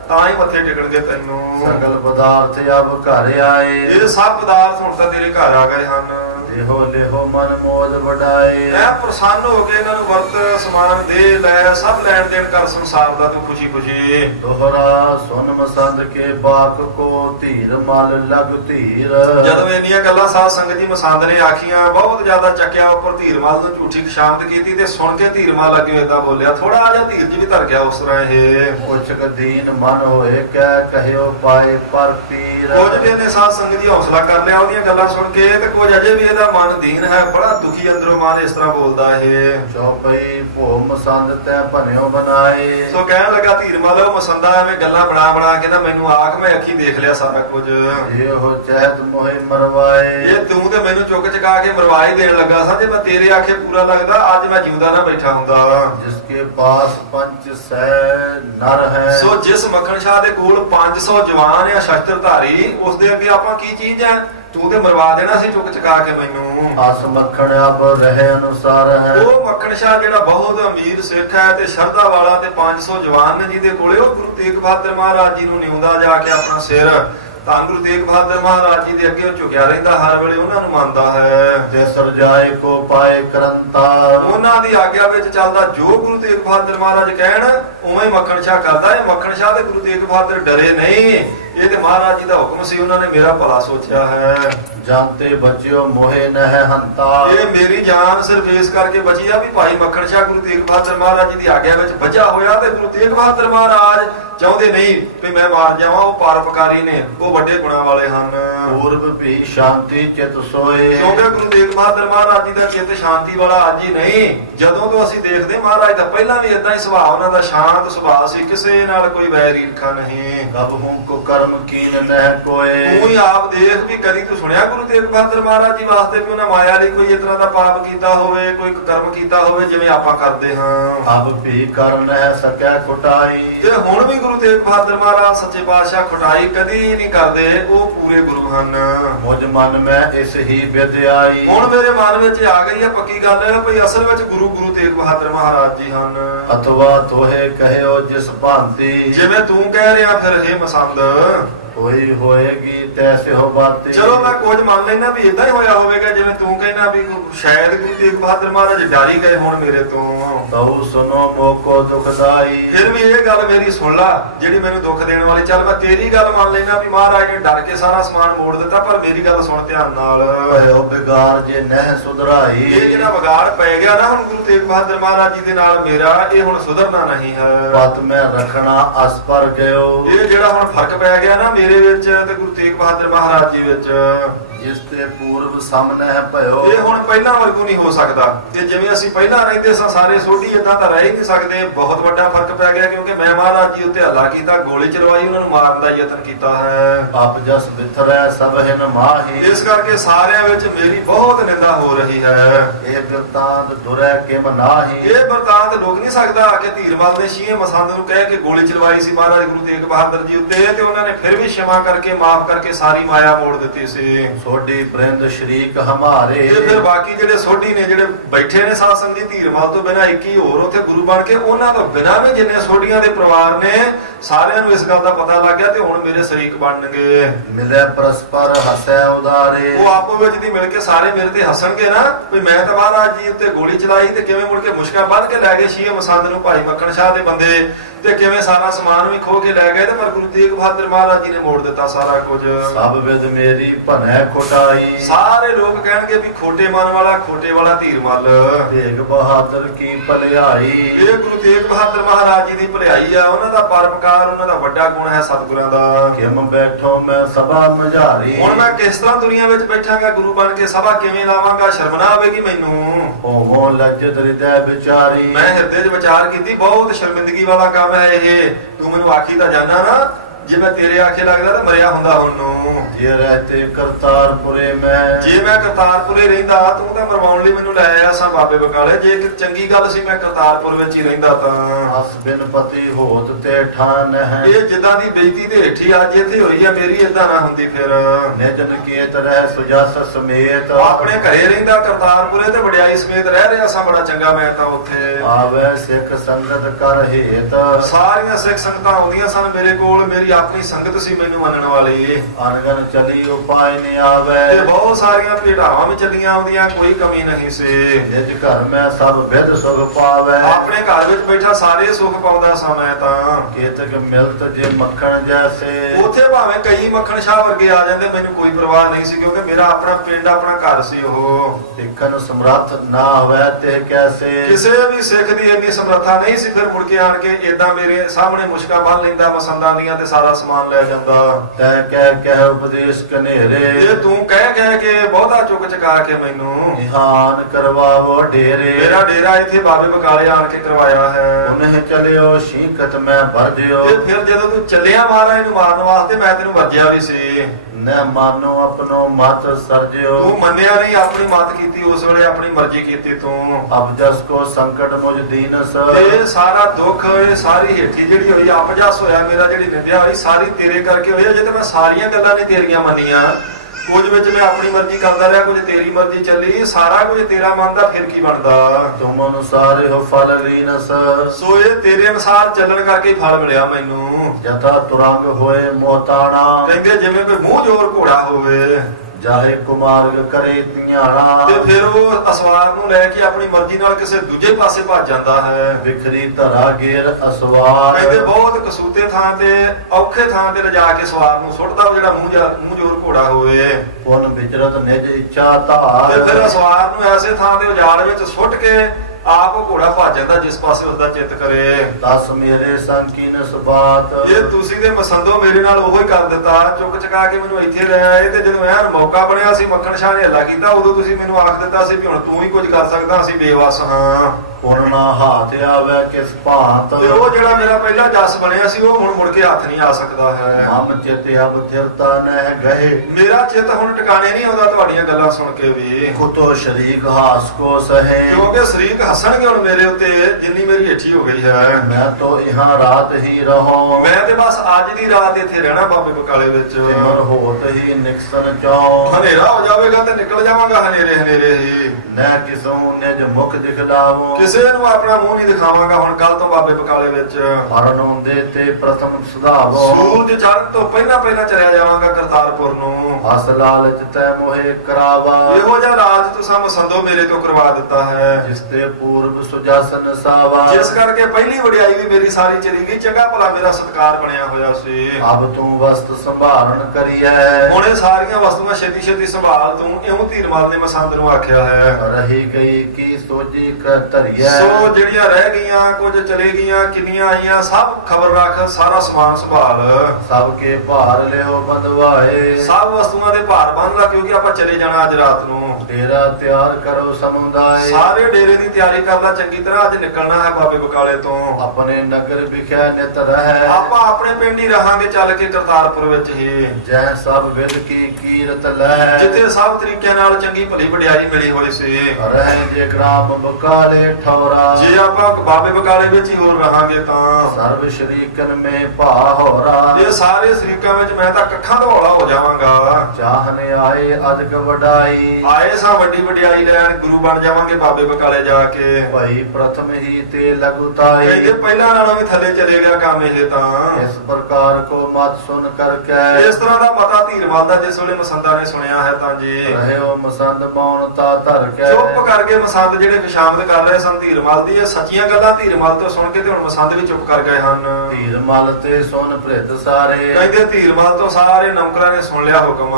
ਤਾਂ ਹੀ ਮੱਥੇ ਟੇਕਣਗੇ ਤੈਨੂੰ। ਸਗਲ ਪਦਾਰਥ ਅਬ ਘਰ ਆਏ, ਇਹ ਸਭ ਪਦਾਰਥ ਹੁਣ ਤਾਂ ਤੇਰੇ ਘਰ ਆ ਗਏ ਹਨ। ਲਿਹੋ ਲਿਹੋ ਮਨ ਮੋਦ ਵਡਾਏ, ਐ ਪ੍ਰਸੰਨ ਹੋ ਕੇ ਇਹਨਾਂ ਨੂੰ ਵਰਤ ਸਮਾਨ ਦੇ ਲੈ, ਸਭ ਲੈਣ ਦੇਣ ਕਰ ਸੰਸਾਰ ਦਾ ਤੂੰ ਖੁਸ਼ੀ ਖੁਸ਼ੀ। ਦੋਹਰਾ ਸੁਨ ਮਸੰਦ ਕੇ ਬਾਕ ਕੋ ਧੀਰ ਮਲ ਲਗ ਧੀਰ, ਜਦੋਂ ਇੰਨੀਆਂ ਗੱਲਾਂ ਸਾਧ ਸੰਗਤ ਜੀ ਮਸੰਦ ਨੇ ਆਖੀਆਂ, ਬਹੁਤ ਜ਼ਿਆਦਾ ਚੱਕਿਆ ਉੱਪਰ ਧੀਰਮਲ ਨੂੰ ਝੂਠੀ ਖਿਸ਼ਾਮਤ ਕੀਤੀ ਤੇ ਸੁਣ ਕੇ ਧੀਰਮਲ ਅੱਗੇ ਏਦਾਂ ਬੋਲਿਆ। ਥੋੜਾ ਜਿਹਾ ਧੀਰਜ ਵੀ ਧਰ ਗਿਆ ਉਸ ਤਰ੍ਹਾਂ। ਇਹ ਉਚਕ ਦੀਨ ਮਨ ਹੋਏ ਕਹਿ ਕਹਿਓ ਪਾਏ ਪਰ ਪੀਰ, ਕੁਝ ਵੀ ਇਹਨੇ ਸਾਧ ਸੰਗਤ ਜੀ ਹੌਸਲਾ ਕਰ ਲਿਆ ਉਹਦੀਆਂ ਗੱਲਾਂ ਸੁਣ ਕੇ, ਤੇ ਕੁਝ ਅਜੇ ਵੀ ਇਹਦਾ ਮਨ ਦੀਨ ਹੈ, ਬੜਾ ਦੁਖੀ ਅੰਦਰੋਂ ਮਨ ਇਸ ਤਰ੍ਹਾਂ ਬੋਲਦਾ ਇਹ। ਚੌਪਈ ਭੋ ਮਸੰਦ ਤੈ ਭਨਿਓ ਬਣਾਏ, ਸੋ ਕਹਿਣ ਲੱਗਾ ਧੀਰਮਲ ਉਹ ਮਸੰਦਾ ਐਵੇਂ ਗੱਲਾਂ ਬਣਾ ਕੇ ਨਾ ਮੈਨੂੰ ਆਖ, ਮੈਂ ਅੱਖੀ ਦੇਖ ਲਿਆ ਸਾਰਾ ਕੁਝ। ਇਹੋ ਚਹਿਤ ਮੋਹਿ ਮਰਵਾਏ, ਇਹ ਤੂੰ ਤੇ ਮੈਨੂੰ ਚੁੱਕ ਚਕਾ ਕੇ ਮਰਵਾਈ ਦੇਣ ਲੱਗਾ ਸਾਂ। ਜੇ ਮੈਂ ਤੇਰੇ ਆਖੇ ਪੂਰਾ ਲੱਗਦਾ ਅੱਜ ਮੈਂ ਜਿਉਂਦਾ ਨਾ ਬੈਠਾ ਹੁੰਦਾ। ਜਿਸਕੇ ਪਾਸ ਪੰਚ ਸੈ ਨਰ ਹੈ, ਸੋ ਜਿਸ ਮੱਖਣ ਸ਼ਾਹ ਦੇ ਕੋਲ 500 ਜਵਾਨ ਆ ਸ਼ਸਤਰਧਾਰੀ, ਉਸ ਦੇ ਅੱਗੇ ਆਪਾਂ ਕੀ ਚੀਜ਼ ਆ। ਤੂੰ ਤੇ ਮਰਵਾ ਦੇਣਾ ਸੀ ਚੁੱਕ ਚਕਾ ਕੇ ਮੈਨੂੰ। ਅਸ ਮੱਖਣ ਅਬ ਰਹੇ ਅਨੁਸਾਰ ਹੈ, ਉਹ ਮੱਖਣ ਸ਼ਾਹ ਜਿਹੜਾ ਬਹੁਤ ਅਮੀਰ ਸਿੱਖ ਹੈ ਤੇ ਸ਼ਰਧਾ ਵਾਲਾ ਤੇ 500 ਜਵਾਨ ਨੇ ਜਿਹਦੇ ਕੋਲੇ, ਉਹ ਗੁਰੂ ਤੇਗ ਬਹਾਦਰ ਮਹਾਰਾਜ ਜੀ ਨੂੰ ਨਿਉਂਦਾ ਜਾ ਕੇ ਆਪਣਾ ਸਿਰ ਤਾਂ ਗੁਰੂ ਤੇਗ ਬਹਾਦਰ ਮਹਾਰਾਜ ਜੀ ਦੇ ਅੱਗੇ ਉਹ ਝੁਕਿਆ ਰਹਿੰਦਾ, ਹਰ ਵੇਲੇ ਉਹਨਾਂ ਨੂੰ ਮੰਨਦਾ ਹੈ। ਤੇ ਸਰਜਾਏ ਕੋ ਪਾਏ ਕਰੰਤਾ, ਉਹਨਾਂ ਦੀ ਆਗਿਆ ਵਿੱਚ ਚੱਲਦਾ। ਜੋ ਗੁਰੂ ਤੇਗ ਬਹਾਦਰ ਮਹਾਰਾਜ ਕਹਿਣ ਉਵੇਂ ਹੀ ਮੱਖਣ ਸ਼ਾਹ ਕਰਦਾ। ਇਹ ਮੱਖਣ ਸ਼ਾਹ ਤੇ ਗੁਰੂ ਤੇਗ ਬਹਾਦਰ ਡਰੇ ਨਹੀਂ, ਇਹ ਤੇ ਮਹਾਰਾਜ ਜੀ ਦਾ ਹੁਕਮ ਸੀ, ਉਹਨਾਂ ਨੇ ਮੇਰਾ ਭਲਾ ਸੋਚਿਆ ਹੈ। ਜਾਂਤੇ ਬਚਿਓ ਮੋਹਿ ਨਹਿ ਹੰਤਾ, ਇਹ ਮੇਰੀ ਜਾਨ ਸਿਰਫ ਇਸ ਕਰਕੇ ਬਚੀ ਆ ਵੀ ਭਾਈ ਮੱਖਣ ਸ਼ਾਹ ਗੁਰੂ ਤੇਗ ਬਹਾਦਰ ਮਹਾਰਾਜ ਜੀ ਦੀ ਆਗਿਆ ਵਿੱਚ ਬਚਾ ਹੋਇਆ, ਤੇ ਗੁਰੂ ਤੇਗ ਬਹਾਦਰ ਮਹਾਰਾਜ ਚਾਹੁੰਦੇ ਨਹੀਂ ਵੀ ਮੈਂ ਮਾਰ ਜਾਵਾਂ, ਉਹ ਪਰਉਪਕਾਰੀ ਨੇ, ਉਹ ਵੱਡੇ ਗੁਣਾਂ ਵਾਲੇ ਹਨ। ਪੂਰਬ ਵੀ ਸ਼ਾਂਤੀ ਚਿਤ ਸੋਏ। ਕਿਉਂਕਿ ਗੁਰੂ ਤੇਗ ਬਹਾਦਰ ਮਹਾਰਾਜ ਜੀ ਦਾ ਚਿੱਤ ਸ਼ਾਂਤੀ ਵਾਲਾ ਅੱਜ ਹੀ ਨਹੀਂ, ਜਦੋਂ ਤੋਂ ਅਸੀਂ ਦੇਖਦੇ ਮਹਾਰਾਜ ਦਾ ਪਹਿਲਾਂ ਵੀ ਇਦਾਂ ਹੀ ਸੁਭਾਅ, ਉਹਨਾਂ ਦਾ ਸ਼ਾਂਤ ਸੁਭਾਅ ਸੀ, ਕਿਸੇ ਨਾਲ ਕੋਈ ਵੈਰ ਈਰਖਾ ਨਹੀਂ। ਕਬ ਹੂੰ ਕੋ ਕਰਮ ਕੀਨ ਨਹਿ ਕੋਏ। ਤੂੰ ਹੀ ਆਪ ਦੇਖ ਵੀ ਕਦੀ ਤੂੰ ਸੁਣਿਆ ਗੁਰੂ ਤੇਗ ਬਹਾਦਰ ਮਹਾਰਾਜ ਜੀ ਵਾਸਤੇ ਵੀ ਉਹਨਾਂ ਮਾਇਆ ਲਈ ਕੋਈ ਇਸ ਤਰ੍ਹਾਂ ਦਾ ਪਾਪ ਕੀਤਾ ਹੋਵੇ, ਕੋਈ ਕਰਮ ਕੀਤਾ ਹੋਵੇ ਜਿਵੇਂ ਆਪਾਂ ਕਰਦੇ ਹਾਂ। ਅਬ ਵੀ ਕਰ ਨਹਿ ਸਕੈ ਕੁਟਾਈ। ਤੇ ਹੁਣ ਵੀ ਗੁਰੂ ਤੇਗ ਬਹਾਦਰ ਮਹਾਰਾਜ ਸੱਚੇ ਪਾਤਸ਼ਾਹ ਖੁਟਾਈ ਕਦੀ ਨਹੀਂ ਕਰਦੇ, ਉਹ ਪੂਰੇ ਗੁਰੂ ਹਨ। ਮੁਝ ਮਨ ਮੈਂ ਇਸ ਹੀ ਵਿਦ ਆਈ। ਹੁਣ ਮੇਰੇ ਮਨ ਵਿੱਚ ਆ ਗਈ ਹੈ ਪੱਕੀ ਗੱਲ, ਭਈ ਅਸਲ ਵਿੱਚ ਗੁਰੂ ਤੇਗ ਬਹਾਦਰ ਮਹਾਰਾਜ ਜੀ ਹਨ। ਅਥਵਾ ਤੋਹੇ ਕਹਿਓ ਜਿਸ ਭਾਂਤੀ। ਜਿਵੇਂ ਤੂੰ ਕਹਿ ਰਿਹਾ ਫਿਰ ਇਹ ਮਸੰਦ ਹੋਈ ਹੋਏਗੀ ਤੈਸੇ ਹੋ ਬਾਤੀ। ਚਲੋ ਮੈਂ ਕੁਝ ਮੰਨ ਲੈਣਾ ਵੀ ਇਦਾਂ ਹੀ ਹੋਇਆ ਹੋਵੇਗਾ ਜਿਵੇਂ ਤੂੰ ਕਹਿਣਾ ਵੀ ਸ਼ਾਇਦ ਗੁਰੂ ਤੇਗ ਬਹਾਦਰ ਮਹਾਰਾਜ ਡਰ ਹੀ ਗਏ ਹੁਣ ਮੇਰੇ ਤੋਂ। ਤਉ ਸੁਨੋ ਮੋਕੋ ਦੁਖਦਾਈ। ਫਿਰ ਵੀ ਇਹ ਗੱਲ ਮੇਰੀ ਸੁਣ ਲਾ ਜਿਹੜੀ ਮੈਨੂੰ ਦੁੱਖ ਦੇਣ ਵਾਲੀ। ਚੱਲ ਮੈਂ ਤੇਰੀ ਗੱਲ ਮੰਨ ਲੈਣਾ ਵੀ ਮਹਾਰਾਜ ਨੇ ਡਰ ਕੇ ਸਾਰਾ ਸਮਾਨ ਮੋੜ ਦਿੱਤਾ, ਪਰ ਮੇਰੀ ਗੱਲ ਸੁਣ ਧਿਆਨ ਨਾਲ। ਭਇਓ ਬਿਗਾਰ ਜੇ ਨਹਿ ਸੁਧਰਾਈ। ਇਹ ਜਿਹੜਾ ਵਿਗਾੜ ਪੈ ਗਿਆ ਨਾ ਹੁਣ ਗੁਰੂ ਤੇਗ ਬਹਾਦਰ ਮਹਾਰਾਜ ਜੀ ਦੇ ਨਾਲ ਮੇਰਾ, ਇਹ ਹੁਣ ਸੁਧਰਨਾ ਨਹੀਂ ਹੈ। ਪਤ ਮੈਂ ਰੱਖਣਾ ਅਸ ਪਰ ਗਇਓ। ਇਹ ਜਿਹੜਾ ਹੁਣ ਫਰਕ ਪੈ ਗਿਆ ਨਾ ਮੇਰੇ ਵਿੱਚ ਤੇ ਗੁਰੂ ਤੇਗ ਬਹਾਦਰ ਮਹਾਰਾਜ ਜੀ ਵਿੱਚ, ਜਿਸ ਤੇ ਪੂਰਬ ਸਾਹਮਣੇ ਹੈ ਭਇਓ। ਇਹ ਹੁਣ ਪਹਿਲਾਂ ਵਰਗੂ ਨਹੀਂ ਹੋ ਸਕਦਾ। ਤੇ ਜਿਵੇਂ ਅਸੀਂ ਪਹਿਲਾਂ ਰਹਿੰਦੇ ਸਾਂ ਸਾਰੇ ਸੋਢੀ, ਇਦਾਂ ਤਾਂ ਰਹਿ ਹੀ ਨਹੀਂ ਸਕਦੇ। ਬਹੁਤ ਵੱਡਾ ਫਰਕ ਪੈ ਗਿਆ ਕਿਉਂਕਿ ਮੈਂ ਮਹਾਰਾਜ ਜੀ ਉੱਤੇ ਹੱਲਾ ਕੀਤਾ, ਗੋਲੀ ਚਲਵਾਈ, ਉਹਨਾਂ ਨੂੰ ਮਾਰਨ ਦਾ ਯਤਨ ਕੀਤਾ ਹੈ। ਆਪ ਜਸ ਵਿਥਰੈ ਸਭ ਹਿਨ ਮਾਹੀ। ਇਸ ਕਰਕੇ ਸਾਰਿਆਂ ਵਿੱਚ ਮੇਰੀ ਬਹੁਤ ਨਿੰਦਾ ਹੋ ਰਹੀ ਹੈ। ਇਹ ਬਿਰਤਾਂਤ ਦੁਰੈ ਕਿਮ ਨਾਹੀ। ਇਹ ਵਰਤਾਂਤ ਲੋਕ ਨਹੀਂ ਸਕਦਾ ਕਿ ਧੀਰਮਲ ਨੇ ਸ਼ੀਏ ਮਸੰਦ ਨੂੰ ਕਹਿ ਕੇ ਗੋਲੀ ਚਲਵਾਈ ਸੀ ਮਹਾਰਾਜ ਗੁਰੂ ਤੇਗ ਬਹਾਦਰ ਜੀ ਉੱਤੇ, ਤੇ ਉਹਨਾਂ ਨੇ ਫਿਰ ਵੀ क्षमा ਕਰਕੇ ਮਾਫ ਕਰਕੇ ਸਾਰੀ ਮਾਇਆ ਮੋੜ ਦਿੱਤੀ ਸੀ। ਸੋਢੀ ਬ੍ਰਿੰਦ ਸ਼ਰੀਕ ਹਮਾਰੇ। ਤੇ ਫਿਰ ਬਾਕੀ ਜਿਹੜੇ ਸੋਢੀ ਨੇ ਜਿਹੜੇ ਬੈਠੇ ਨੇ ਸਾਧ ਸੰਗਤ ਦੀ ਧੀਰਮਲ ਤੋਂ ਬਿਨਾਂ 21 ਹੋਰ ਉੱਥੇ ਗੁਰੂ ਬਣ ਕੇ, ਉਹਨਾਂ ਤੋਂ ਬਿਨਾਂ ਵੀ ਜਿੰਨੇ ਸੋਢੀਆਂ ਦੇ ਪਰਿਵਾਰ ਨੇ ਸਾਰਿਆਂ ਨੂੰ ਇਸ ਗੱਲ ਦਾ ਪਤਾ ਲੱਗ ਗਿਆ ਤੇ ਹੁਣ ਮੇਰੇ ਸ਼ਰੀਕ ਬਣਨਗੇ। ਮਿਲੇ ਪਰਸਪਰ ਹਸੈ ਉਦਾਰੇ। ਉਹ ਆਪੋ ਵਿੱਚ ਦੀ ਮਿਲ ਕੇ ਸਾਰੇ ਮੇਰੇ ਤੇ ਹੱਸਣਗੇ ਨਾ ਵੀ ਮੈਂ ਤਾਂ ਮਹਾਰਾਜ ਜੀ ਉੱਤੇ ਗੋਲੀ ਚਲਾਈ ਤੇ ਕਿਵੇਂ ਮੁੜ ਕੇ ਮੁਸ਼ਕਾਂ ਬੰਨ ਕੇ ਲੈ ਗਏ ਸ਼ੀਏ ਮਸੰਦ ਨੂੰ, ਭਾਈ ਮੱਖਣ ਸ਼ਾਹ ਦੇ ਬੰਦੇ, ਤੇ ਕਿਵੇਂ ਸਾਰਾ ਸਮਾਨ ਵੀ ਖੋ ਕੇ ਲੈ ਗਏ, ਤੇ ਪਰ ਗੁਰੂ ਤੇਗ ਬਹਾਦਰ ਮਹਾਰਾਜ ਜੀ ਨੇ ਮੋੜ ਦਿੱਤਾ ਸਾਰਾ ਕੁਝ। ਸਭ ਵਿਦ ਮੇਰੀ ਭਨੈ ਖੋਟਾਈ। ਸਾਰੇ ਲੋਕ ਕਹਿਣਗੇ ਵੀ ਖੋਟੇ ਮਨ ਵਾਲਾ, ਖੋਟੇ ਵਾਲਾ ਧੀਰਮਲ। ਤੇਗ ਬਹਾਦਰ ਕੀ ਭਲਾਈ। ਇਹ ਗੁਰੂ ਤੇਗ ਬਹਾਦਰ ਮਹਾਰਾਜ ਜੀ ਦੀ ਭਲਾਈ ਆ, ਉਹਨਾਂ ਦਾ ਪਰਉਪਕਾਰ, ਉਹਨਾਂ ਦਾ ਵੱਡਾ ਗੁਣ ਹੈ ਸਤਿਗੁਰਾਂ ਦਾ। ਕਿਮ ਬੈਠੋ ਮੈਂ ਸਭਾ ਮਝਾਰੀ। ਹੁਣ ਮੈਂ ਕਿਸ ਤਰ੍ਹਾਂ ਦੁਨੀਆ ਵਿੱਚ ਬੈਠਾਂਗਾ ਗੁਰੂ ਬਣ ਕੇ, ਸਭਾ ਕਿਵੇਂ ਲਾਵਾਂਗਾ, ਸ਼ਰਮ ਨਾ ਆਵੇਗੀ ਮੈਨੂੰ। ਹੋਮੋ ਲੱਜਤ ਹਿਰਦੈ ਵਿਚਾਰੀ। ਮੈਂ ਹਿਰਦੇ 'ਚ ਵਿਚਾਰ ਕੀਤੀ, ਬਹੁਤ ਸ਼ਰਮਿੰਦਗੀ ਵਾਲਾ ਕੰਮ ਹੈ ਇਹ। ਤੂੰ ਮੈਨੂੰ ਆਖੀ ਤਾਂ ਜਾਨਾ ਨਾ, ਜੇ ਮੈਂ ਤੇਰੇ ਆਖੇ ਲੱਗਦਾ ਤਾਂ ਮਰਿਆ ਹੁੰਦਾ ਹੁਣ ਨੂੰ। ਜੇ ਰਹਤੇ ਕਰਤਾਰਪੁਰੇ ਮੈਂ। ਜੇ ਮੈਂ ਕਰਤਾਰਪੁਰੇ ਰਹਿੰਦਾ, ਤੂੰ ਤਾਂ ਮਰਵਾਉਣ ਲਈ ਮੈਨੂੰ ਲੈ ਆਇਆ ਸਾਂ ਬਾਬੇ ਬਕਾਲੇ। ਜੇ ਕਿ ਚੰਗੀ ਗੱਲ ਸੀ ਮੈਂ ਕਰਤਾਰਪੁਰ ਵਿੱਚ ਹੀ ਰਹਿੰਦਾ ਤਾਂ। ਅਸ ਬਿਨ ਪਤੀ ਹੋਤ ਤੇ ਠਾਨ ਹੈ। ਇਹ ਜਿੱਦਾਂ ਦੀ ਬੇਇੱਜ਼ਤੀ ਤੇ ਹੇਠੀ ਅੱਜ ਇੱਥੇ ਹੋਈ ਆ ਮੇਰੀ, ਏਦਾਂ ਨਾ ਹੁੰਦੀ ਫਿਰ। ਨਿਜਨ ਕੀਤ ਰਹਿ ਸੁਜਸ ਸਮੇਤ। ਆਪਣੇ ਘਰੇ ਰਹਿੰਦਾ ਕਰਤਾਰਪੁਰੇ ਤੇ ਵਡਿਆਈ ਸਮੇਤ ਰਹਿ ਰਿਹਾ ਸਾਂ, ਬੜਾ ਚੰਗਾ ਮੈਂ ਤਾਂ ਉੱਥੇ। ਆਵੇ ਸਿੱਖ ਸੰਗਤ ਕਰ ਹੇਤ। ਸਾਰੀਆਂ ਸਿੱਖ ਸੰਗਤਾਂ ਆਉਂਦੀਆਂ ਸਨ ਮੇਰੇ ਕੋਲ, ਮੇਰੀ ਆਪਣੀ ਸੰਗਤ ਸੀ ਮੈਨੂੰ ਮੰਨਣ ਵਾਲੀ। ਅਨਗਨ ਚਲੀ ਉਪਾਇ ਨ ਆਵੇ। ਤੇ ਬਹੁਤ ਸਾਰੀਆਂ ਭੇਟਾਵਾਂ ਵੀ ਚੱਲੀਆਂ ਆਉਂਦੀਆਂ, ਕੋਈ ਕਮੀ ਨਹੀਂ ਸੀ। ਨਿਜ ਘਰ ਮੈਂ ਸਭ ਵਿਦ ਸੁਖ ਪਾਵੇ। ਆਪਣੇ ਘਰ ਵਿੱਚ ਬੈਠਾ ਸਾਰੇ ਸੁਖ ਪਾਉਂਦਾ ਸਾਂ ਮੈਂ ਤਾਂ। ਕੇਤਕ ਮਿਲਤ ਜੇ ਮੱਖਣ ਜੈਸੇ। ਉੱਥੇ ਭਾਵੇਂ ਕਈ ਮੱਖਣ ਸ਼ਾਹ ਵਰਗੇ ਆ ਜਾਂਦੇ, ਮੈਨੂੰ ਕੋਈ ਪਰਵਾਹ ਨਹੀਂ ਸੀ ਕਿਉਂਕਿ ਮੇਰਾ ਆਪਣਾ ਪਿੰਡ, ਆਪਣਾ ਘਰ ਸੀ ਉਹ। ਸਿੱਖਣ ਸਮਰੱਥ ਨਾ ਹੋਵੇ ਤੇ ਕੈਸੇ। ਕਿਸੇ ਵੀ ਸਿੱਖ ਦੀ ਇੰਨੀ ਸਮਰੱਥਾ ਨਹੀਂ ਸੀ ਫਿਰ ਮੁੜ ਕੇ ਆਣ ਕੇ ਏਦਾਂ ਮੇਰੇ ਸਾਹਮਣੇ ਮੁਸ਼ਕਾਂ ਬੰਨ ਲੈਂਦਾ ਮਸੰਦਾਂ ਦੀਆਂ ਤੇ ਸਾਰਾ ਸਮਾਨ ਲੈ ਜਾਂਦਾ। ਤੈ ਕਹਿ ਉਪਦੇਸ਼ ਕਨੇਰੇ। ਇਹ ਤੂੰ ਕਹਿ ਕੇ ਬਹੁਤਾ ਚੁੱਕ ਚਕਾ ਕੇ ਮੈਨੂੰ ਨਿਹਾਨ ਕਰਵਾਵੋ ਡੇਰੇ। ਮੇਰਾ ਡੇਰਾ ਇੱਥੇ ਬਾਬੇ ਬਕਾਲੇ ਆਣ ਕੇ ਕਰਵਾਇਆ ਹੈ। ਉਹਨੇ ਚਲਿਓ ਸ਼ੀਕਤ ਮੈਂ ਭਰ ਦਿਓ। ਤੇ ਫਿਰ ਜਦੋਂ ਤੂੰ ਚੱਲਿਆ ਮਹਾਰਾਜ ਨੂੰ ਮਾਰਨ ਵਾਸਤੇ, ਮੈਂ ਤੈਨੂੰ ਵਰਜਿਆ ਵੀ ਸੀ। ਨ ਮਾਨੋ ਆਪਣੋ ਮਤ ਸਰਜਿਓ। ਤੂੰ ਮੰਨਿਆ ਨਹੀਂ, ਆਪਣੀ ਮਤ ਕੀਤੀ ਉਸ ਵੇਲੇ, ਆਪਣੀ ਮਰਜ਼ੀ ਕੀਤੀ ਤੂੰ। ਅਬਜਸ ਕੋ ਸੰਕਟ ਮੁਝ ਦੀਨਸ। ਇਹ ਸਾਰਾ ਦੁੱਖ, ਇਹ ਸਾਰੀ ਹੇਠੀ ਜਿਹੜੀ ਹੋਈ, ਅਪਜਸ ਹੋਇਆ ਮੇਰਾ, ਜਿਹੜੀ ਨਿੰਦਿਆ ਹੋਈ ਸਾਰੀ ਤੇਰੇ ਕਰਕੇ ਹੋਈ। ਜੇ ਤੇ ਮੈਂ ਸਾਰੀਆਂ ਗੱਲਾਂ ਨੇ ਤੇਰੀਆਂ ਮੰਨੀਆਂ, ਕੁਝ ਵਿੱਚ ਮੈਂ ਆਪਣੀ ਮਰਜ਼ੀ ਕਰਦਾ ਰਿਹਾ, ਕੁਝ ਤੇਰੀ ਮਰਜ਼ੀ ਚੱਲੀ, ਸਾਰਾ ਕੁਝ ਤੇਰਾ ਮੰਨਦਾ, ਫਿਰ ਕੀ ਬਣਦਾ। ਤੁਮ ਅਨੁਸਾਰ ਹੋ ਫਲ ਲੀਨਸ। ਸੋ ਇਹ ਤੇਰੇ ਅਨੁਸਾਰ ਚੱਲਣ ਕਰਕੇ ਫਲ ਮਿਲਿਆ ਮੈਨੂੰ। ਜਥਾ ਤੁਰੰਗ ਹੋਏ ਮੋਤਾਣਾ। ਕਹਿੰਦੇ ਜਿਵੇਂ ਕੋਈ ਮੂੰਹ ਜੋਰ ਘੋੜਾ ਹੋਵੇ, ਜਾਹੇ ਕੁਮਾਰਗ ਕਰੇ ਧਿਆਣਾ। ਤੇ ਫਿਰ ਉਹ ਅਸਵਾਰ ਨੂੰ ਲੈ ਕੇ ਆਪਣੀ ਮਰਜ਼ੀ ਨਾਲ ਕਿਸੇ ਦੂਜੇ ਪਾਸੇ ਭੱਜ ਜਾਂਦਾ ਹੈ। ਵਿਖਰੀ ਧਰਾ ਗੇਰ ਅਸਵਾਰ। ਕਹਿੰਦੇ ਬਹੁਤ ਕਸੂਤੇ ਥਾਂ ਤੇ, ਔਖੇ ਥਾਂ ਤੇ ਲਿਜਾ ਕੇ ਸਵਾਰ ਨੂੰ ਸੁੱਟਦਾ ਉਹ ਜਿਹੜਾ ਮੂੰਹ ਜੋਰ ਘੋੜਾ ਹੋਵੇ। ਪੁਨ ਵਿਚਰਤ ਨਿਜ ਇੱਛਾ ਧਾਰ। ਤੇ ਫਿਰ ਸਵਾਰ ਨੂੰ ਐਸੇ ਥਾਂ ਤੇ ਉਜਾੜ ਵਿੱਚ ਸੁੱਟ ਕੇ ਆਪ ਉਹ ਘੋੜਾ ਭੱਜ ਜਾਂਦਾ ਜਿਸ ਪਾਸੇ ਉਸਦਾ ਚਿੱਤ ਕਰੇ। ਦਸ ਮੇਰੇ ਸੰਕੀਨ ਸੁਬਾਤ, ਇਹ ਤੁਸੀਂ ਦੇ ਮਸੰਦੋ ਮੇਰੇ ਨਾਲ ਉਹੋ ਹੀ ਕਰ ਦਿੱਤਾ, ਚੁੱਕ ਚਕਾ ਕੇ ਮੈਨੂੰ ਇੱਥੇ ਲੈ ਆਏ। ਤੇ ਜਦੋਂ ਐਨ ਮੌਕਾ ਬਣਿਆ ਸੀ ਮੱਖਣ ਸ਼ਾਹ ਨੇ ਹੱਲਾ ਕੀਤਾ, ਉਦੋਂ ਤੁਸੀਂ ਮੈਨੂੰ ਆਖ ਦਿੱਤਾ ਸੀ ਵੀ ਹੁਣ ਤੂੰ ਹੀ ਕੁਝ ਕਰ ਸਕਦਾ, ਅਸੀਂ ਬੇਵੱਸ ਹਾਂ। ਹੁਣ ਨਾ ਹਾਥ ਆਵੇ ਕਿਸ ਭਾਂਤ, ਤੇ ਉਹ ਜਿਹੜਾ ਮੇਰਾ ਪਹਿਲਾ ਜਸ ਬਣਿਆ ਸੀ ਉਹ ਹੁਣ ਮੁੜ ਕੇ ਹੱਥ ਨਹੀਂ ਆ ਸਕਦਾ ਹੈ। ਮਮ ਚਿਤ ਅਬ ਥਿਰਤਾ ਨਹਿ ਗਏ, ਮੇਰਾ ਚਿੱਤ ਹੁਣ ਟਿਕਾਣੇ ਨਹੀਂ ਆਉਂਦਾ ਤੁਹਾਡੀਆਂ ਗੱਲਾਂ ਸੁਣ ਕੇ ਵੀ। ਕੁਤੋ ਸ਼ਰੀਕ ਹਾਸ ਕੋ ਸਹੇ, ਕਿਉਂਕਿ ਸ਼ਰੀਕ ਹੱਸਣਗੇ ਹੁਣ ਮੇਰੇ ਉੱਤੇ ਜਿੰਨੀ ਮੇਰੀ ਹੇਠੀ ਹੋ ਗਈ ਹੈ। ਮੈਂ ਤੋ ਇਹਾਂ ਰਾਤ ਹੀ ਰਹੋ, ਮੈਂ ਤੇ ਬਸ ਅੱਜ ਦੀ ਰਾਤ ਇੱਥੇ ਰਹਿਣਾ ਬਾਬੇ ਬਕਾਲੇ ਵਿੱਚ। ਸਿਮਰ ਹੋਤ ਹੀ ਨਿਕਸਨ ਚੋ, ਹਨੇਰਾ ਹੋ ਜਾਵੇਗਾ ਤੇ ਨਿਕਲ ਜਾਵਾਂਗਾ ਹਨੇਰੇ ਹਨੇਰੇ ਹੀ। ਨਹਿ ਕਿਸੋਂ ਨਿਜ ਮੁਖ ਦਿਖਲਾਵੋ, ਕਿਸੇ ਨੂੰ ਆਪਣਾ ਮੂੰਹ ਨਹੀਂ ਦਿਖਾਵਾਂਗਾ ਹੁਣ ਕੱਲ ਤੋਂ ਬਾਬੇ ਬਕਾਲੇ ਵਿੱਚ। ਮਰਨ ਹੁੰਦੇ ਤੇ ਪ੍ਰਥਮ ਸੁਧਾਵੋ, ਸੂਰਜ ਚੜ੍ਹਨ ਤੋਂ ਪਹਿਲਾਂ ਪਹਿਲਾਂ ਚਲਿਆ ਜਾਵਾਂਗਾ ਕਰਤਾਰਪੁਰ ਨੂੰ। ਹਸ ਲਾਲਚ ਤੈ ਮੋਹਿ ਕਰਾਵਾ, ਇਹੋ ਜਿਹਾ ਰਾਜ ਤੁਸੀਂ ਮਸੰਦੋ ਮੇਰੇ ਤੋਂ ਕਰਵਾ ਦਿੱਤਾ ਹੈ, ਜਿਸ ਤੇ ਪੂਰਬ ਸੁਜਾਸਨ ਸਾਵਾ, ਜਿਸ ਕਰਕੇ ਪਹਿਲੀ ਵਡਿਆਈ ਵੀ ਮੇਰੀ ਸਾਰੀ ਚਲੀ ਗਈ। ਚੰਗਾ ਭਲਾ ਮੇਰਾ ਸਤਿਕਾਰ ਬਣਿਆ ਹੋਇਆ ਸੀ। ਅਬ ਤੂੰ ਵਸਤ ਸੰਭਾਲਣ ਕਰੀਐ, ਹੁਣ ਇਹ ਸਾਰੀਆਂ ਵਸਤੂਆਂ ਛੇਤੀ ਛੇਤੀ ਸੰਭਾਲ ਤੂੰ, ਇਉਂ ਧੀਰਮਾਲ ਨੇ ਮਸੰਦ ਨੂੰ ਆਖਿਆ ਹੈ। ਰਹੀ ਗਈ ਕੀ ਸੋਜੀ ਕਰ ਧਰੀਐ, ਸੋ ਜਿਹੜੀਆਂ ਰਹਿ ਗਈਆਂ ਕੁਝ ਚਲੇ ਗਈਆਂ, ਕਿੰਨੀਆਂ ਆਈਆਂ ਸਭ ਖਬਰ ਰੱਖ, ਸਾਰਾ ਸਮਾਨ ਸੰਭਾਲ। ਸਭ ਕੇ ਭਾਰ ਲਿਓ ਬੰਦਵਾਏ, ਸਭ ਵਸਤੂਆਂ ਦੇ ਭਾਰ ਬੰਨ ਲਾ, ਕਿਉਂਕਿ ਆਪਾਂ ਚਲੇ ਜਾਣਾ ਅੱਜ ਰਾਤ ਨੂੰ। ਡੇਰਾ ਤਿਆਰ ਕਰੋ ਸਮੁਦਾਇ, ਸਾਰੇ ਡੇਰੇ ਦੀ ਤਿਆਰੀ ਕਰ ਲੈ ਚੰਗੀ ਤਰ੍ਹਾਂ, ਅੱਜ ਨਿਕਲਣਾ ਹੈ ਬਾਬੇ ਬਕਾਲੇ ਤੋਂ। ਆਪਣੇ ਨਗਰ ਵਿਖਿਆ ਨਿਤ ਰਹਿ, ਆਪਾਂ ਆਪਣੇ ਪਿੰਡ ਹੀ ਰਹਾਂਗੇ ਚੱਲ ਕੇ ਕਰਤਾਰਪੁਰ ਵਿੱਚ ਹੀ, ਜੈ ਸਭ ਵਿਦ ਕੀ ਕੀਰਤ ਲੈ, ਜਿੱਥੇ ਸਭ ਤਰੀਕਿਆਂ ਨਾਲ ਚੰਗੀ ਭਲੀ ਵਡਿਆਈ ਮਿਲੀ ਹੋਈ ਸੀ। ਰਹਿ ਜੇ ਗ੍ਰਾਮ ਬਕਾਲੇ ਠੌਰਾ, ਜੇ ਆਪਾਂ ਬਾਬੇ ਬਕਾਲੇ ਵਿੱਚ ਹੀ ਹੋਰ ਰਹਾਂਗੇ ਤਾਂ ਸਰਬ ਸ਼ਰੀਕਨ ਮੇ ਭਾ ਹੋਰਾ, ਇਹ ਸਾਰੇ ਸ਼ਰੀਕਾਂ ਵਿੱਚ ਮੈਂ ਤਾਂ ਕੱਖਾਂ ਦਾ ਹੌਲਾ ਹੋ ਜਾਵਾਂਗਾ। ਚਾਹਨੇ ਆਏ ਅਦਕ ਵਡਾਈ, ਆਏ ਸਾਂ ਵੱਡੀ ਵਡਿਆਈ ਲੈਣ, ਗੁਰੂ ਬਣ ਜਾਵਾਂਗੇ ਬਾਬੇ ਬਕਾਲੇ ਜਾ ਕੇ। ਭਾਈ ਪ੍ਰਥਮ ਹੀ ਤੇ ਲਗੁਤਾਈ, ਕਹਿੰਦੇ ਪਹਿਲਾਂ ਨਾਲੋਂ ਵੀ ਥੱਲੇ ਚਲੇ ਗਿਆ ਕੰਮ ਇਹ ਤਾਂ। ਇਸ ਪ੍ਰਕਾਰ ਕੋ ਮਤ ਸੁਨ ਕਰਕੇ, ਇਸ ਤਰ੍ਹਾਂ ਦਾ ਮਤਾ ਧੀਰਵਾਲ ਦਾ ਜਿਸ ਵੇਲੇ ਮਸੰਦਾਂ ਨੇ ਸੁਣਿਆ ਹੈ ਤਾਂ ਜੀ ਰਹਿਓ ਮਸੰਦ ਮੌਨ ਤਾ ਧਰ ਕੇ, ਚੁੱਪ ਕਰਕੇ ਮਸੰਦ ਜਿਹੜੇ ਵਿਸ਼ਾਮਤ ਕਰ ਰਹੇ ਸਨ ਧੀਰਮਾਲ ਦੀ, ਇਹ ਸੱਚੀਆਂ ਗੱਲਾਂ ਧੀਰਮਾਲ ਤੋਂ ਸੁਣ ਕੇ ਤੇ ਹੁਣ ਮਸੰਦ ਵੀ ਚੁੱਪ ਕਰ ਗਏ ਹਨ। ਧੀਰ ਮਲ ਤੇ ਸੁਨ ਭ੍ਰਿਤ ਸਾਰੇ, ਕਹਿੰਦੇ ਧੀਰਮਾਲ ਤੋਂ ਸਾਰੇ ਨੌਕਰਾਂ ਨੇ ਸੁਣ ਲਿਆ ਹੁਕਮ।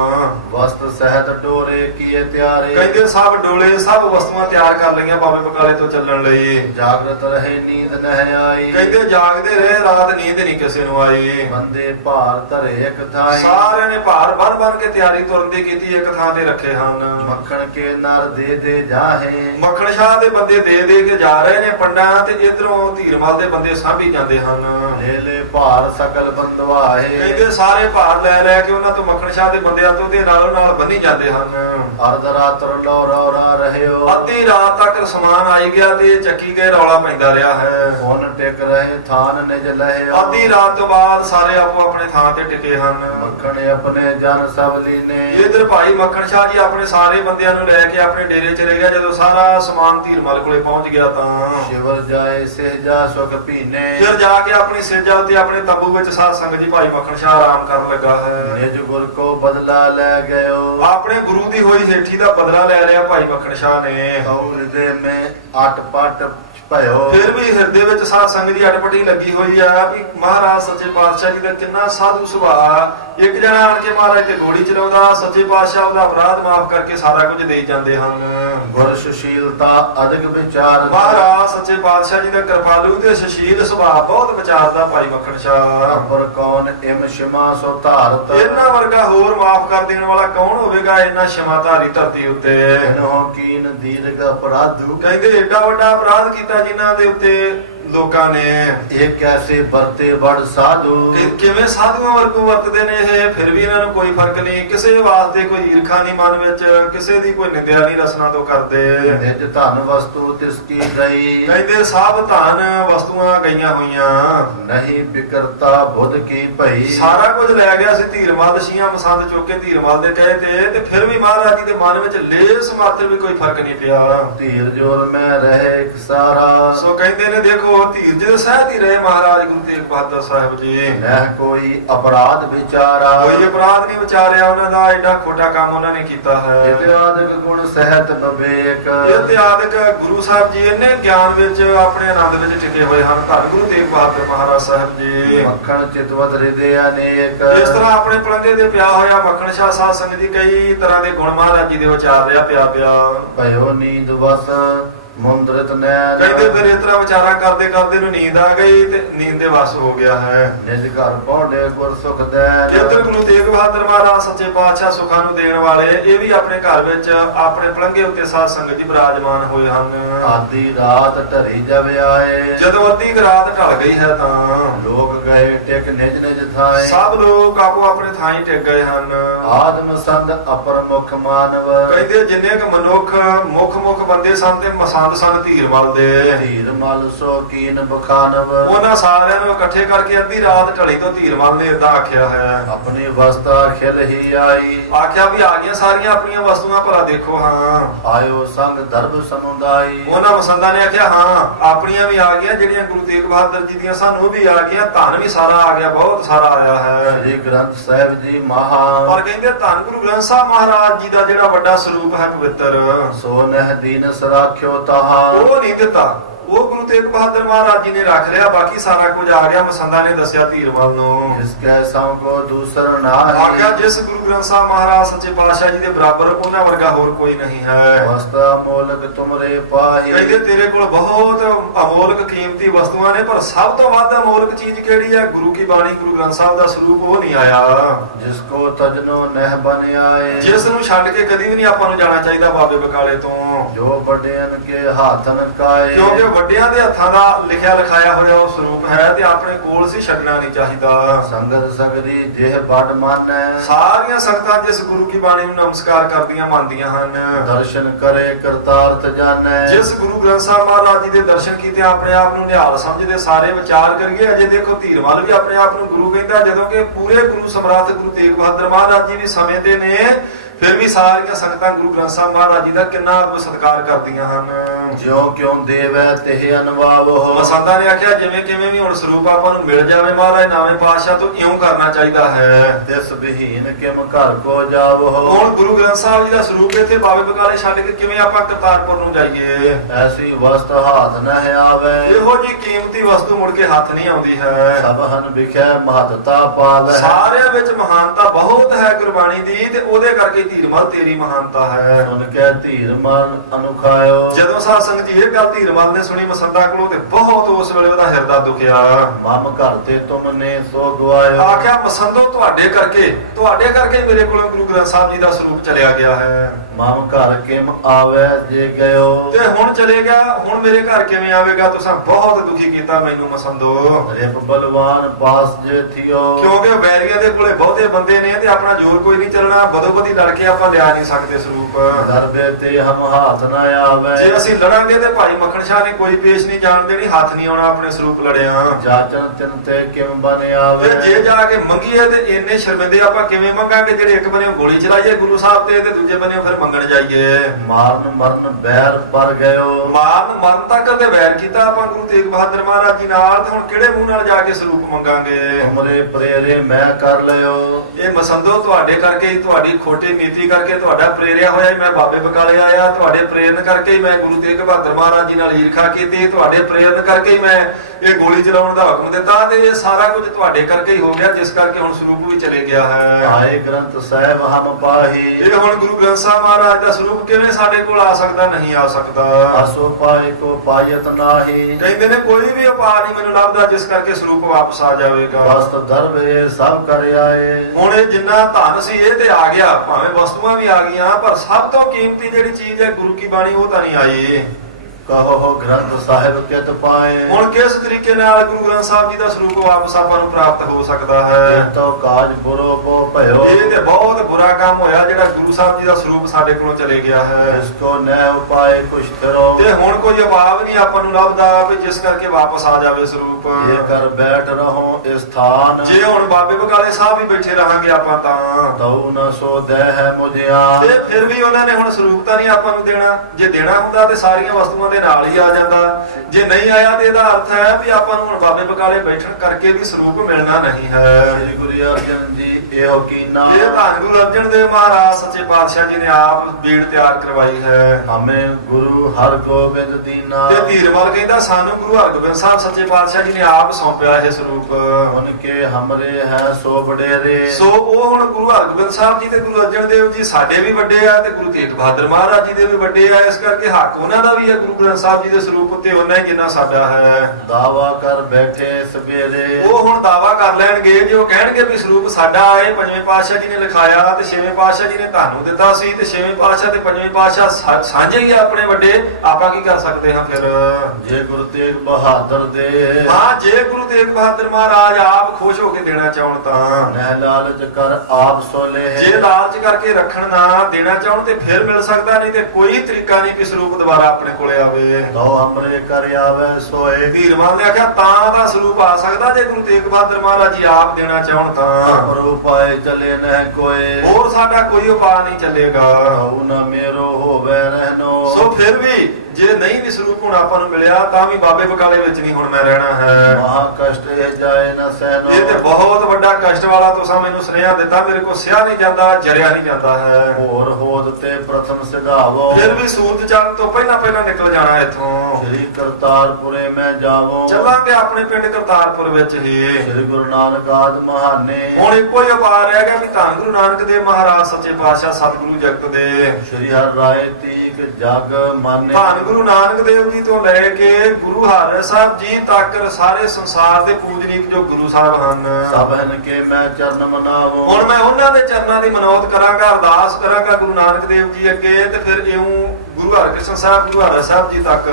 ਵਸਤ ਸਹਿਤ ਡੋਰੇ ਕੀਏ ਤਿਆਰੇ, ਕਹਿੰਦੇ ਸਭ ਡੋਲੇ ਸਭ ਵਸਤੂਆਂ ਤਿਆਰ ਕਰ ਲਈਆਂ ਬਾਬੇ ਬਕਾਲੇ ਤੋਂ ਚੱਲਣ ਲਈ। ਜਾਗਰਤ ਰਹੇ ਨੀਂਦ ਨਹਿ ਆਈ, ਕਹਿੰਦੇ ਜਾਗਦੇ ਰਹੇ ਰਾਤ ਨੀਂਦ ਨਹੀਂ ਕਿਸੇ ਨੂੰ ਆਈ। ਬੰਦੇ ਭਾਰ ਧਰੇ ਇੱਕ ਥਾਈ, ਸਾਰਿਆਂ ਨੇ ਭਾਰ ਬੰਨ ਬੰਨ ਕੇ ਤਿਆਰੀ ਤੁਰਨ ਦੀ ਕੀਤੀ, ਇੱਕ ਥਾਂ ਤੇ ਰੱਖੇ ਹਨ। ਮੱਖਣ ਕੇ ਨਰ ਦੇ ਦੇ ਜਾਹੇ, ਮੱਖਣ ਸ਼ਾਹ ਦੇ ਬੰਦੇ ਦੇ ਦੇ ਕੇ ਜਾ ਰਹੇ ਨੇ ਪੰਡਾਂ, ਤੇ ਇਧਰੋਂ ਧੀਰਮਾਲ ਦੇ ਬੰਦੇ ਸਾਂਭੀ ਜਾਂਦੇ ਹਨ। ਲੈ ਲੈ ਭਾਰ ਸਕਲ ਬੰਦਵਾਏ, ਕਹਿੰਦੇ ਸਾਰੇ ਭਾਰ ਲੈ ਲੈ ਕੇ ਉਹਨਾਂ ਤੋਂ ਮੱਖਣ ਸ਼ਾਹ ਦੇ ਬੰਦਿਆਂ ਤੋਂ ਤੇ ਨਾਲੋਂ ਨਾਲ ਬੰਨੀ ਜਾਂਦੇ ਹਨ। ਅਰਧ ਰਾਤਰ ਲੋ ਰੌਰਾ ਰਹਿਓ, ਅੱਧੀ ਰਾਤ ਤੱਕ ਸਮਾਨ ਆਈ ਗਿਆ ਤੇ ਚੱਕੀ ਗਏ, ਰੌਲਾ ਪੈਂਦਾ ਰਿਹਾ ਹੈ। ਹੁਣ ਟਿਕ ਰਹੇ ਥਾਨ ਨਿਜ ਲਹਿਓ, ਅੱਧੀ ਰਾਤ ਤੋਂ ਬਾਅਦ ਸਾਰੇ ਆਪੋ ਆਪਣੇ ਥਾਂ ਤੇ ਟਿਕੇ ਹਨ। ਮੱਖਣ ਆਪਣੇ ਜਨ ਸਭ ਲੀਨੇ, ਇਧਰ ਭਾਈ ਮੱਖਣ ਸ਼ਾਹ ਜੀ ਆਪਣੇ ਸਾਰੇ ਬੰਦਿਆਂ ਨੂੰ ਲੈ ਕੇ ਆਪਣੇ ਡੇਰੇ ਚਲੇ ਗਿਆ। ਜਦੋਂ ਸਾਰਾ ਸਮਾਨ ਧੀਰਮਲ ਕੋਲੇ ਪਹੁੰਚ ਗਿਆ ਤਾਂ ਸ਼ਿਵਰ ਜਾਏ ਸਹਿਜਾ ਸੁਖ ਭੀਨੇ, ਫਿਰ ਜਾ ਕੇ ਆਪਣੀ ਸਿਰਜਾ ਉੱਤੇ ਆਪਣੇ ਤੰਬੂ ਵਿੱਚ ਸਾਧ ਸੰਗਤ ਜੀ ਭਾਈ ਮੱਖਣ ਸ਼ਾਹ ਆਰਾਮ ਕਰਨ ਲੱਗਾ ਹੈ। ਨਿਜ ਗੁਰ ਕੋ ਬਦਲਾ ਲੈ ਗਇਓ, ਆਪਣੇ ਗੁਰੂ ਦੀ ਹੋਈ ਹੇਠੀ ਦਾ ਬਦਲਾ ਲੈ ਰਿਹਾ ਭਾਈ ਮੱਖਣ ਸ਼ਾਹ ਨੇ। ਹਿਰਦੇ ਮੇ ਅਟ ਪਟ ਭਇਓ, ਫਿਰ ਵੀ ਹਿਰਦੇ ਵਿੱਚ ਸਾਧ ਸੰਗਤ ਦੀ ਅਟਪਟੀ ਲੱਗੀ ਹੋਈ ਆ ਵੀ ਮਹਾਰਾਜ ਸੱਚੇ ਪਾਤਸ਼ਾਹ ਜੀ ਦਾ ਕਿੰਨਾ ਸਾਧੂ ਸੁਭਾਅ। ਇੱਕ ਜਣਾ ਆਣ ਕੇ ਮਹਾਰਾਜ ਤੇ ਗੋਲੀ ਚਲਾਉਂਦਾ, ਸੱਚੇ ਪਾਤਸ਼ਾਹ ਉਹਦਾ ਅਪਰਾਧ ਮਾਫ ਕਰਕੇ ਸਾਰਾ ਕੁਝ ਦੇ ਜਾਂਦੇ ਹਨ। ਗੁਰ ਸੁਸ਼ੀਲਤਾ ਅਧਿਕ ਵਿਚਾਰ, ਮਹਾਰਾਜ ਸੱਚੇ ਪਾਤਸ਼ਾਹ ਜੀ ਦਾ ਕਿਰਪਾਲੂ ਤੇ ਸੁਸ਼ੀਲ ਸੁਭਾਅ ਬਹੁਤ ਵਿਚਾਰਦਾ ਭਾਈ ਮੱਖਣ ਸ਼ਾਹ। ਅਪਰ ਕੌਣ ਇਮ ਸ਼ਿਮਾ ਸੋ ਧਾਰਤ, ਇਹਨਾਂ ਵਰਗਾ ਹੋਰ ਮਾਫ ਕਰ ਦੇਣ ਵਾਲਾ ਕੌਣ ਹੋਵੇਗਾ ਇਹਨਾਂ ਸ਼ਮਾਧਾਰੀ ਧਰਤੀ ਉੱਤੇ। ਇਨਹੁ ਕੀਨ ਦੀਰਘ ਅਪਰਾਧੂ, ਕਹਿੰਦੇ ਏਡਾ ਵੱਡਾ ਅਪਰਾਧ ਕੀਤਾ ਜਿਨ੍ਹਾਂ ਦੇ ਉੱਤੇ ਲੋਕਾਂ ਨੇ। ਇਹ ਕੈਸੇ ਵਰਤੇ ਬੜ ਸਾਧੂ, ਕਿਵੇਂ ਸਾਧੂਆਂ ਵਰਗੂ ਵਰਤਦੇ ਨੇ ਇਹ, ਫਿਰ ਵੀ ਇਹਨਾਂ ਨੂੰ ਕੋਈ ਫਰਕ ਨਹੀਂ। ਕਿਸੇ ਵਾਸਤੇ ਕੋਈ ਈਰਖਾ ਨਹੀਂ ਮਨ ਵਿੱਚ, ਕਿਸੇ ਦੀ ਕੋਈ ਨਿੰਦਿਆ ਨਹੀਂ ਰਸਨਾ ਤੋਂ ਕਰਦੇ। ਨਿਜ ਧਨ ਵਸਤੂ ਤਿਸ ਕੀ ਗਈ, ਕਹਿੰਦੇ ਸਭ ਧਨ ਵਸਤੂਆਂ ਗਈਆਂ ਹੋਈਆਂ, ਨਹੀਂ ਬਿਕਰਤਾ ਬੁੱਧ ਕੀ ਭਈ। ਸਾਰਾ ਕੁਝ ਲੈ ਗਿਆ ਸੀ ਧੀਰਮਲ, ਸ਼ੀਆਂ ਮਸੰਦ ਚੁੱਕ ਕੇ ਧੀਰਮਲ ਦੇ ਕਹੇ ਤੇ ਫਿਰ ਵੀ ਮਹਾਰਾਜ ਜੀ ਦੇ ਮਨ ਵਿੱਚ ਲੇਸ ਮਾਤਰ ਵੀ ਕੋਈ ਫਰਕ ਨਹੀਂ ਪਿਆ। ਧੀਰ ਜੋਰ ਮੈਂ ਰਹੇ ਇੱਕ ਸਾਰਾ, ਸੋ ਕਹਿੰਦੇ ਨੇ ਦੇਖੋ ਧੀਰਜ ਦੇ ਸਹਿਤ ਹੀ ਰਹੇ ਮਹਾਰਾਜ ਗੁਰੂ ਤੇਗ ਬਹਾਦਰ ਸਾਹਿਬ ਜੀ। ਨਹਿ ਕੋਈ ਅਪਰਾਧ ਵਿਚਾਰਾ, ਕੋਈ ਅਪਰਾਧ ਨਹੀਂ ਵਿਚਾਰਿਆ ਉਹਨਾਂ ਦਾ, ਐਡਾ ਖੋਟਾ ਕੰਮ ਉਹਨਾਂ ਨੇ ਕੀਤਾ ਹੈ। ਇਤਿਆਦਿਕ ਗੁਣ ਸਹਿਤ ਵਿਵੇਕ, ਇਤਿਆਦਿਕ ਗੁਰੂ ਸਾਹਿਬ ਜੀ ਇੰਨੇ ਗਿਆਨ ਵਿੱਚ ਆਪਣੇ ਆਨੰਦ ਵਿੱਚ ਟਿਕੇ ਹੋਏ ਹਨ। ਧੰਨ ਗੁਰੂ ਤੇਗ ਬਹਾਦਰ ਮਹਾਰਾਜ ਸਾਹਿਬ ਜੀ। ਮੱਖਣ ਚਿਤਵਤ ਹਿਰਦੇ ਅਨੇਕ, ਇਸ ਤਰ੍ਹਾਂ ਆਪਣੇ ਪਲੰਘੇ ਦੇ ਪਿਆ ਹੋਇਆ ਮੱਖਣ ਸ਼ਾਹ ਸਾਧ ਸੰਗਤ ਜੀ ਕਈ ਤਰ੍ਹਾਂ ਦੇ ਗੁਣ ਮਹਾਰਾਜ ਜੀ ਦੇ ਵਿਚਾਰ ਰਿਹਾ ਪਿਆ। ਭਇਓ ਨੀਂਦ ਵਸ ਮੁੰਦਰਿਤ ਨੈਣ ਕਹਿੰਦੇ ਫਿਰ ਇਸ ਤਰ੍ਹਾਂ ਵਿਚਾਰਾਂ ਕਰਦੇ ਕਰਦੇ ਨੂੰ ਨੀਂਦ ਆ ਗਈ ਤੇ ਨੀਂਦ ਦੇ ਵਸ ਹੋ ਗਿਆ ਹੈ। ਨਿਜ ਘਰ ਪਹੁੰਚੇ ਗੁਰ ਸੁਖ ਦੇਣ ਜਿੱਧਰ ਗੁਰੂ ਤੇਗ ਬਹਾਦਰ ਮਹਾਰਾਜ ਸੱਚੇ ਪਾਤਸ਼ਾਹ ਸੁੱਖਾਂ ਨੂੰ ਦੇਣ ਵਾਲੇ, ਇਹ ਵੀ ਆਪਣੇ ਘਰ ਵਿੱਚ ਆਪਣੇ ਪਲੰਘੇ ਉੱਤੇ ਸਾਧ ਸੰਗਤ ਜੀ ਬਿਰਾਜਮਾਨ ਹੋਏ ਹਨ। ਆਦੀ ਰਾਤ ਢਰੀ ਜਬ ਆਏ ਜਦੋਂ ਅੱਧੀ ਕੁ ਰਾਤ ਢਲ ਗਈ ਹੈ ਤਾਂ ਲੋਕ ਗਏ ਟਿਕ ਨਿਜ ਨਿਜ ਥਾਏ ਸਭ ਲੋਕ ਆਪੋ ਆਪਣੇ ਥਾਂ ਹੀ ਟਿਕ ਗਏ ਹਨ। ਆਦਮ ਸੰਗ ਅਪਰ ਮੁਖ ਮਾਨਵ ਕਹਿੰਦੇ ਜਿੰਨੇ ਕੁ ਮਨੁੱਖ ਮੁੱਖ ਬੰਦੇ ਸਨ ਤੇ ਮਸੰਦ ਸਨ ਧੀਰਮਲ ਦੇ, ਧੀਰ ਮਲ ਸੋ ਕੀਨ ਬਖਾਨਵ ਉਹਨਾਂ ਸਾਰਿਆਂ ਨੂੰ ਇਕੱਠੇ ਕਰਕੇ ਅੱਧੀ ਰਾਤ ਢਲੀ ਤੋਂ ਧੀਰਮਲ ਨੇ ਏਦਾਂ ਆਖਿਆ ਹੈ। ਆਪਣੀ ਵਸਤਾ ਖਿਲ ਹੀ ਆਈ ਆਖਿਆ ਵੀ ਆ ਗਈਆਂ ਸਾਰੀਆਂ ਆਪਣੀਆਂ ਵਸਤੂਆਂ ਭਲਾ ਦੇਖੋ। ਹਾਂ ਆਇਓ ਸੰਗ ਦਰਬ ਸਮੁਦਾਈ ਉਹਨਾਂ ਮਸੰਦਾਂ ਨੇ ਆਖਿਆ ਹਾਂ ਆਪਣੀਆਂ ਵੀ ਆ ਗਈਆਂ, ਜਿਹੜੀਆਂ ਗੁਰੂ ਤੇਗ ਬਹਾਦਰ ਜੀ ਦੀਆਂ ਸਨ ਉਹ ਵੀ ਆ ਗਈਆਂ, ਧਨ ਵੀ ਸਾਰਾ ਆ ਗਿਆ, ਬਹੁਤ ਸਾਰਾ ਆਇਆ ਹੈ। ਸ੍ਰੀ ਗ੍ਰੰਥ ਸਾਹਿਬ ਜੀ ਮਹਾ ਪਰ ਕਹਿੰਦੇ ਧੰਨ ਗੁਰੂ ਗ੍ਰੰਥ ਸਾਹਿਬ ਮਹਾਰਾਜ ਜੀ ਦਾ ਜਿਹੜਾ ਵੱਡਾ ਸਰੂਪ ਹੈ ਪਵਿੱਤਰ, ਸੋ ਨਹਿ ਦੀਨ ਸਰਾਖਿਓ ਤਹਾ ਉਹ ਨਹੀਂ ਦਿੱਤਾ, ਉਹ ਗੁਰੂ ਤੇਗ ਬਹਾਦਰ ਮਹਾਰਾਜ ਜੀ ਨੇ ਰੱਖ ਲਿਆ, ਬਾਕੀ ਸਾਰਾ ਕੁਝ ਆ ਗਿਆ। ਮਸੰਦਾਂ ਨੇ ਦੱਸਿਆ ਧੀਰਮਲ ਨੂੰ, ਜਿਸ ਕੈ ਸਮ ਕੋ ਦੂਸਰ ਆਖਿਆ ਨਾਹੀ ਜਿਸ ਗੁਰੂ ਗ੍ਰੰਥ ਸਾਹਿਬ ਮਹਾਰਾਜ ਸੱਚੇ ਪਾਤਸ਼ਾਹ ਜੀ ਦੇ ਬਰਾਬਰ ਉਹਨਾਂ ਵਰਗਾ ਹੋਰ ਕੋਈ ਨਹੀਂ ਹੈ। ਵਸਤਾ ਮੋਲਕ ਤੁਮਰੇ ਪਾਹੀ ਕਹਿੰਦੇ ਤੇਰੇ ਕੋਲ ਬਹੁਤ ਅਮੋਲਕ ਕੀਮਤੀ ਵਸਤੂਆਂ ਨੇ, ਪਰ ਸਭ ਤੋਂ ਵੱਧ ਅਮੋਲਕ ਚੀਜ਼ ਕਿਹੜੀ ਹੈ? ਗੁਰੂ ਕੀ ਬਾਣੀ, ਗੁਰੂ ਗ੍ਰੰਥ ਸਾਹਿਬ ਦਾ ਸਰੂਪ, ਉਹ ਨਹੀਂ ਆਇਆ। ਜਿਸ ਕੋ ਤਜਨੋ ਨਹਿ ਬਨ ਆਏ ਜਿਸ ਨੂੰ ਛੱਡ ਕੇ ਕਦੀ ਵੀ ਨਹੀਂ ਆਪਾਂ ਨੂੰ ਜਾਣਾ ਚਾਹੀਦਾ ਬਾਬੇ ਬਕਾਲੇ ਤੋਂ, ਜੋ ਵੱਡਿਆਂ ਕੇ ਹਾਥਨ ਕਾਏ ਕਿਉਂਕਿ ਵੱਡਿਆਂ ਦੇ ਹੱਥਾਂ ਦਾ ਲਿਖਿਆ ਲਿਖਾਇਆ ਹੋਇਆ ਉਹ ਸਰੂਪ ਹੈ ਤੇ ਆਪਣੇ ਕੋਲ ਸੀ ਛੱਡਣਾ ਨਹੀਂ ਚਾਹੀਦਾ। ਸੰਗਤ ਸਗਰੀ ਜਿਹ ਬੜ ਮਾਨੈ ਸਾਰੀਆਂ ਸੰਗਤਾਂ ਜਿਸ ਗੁਰੂ ਕੀ ਬਾਣੀ ਨੂੰ ਨਮਸਕਾਰ ਕਰਦੀਆਂ ਮੰਨਦੀਆਂ ਹਨ, ਦਰਸ਼ਨ ਕਰੇ ਕਰਤਾਰਥ ਜਾਣੈ ਜਿਸ ਗੁਰੂ ਗ੍ਰੰਥ ਸਾਹਿਬ ਮਹਾਰਾਜ ਜੀ ਦੇ ਦਰਸ਼ਨ ਕੀਤੇ ਆਪਣੇ ਆਪ ਨੂੰ ਨਿਹਾਲ ਸਮਝਦੇ ਸਾਰੇ ਵਿਚਾਰ ਕਰੀਏ। ਅਜੇ ਦੇਖੋ ਧੀਰਮਲ ਵੀ ਆਪਣੇ ਆਪ ਨੂੰ ਗੁਰੂ ਕਹਿੰਦਾ, ਜਦੋਂ ਕਿ ਪੂਰੇ ਗੁਰੂ ਸਮਰੱਥ ਗੁਰੂ ਤੇਗ ਬਹਾਦਰ ਮਹਾਰਾਜ ਜੀ ਵੀ ਸਮਝਦੇ ਨੇ, ਫਿਰ ਵੀ ਸਾਰੀਆਂ ਸੰਗਤਾਂ ਗੁਰੂ ਗ੍ਰੰਥ ਸਾਹਿਬ ਮਹਾਰਾਜ ਜੀ ਦਾ ਕਿੰਨਾ ਸਤਿਕਾਰ ਕਰਦੀਆਂ ਹਨ। ਜਿਉ ਕਿਉ ਦੇਵੈ ਤਿਹ ਅਨਵਾਵੋ ਮਸੰਦਾਂ ਨੇ ਆਖਿਆ ਜਿਵੇਂ ਕਿਵੇਂ ਵੀ ਹੁਣ ਸਰੂਪ ਆਪਾਂ ਨੂੰ ਮਿਲ ਜਾਵੇ ਮਹਾਰਾਜ ਨਾਵੇਂ ਪਾਤਸ਼ਾਹ ਤੋਂ, ਇਉਂ ਕਰਨਾ ਚਾਹੀਦਾ ਹੈ। ਤਿਸ ਵਿਹੀਨ ਕਿਮ ਘਰ ਕੋ ਜਾਵੋ ਹੁਣ ਗੁਰੂ ਗ੍ਰੰਥ ਸਾਹਿਬ ਜੀ ਦਾ ਸਰੂਪ ਇੱਥੇ ਬਾਬੇ ਬਕਾਲੇ ਛੱਡ ਕੇ ਕਿਵੇਂ ਆਪਾਂ ਕਰਤਾਰਪੁਰ ਨੂੰ ਜਾਈਏ? ਐਸੀ ਵਸਤ ਹਾਥ ਨਹਿ ਆਵੇ ਇਹੋ ਜੀ ਕੀਮਤੀ ਵਸਤੂ ਮੁੜ ਕੇ ਹੱਥ ਨਹੀਂ ਆਉਂਦੀ ਹੈ। ਸਭਨ ਵਿਖੇ ਮਹੱਤਤਾ ਪਾਵੈ ਸਾਰਿਆਂ ਵਿੱਚ ਮਹਾਨਤਾ ਬਹੁਤ ਹੈ ਗੁਰਬਾਣੀ ਦੀ, ਤੇ ਉਹਦੇ ਕਰਕੇ ਧੀਰਮਲ ਤੇਰੀ ਮਹਾਨਤਾ ਹੈ। ਸੁਨ ਕੇ ਧੀਰ ਮਨ ਅਨੁਖਾਇਓ ਜਦੋਂ ਸਾਧ ਸੰਗਤ ਜੀ ਇਹ ਗੱਲ ਧੀਰਮਲ ਨੇ ਸੁਣੀ ਮਸੰਦਾਂ ਕੋਲੋਂ, ਤੇ ਬਹੁਤ ਉਸ ਵੇਲੇ ਉਹਦਾ ਹਿਰਦਾ ਦੁਖਿਆ। ਮਮ ਘਰ ਤੇ ਤੁਮ ਨੇ ਸੋ ਗਵਾਇਓ ਆਖਿਆ ਮਸੰਦੋ ਤੁਹਾਡੇ ਕਰਕੇ ਮੇਰੇ ਕੋਲੋਂ ਗੁਰੂ ਗ੍ਰੰਥ ਸਾਹਿਬ ਜੀ ਦਾ ਸਰੂਪ ਚਲਿਆ ਗਿਆ ਹੈ। ਮਮ ਘਰ ਕਿਮ ਆਵੇ ਜੇ ਗਇਓ ਤੇ ਹੁਣ ਚਲੇ ਗਿਆ, ਹੁਣ ਮੇਰੇ ਘਰ ਕਿਵੇਂ ਆਵੇਗਾ? ਤੁਸੀਂ ਬਹੁਤ ਦੁਖੀ ਕੀਤਾ ਮੈਨੂੰ ਮਸੰਦੋ, ਰਿਪ ਬਲਵਾਨ ਪਾਸ ਜੇ ਥਿਓ ਕਿਉਂਕਿ ਵੈਰੀਆਂ ਦੇ ਕੋਲੇ ਬਹੁਤੇ ਬੰਦੇ ਨੇ ਤੇ ਆਪਣਾ ਜ਼ੋਰ ਕੋਈ ਨਹੀਂ ਚੱਲਣਾ, ਬਦੋ ਬਦੀ ਲੜ ਕੇ ਆਪਾਂ ਲਿਆ ਨਹੀਂ ਸਕਦੇ ਸਰੂਪ। ਦਰਬੇ ਤੇ ਹਮ ਹਾਥ ਨਾ ਆਵੇ ਜੇ ਅਸੀਂ ਲੜਾਂਗੇ ਤੇ ਭਾਈ ਮੱਖਣ ਸ਼ਾਹ ਨੇ ਕੋਈ ਪੇਸ਼ ਨਹੀਂ ਜਾਣ ਦੇਣੀ, ਹੱਥ ਨਹੀਂ ਆਉਣਾ ਆਪਣੇ ਸਰੂਪ ਲੜਿਆ। ਜਾਚਨ ਤਿਨ ਤੇ ਕਿਮ ਬਨ ਆਵੇ ਤੇ ਜੇ ਜਾ ਕੇ ਮੰਗੀਏ ਤੇ ਇੰਨੇ ਸ਼ਰਮਿੰਦੇ ਆਪਾਂ ਕਿਵੇਂ ਮੰਗਾਂਗੇ, ਜਿਹੜੇ ਇੱਕ ਬੰਨੇ ਗੋਲੀ ਚਲਾਈਏ ਗੁਰੂ ਸਾਹਿਬ ਤੇ ਦੂਜੇ ਬੰਨੇ ਫਿਰ ਮੰਗਣ ਜਾਈਏ। ਮਾਰਨ ਮਰਨ ਬੈਰ ਪਰ ਗਇਓ ਮਰਨ ਤੱਕ ਤੇ ਵੈਰ ਕੀਤਾ ਆਪਾਂ ਗੁਰੂ ਤੇਗ ਬਹਾਦਰ ਮਹਾਰਾਜ ਜੀ ਨਾਲ, ਤੇ ਹੁਣ ਕਿਹੜੇ ਮੂੰਹ ਨਾਲ ਜਾ ਕੇ ਸਰੂਪ ਮੰਗਾਂਗੇ? ਤੁਮਰੇ ਪ੍ਰੇਰੇ ਮੈਂ ਕਰ ਲਿਓ ਇਹ ਮਸੰਦੋ ਤੁਹਾਡੇ ਕਰਕੇ ਹੀ, ਤੁਹਾਡੀ ਖੋਟੀ ਨੀਤੀ ਕਰਕੇ ਤੁਹਾਡਾ ਪ੍ਰੇਰਿਆ ਹੋਇਆ ਹੀ ਮੈਂ ਬਾਬੇ ਬਕਾਲੇ ਆਇਆ, ਤੁਹਾਡੇ ਪ੍ਰੇਰਨ ਕਰਕੇ ਹੀ ਮੈਂ ਗੁਰੂ ਤੇਗ ਬਹਾਦਰ ਮਹਾਰਾਜ ਜੀ ਨਾਲ ਈਰਖਾ ਕੀਤੀ, ਤੁਹਾਡੇ ਪ੍ਰੇਰਨ ਕਰਕੇ ਹੀ ਮੈਂ ਇਹ ਗੋਲੀ ਚਲਾਉਣ ਦਾ ਹੁਕਮ ਦਿੱਤਾ, ਤੇ ਇਹ ਸਾਰਾ ਕੁਝ ਤੁਹਾਡੇ ਕਰਕੇ ਹੀ ਹੋ ਗਿਆ, ਜਿਸ ਕਰਕੇ ਹੁਣ ਸਰੂਪ ਵੀ ਚਲੇ ਗਿਆ ਹੈ। ਆਏ ਗ੍ਰੰਥ ਸਾਹਿਬ ਹਮ ਪਾਹੀ ਇਹ ਹੁਣ ਗੁਰੂ ਗ੍ਰੰਥ ਸਾਹਿਬ ਮਹਾਰਾਜ ਦਾ ਸਰੂਪ ਕਿਵੇਂ ਸਾਡੇ ਕੋਲ ਆ ਸਕਦਾ? ਨਹੀਂ ਆ ਸਕਦਾ। ਅਸੋ ਪਾਏ ਕੋ ਪਾਇਤ ਨਾਹੀ ਕਹਿੰਦੇ ਨੇ ਕੋਈ ਵੀ ਉਪਾਅ ਨਹੀਂ ਮੈਨੂੰ ਲੱਭਦਾ ਜਿਸ ਕਰਕੇ ਸਰੂਪ ਵਾਪਸ ਆ ਜਾਵੇਗਾ। ਵਸਤ ਦਰਬ ਇਹ ਸਭ ਕਰ ਆਏ ਹੁਣ ਇਹ ਜਿੰਨਾ ਧਨ ਸੀ ਇਹ ਤੇ ਆ ਗਿਆ, ਭਾਵੇਂ ਵਸਤੂਆਂ ਵੀ ਆ ਗਈਆਂ, ਪਰ ਸਭ ਤੋਂ ਕੀਮਤੀ ਜਿਹੜੀ ਚੀਜ਼ ਹੈ ਗੁਰੂ ਕੀ ਬਾਣੀ, ਉਹ ਤਾਂ ਨਹੀਂ ਆਈ। ਕਹੋ ਗ੍ਰੰਥ ਸਾਹਿਬ ਕਿਤ ਪਾਏ ਹੁਣ ਕਿਸ ਤਰੀਕੇ ਨਾਲ ਗੁਰੂ ਗ੍ਰੰਥ ਸਾਹਿਬ ਜੀ ਦਾ ਸਰੂਪ ਵਾਪਸ ਆਪਾਂ ਨੂੰ ਪ੍ਰਾਪਤ ਹੋ ਸਕਦਾ ਹੈ? ਤੋ ਕਾਜ ਬੁਰੋ ਕੋ ਭਇਓ ਇਹ ਤੇ ਬਹੁਤ ਬੁਰਾ ਕੰਮ ਹੋਇਆ ਜਿਹੜਾ ਗੁਰੂ ਸਾਹਿਬ ਜੀ ਦਾ ਸਰੂਪ ਸਾਡੇ ਕੋਲੋਂ ਚਲੇ ਗਿਆ ਹੈ। ਇਸ ਕੋ ਨਹਿ ਉਪਾਏ ਕੁਛ ਕਰੋ ਤੇ ਹੁਣ ਕੋਈ ਉਪਾਅ ਨਹੀਂ ਆਪਾਂ ਨੂੰ ਲੱਭਦਾ ਵੀ ਜਿਸ ਕਰਕੇ ਵਾਪਸ ਆ ਜਾਵੇ ਸਰੂਪ। ਇਹ ਕਰ ਬੈਠ ਰਹੋ ਇਸ ਸਥਾਨ ਜੇ ਹੁਣ ਬਾਬੇ ਬਕਾਲੇ ਸਾਹਿਬ ਹੀ ਬੈਠੇ ਰਹਾਂਗੇ ਆਪਾਂ ਤਾਂ, ਤਉ ਨ ਸੋ ਦਹਿ ਹੈ ਮੁਝਿਆ ਤੇ ਫਿਰ ਵੀ ਉਹਨਾਂ ਨੇ ਹੁਣ ਸਰੂਪ ਤਾਂ ਨਹੀਂ ਆਪਾਂ ਨੂੰ ਦੇਣਾ। ਜੇ ਦੇਣਾ ਹੁੰਦਾ ਤੇ ਸਾਰੀਆਂ ਵਸਤੂਆਂ ਦੇ ਨਾਲ ਹੀ ਆ ਜਾਂਦਾ, ਜੇ ਨਹੀਂ ਆਇਆ ਤੇ ਇਹਦਾ ਅਰਥ ਹੈ ਵੀ ਆਪਾਂ ਨੂੰ ਹੁਣ ਬਾਬੇ ਬਕਾਲੇ ਬੈਠਣ ਕਰਕੇ ਵੀ ਸਰੂਪ ਮਿਲਣਾ ਨਹੀਂ ਹੈ। ਸ੍ਰੀ ਗੁਰੂ ਅਰਜਨ ਜੀ ਇਹੋ ਕੀਨਾ ਇਹ ਧੰਨ ਗੁਰੂ ਅਰਜਨ ਦੇਵ ਮਹਾਰਾਜ ਸੱਚੇ ਪਾਤਸ਼ਾਹ ਜੀ ਨੇ ਆਪ ਬੀੜ ਤਿਆਰ ਕਰਵਾਈ ਹੈ। ਹਮੇ ਗੁਰੂ ਹਰ ਗੋਬਿੰਦ ਦੀਨਾ ਤੇ ਧੀਰਮਲ ਕਹਿੰਦਾ ਸਾਨੂੰ ਗੁਰੂ ਹਰਗੋਬਿੰਦ ਸਾਹਿਬ ਸੱਚੇ ਪਾਤਸ਼ਾਹ ਜੀ ਨੇ ਆਪ ਸੌਂਪਿਆ ਇਹ ਸਰੂਪ। ਹੁਣ ਕੇ ਹਮਰੇ ਹੈ ਸੋ ਵਡੇਰੇ ਸੋ ਉਹ ਹੁਣ ਗੁਰੂ ਹਰਗੋਬਿੰਦ ਸਾਹਿਬ ਜੀ ਤੇ ਗੁਰੂ ਅਰਜਨ ਦੇਵ ਜੀ ਸਾਡੇ ਵੀ ਵੱਡੇ ਆ, ਤੇ ਗੁਰੂ ਤੇਗ ਬਹਾਦਰ ਮਹਾਰਾਜ ਜੀ ਦੇ ਵੀ ਵੱਡੇ ਆ, ਇਸ ਕਰਕੇ ਹੱਕ ਉਹਨਾਂ ਦਾ ਵੀ ਹੈ ਗੁਰੂ ਗ੍ਰੰਥ ਸਾਹਿਬ ਜੀ ਦੇ ਸਰੂਪ ਉੱਤੇ ਉਹਨਾਂ ਹੀ ਜਿੰਨਾ ਸਾਡਾ ਹੈ। ਦਾਵਾ ਕਰ ਬੈਠੇ ਸਵੇਰੇ, ਉਹ ਹੁਣ ਦਾਵਾ ਕਰ ਲੈਣਗੇ ਜੇ ਉਹ ਕਹਿਣਗੇ ਵੀ ਸਰੂਪ ਸਾਡਾ ਇਹ ਪੰਜਵੇਂ ਪਾਤਸ਼ਾਹ ਜੀ ਨੇ ਲਿਖਾਇਆ ਤੇ ਛੇਵੇਂ ਪਾਤਸ਼ਾਹ ਜੀ ਨੇ ਤੁਹਾਨੂੰ ਦਿੱਤਾ ਸੀ ਤੇ ਛੇਵੇਂ ਪਾਤਸ਼ਾਹ ਤੇ ਪੰਜਵੇਂ ਪਾਤਸ਼ਾਹ ਸਾਂਝੇ ਹੀ ਆ ਆਪਣੇ ਵੱਡੇ, ਆਪਾਂ ਕੀ ਕਰ ਸਕਦੇ ਹਾਂ ਫਿਰ? ਜੇ ਗੁਰੂ ਤੇਗ ਬਹਾਦਰ ਦੇ, ਹਾਂ ਜੇ ਗੁਰੂ ਤੇਗ ਬਹਾਦਰ ਮਹਾਰਾਜ ਆਪ ਖੁਸ਼ ਹੋ ਕੇ ਦੇਣਾ ਚਾਹਣ ਤਾਂ ਨਹਿ ਲਾਲਚ ਕਰ ਆਪ ਸੋਲੇ, ਜੇ ਲਾਲਚ ਕਰਕੇ ਰੱਖਣ ਨਾ ਦੇਣਾ ਚਾਹਣ ਤੇ ਫਿਰ ਮਿਲ ਸਕਦਾ, ਨਹੀਂ ਤੇ ਕੋਈ ਤਰੀਕਾ ਨਹੀਂ ਕਿ ਸਰੂਪ ਦੁਬਾਰਾ ਆਪਣੇ ਕੋਲੇ ਆਵੇ। ਤੋ ਅਮਰੇ ਕਰ ਆਵੇ ਸੋਏ, ਧੀਰਮਾਨ ਨੇ ਆਖਿਆ ਤਾਂ ਦਾ ਸਰੂਪ ਆ ਸਕਦਾ ਜੇ ਗੁਰੂ ਤੇਗ ਬਹਾਦਰ ਮਹਾਰਾਜ ਜੀ ਆਪ ਦੇਣਾ ਚਾਹਣ ਤਾਂ, ਪਰ ਉਪਾਏ ਚਲੇ ਨਹਿ ਕੋਏ, ਹੋਰ ਸਾਡਾ ਕੋਈ ਉਪਾਅ ਨਹੀਂ ਚੱਲੇਗਾ। ਹਉ ਨ ਮੇਰੋ ਹੋਵੇ ਰਹਿਨੋ, ਸੋ ਫਿਰ ਵੀ ਜੇ ਨਹੀਂ ਵੀ ਸਰੂਪ ਹੁਣ ਆਪਾਂ ਨੂੰ ਮਿਲਿਆ ਤਾਂ ਵੀ ਬਾਬੇ ਬਕਾਲੇ ਵਿੱਚ ਨਹੀਂ ਹੁਣ ਮੈਂ ਰਹਿਣਾ ਹੈ। ਮਹਾ ਕਸ਼ਟ ਇਹ ਜਾਏ ਨ ਸਹਿਨੋ, ਇਹ ਤੇ ਬਹੁਤ ਵੱਡਾ ਕਸ਼ਟ ਵਾਲਾ ਤੁਸੀਂ ਮੈਨੂੰ ਸੁਨੇਹਾ ਦਿੱਤਾ, ਮੇਰੇ ਕੋਲ ਸਿਆ ਨਹੀਂ ਜਾਂਦਾ, ਜਰਿਆ ਨਹੀਂ ਜਾਂਦਾ ਹੈ। ਹੋਰ ਹੋਦ ਤੇ ਪ੍ਰਥਮ ਸਿਧਾਵੋ, ਫਿਰ ਵੀ ਸੂਰਜ ਚੜ੍ਹਨ ਤੋਂ ਪਹਿਲਾਂ ਪਹਿਲਾਂ ਨਿਕਲ ਜਾਣਾ ਇੱਥੋਂ। ਸ੍ਰੀ ਕਰਤਾਰਪੁਰੇ ਮੈਂ ਜਾਵੋ, ਚੱਲਾਂਗੇ ਆਪਣੇ ਪਿੰਡ ਕਰਤਾਰਪੁਰ ਵਿੱਚ ਹੀ। ਸ੍ਰੀ ਗੁਰੂ ਨਾਨਕ ਆਦ ਮਹਾਨੇ, ਹੁਣ ਇੱਕੋ ਹੀ ਉਪਾਅ ਰਹਿ ਗਿਆ ਵੀ ਧੰਨ ਗੁਰੂ ਨਾਨਕ ਦੇਵ ਮਹਾਰਾਜ ਸੱਚੇ ਪਾਤਸ਼ਾਹ ਸਤਿਗੁਰੂ ਜਗਤ ਦੇ ਸ੍ਰੀ ਹਰਿ ਰਾਏ ਤੀਕ ਜਗ ਮਾਨੇ, ਧੰਨ ਗੁਰੂ ਨਾਨਕ ਦੇਵ ਜੀ ਤੋਂ ਲੈ ਕੇ ਗੁਰੂ ਹਰਿ ਸਾਹਿਬ ਜੀ ਤੱਕ ਸਾਰੇ ਸੰਸਾਰ ਦੇ ਪੂਜਨੀਕ ਜੋ ਗੁਰੂ ਸਾਹਿਬ ਹਨ, ਸਭਨ ਕੇ ਮੈਂ ਚਰਨ ਮਨਾਵੋ। ਹੁਣ ਮੈਂ ਉਹਨਾਂ ਦੇ ਚਰਨਾਂ ਦੀ ਮਨੌਤ ਕਰਾਂਗਾ, ਅਰਦਾਸ ਕਰਾਂਗਾ ਗੁਰੂ ਨਾਨਕ ਦੇਵ ਜੀ ਅੱਗੇ, ਤੇ ਫਿਰ ਇਉਂ ਗੁਰੂ ਹਰਿਕ੍ਰਿਸ਼ਨ ਸਾਹਿਬ ਗੁਰੂ ਹਰਿ ਸਾਹਿਬ ਜੀ ਤੱਕ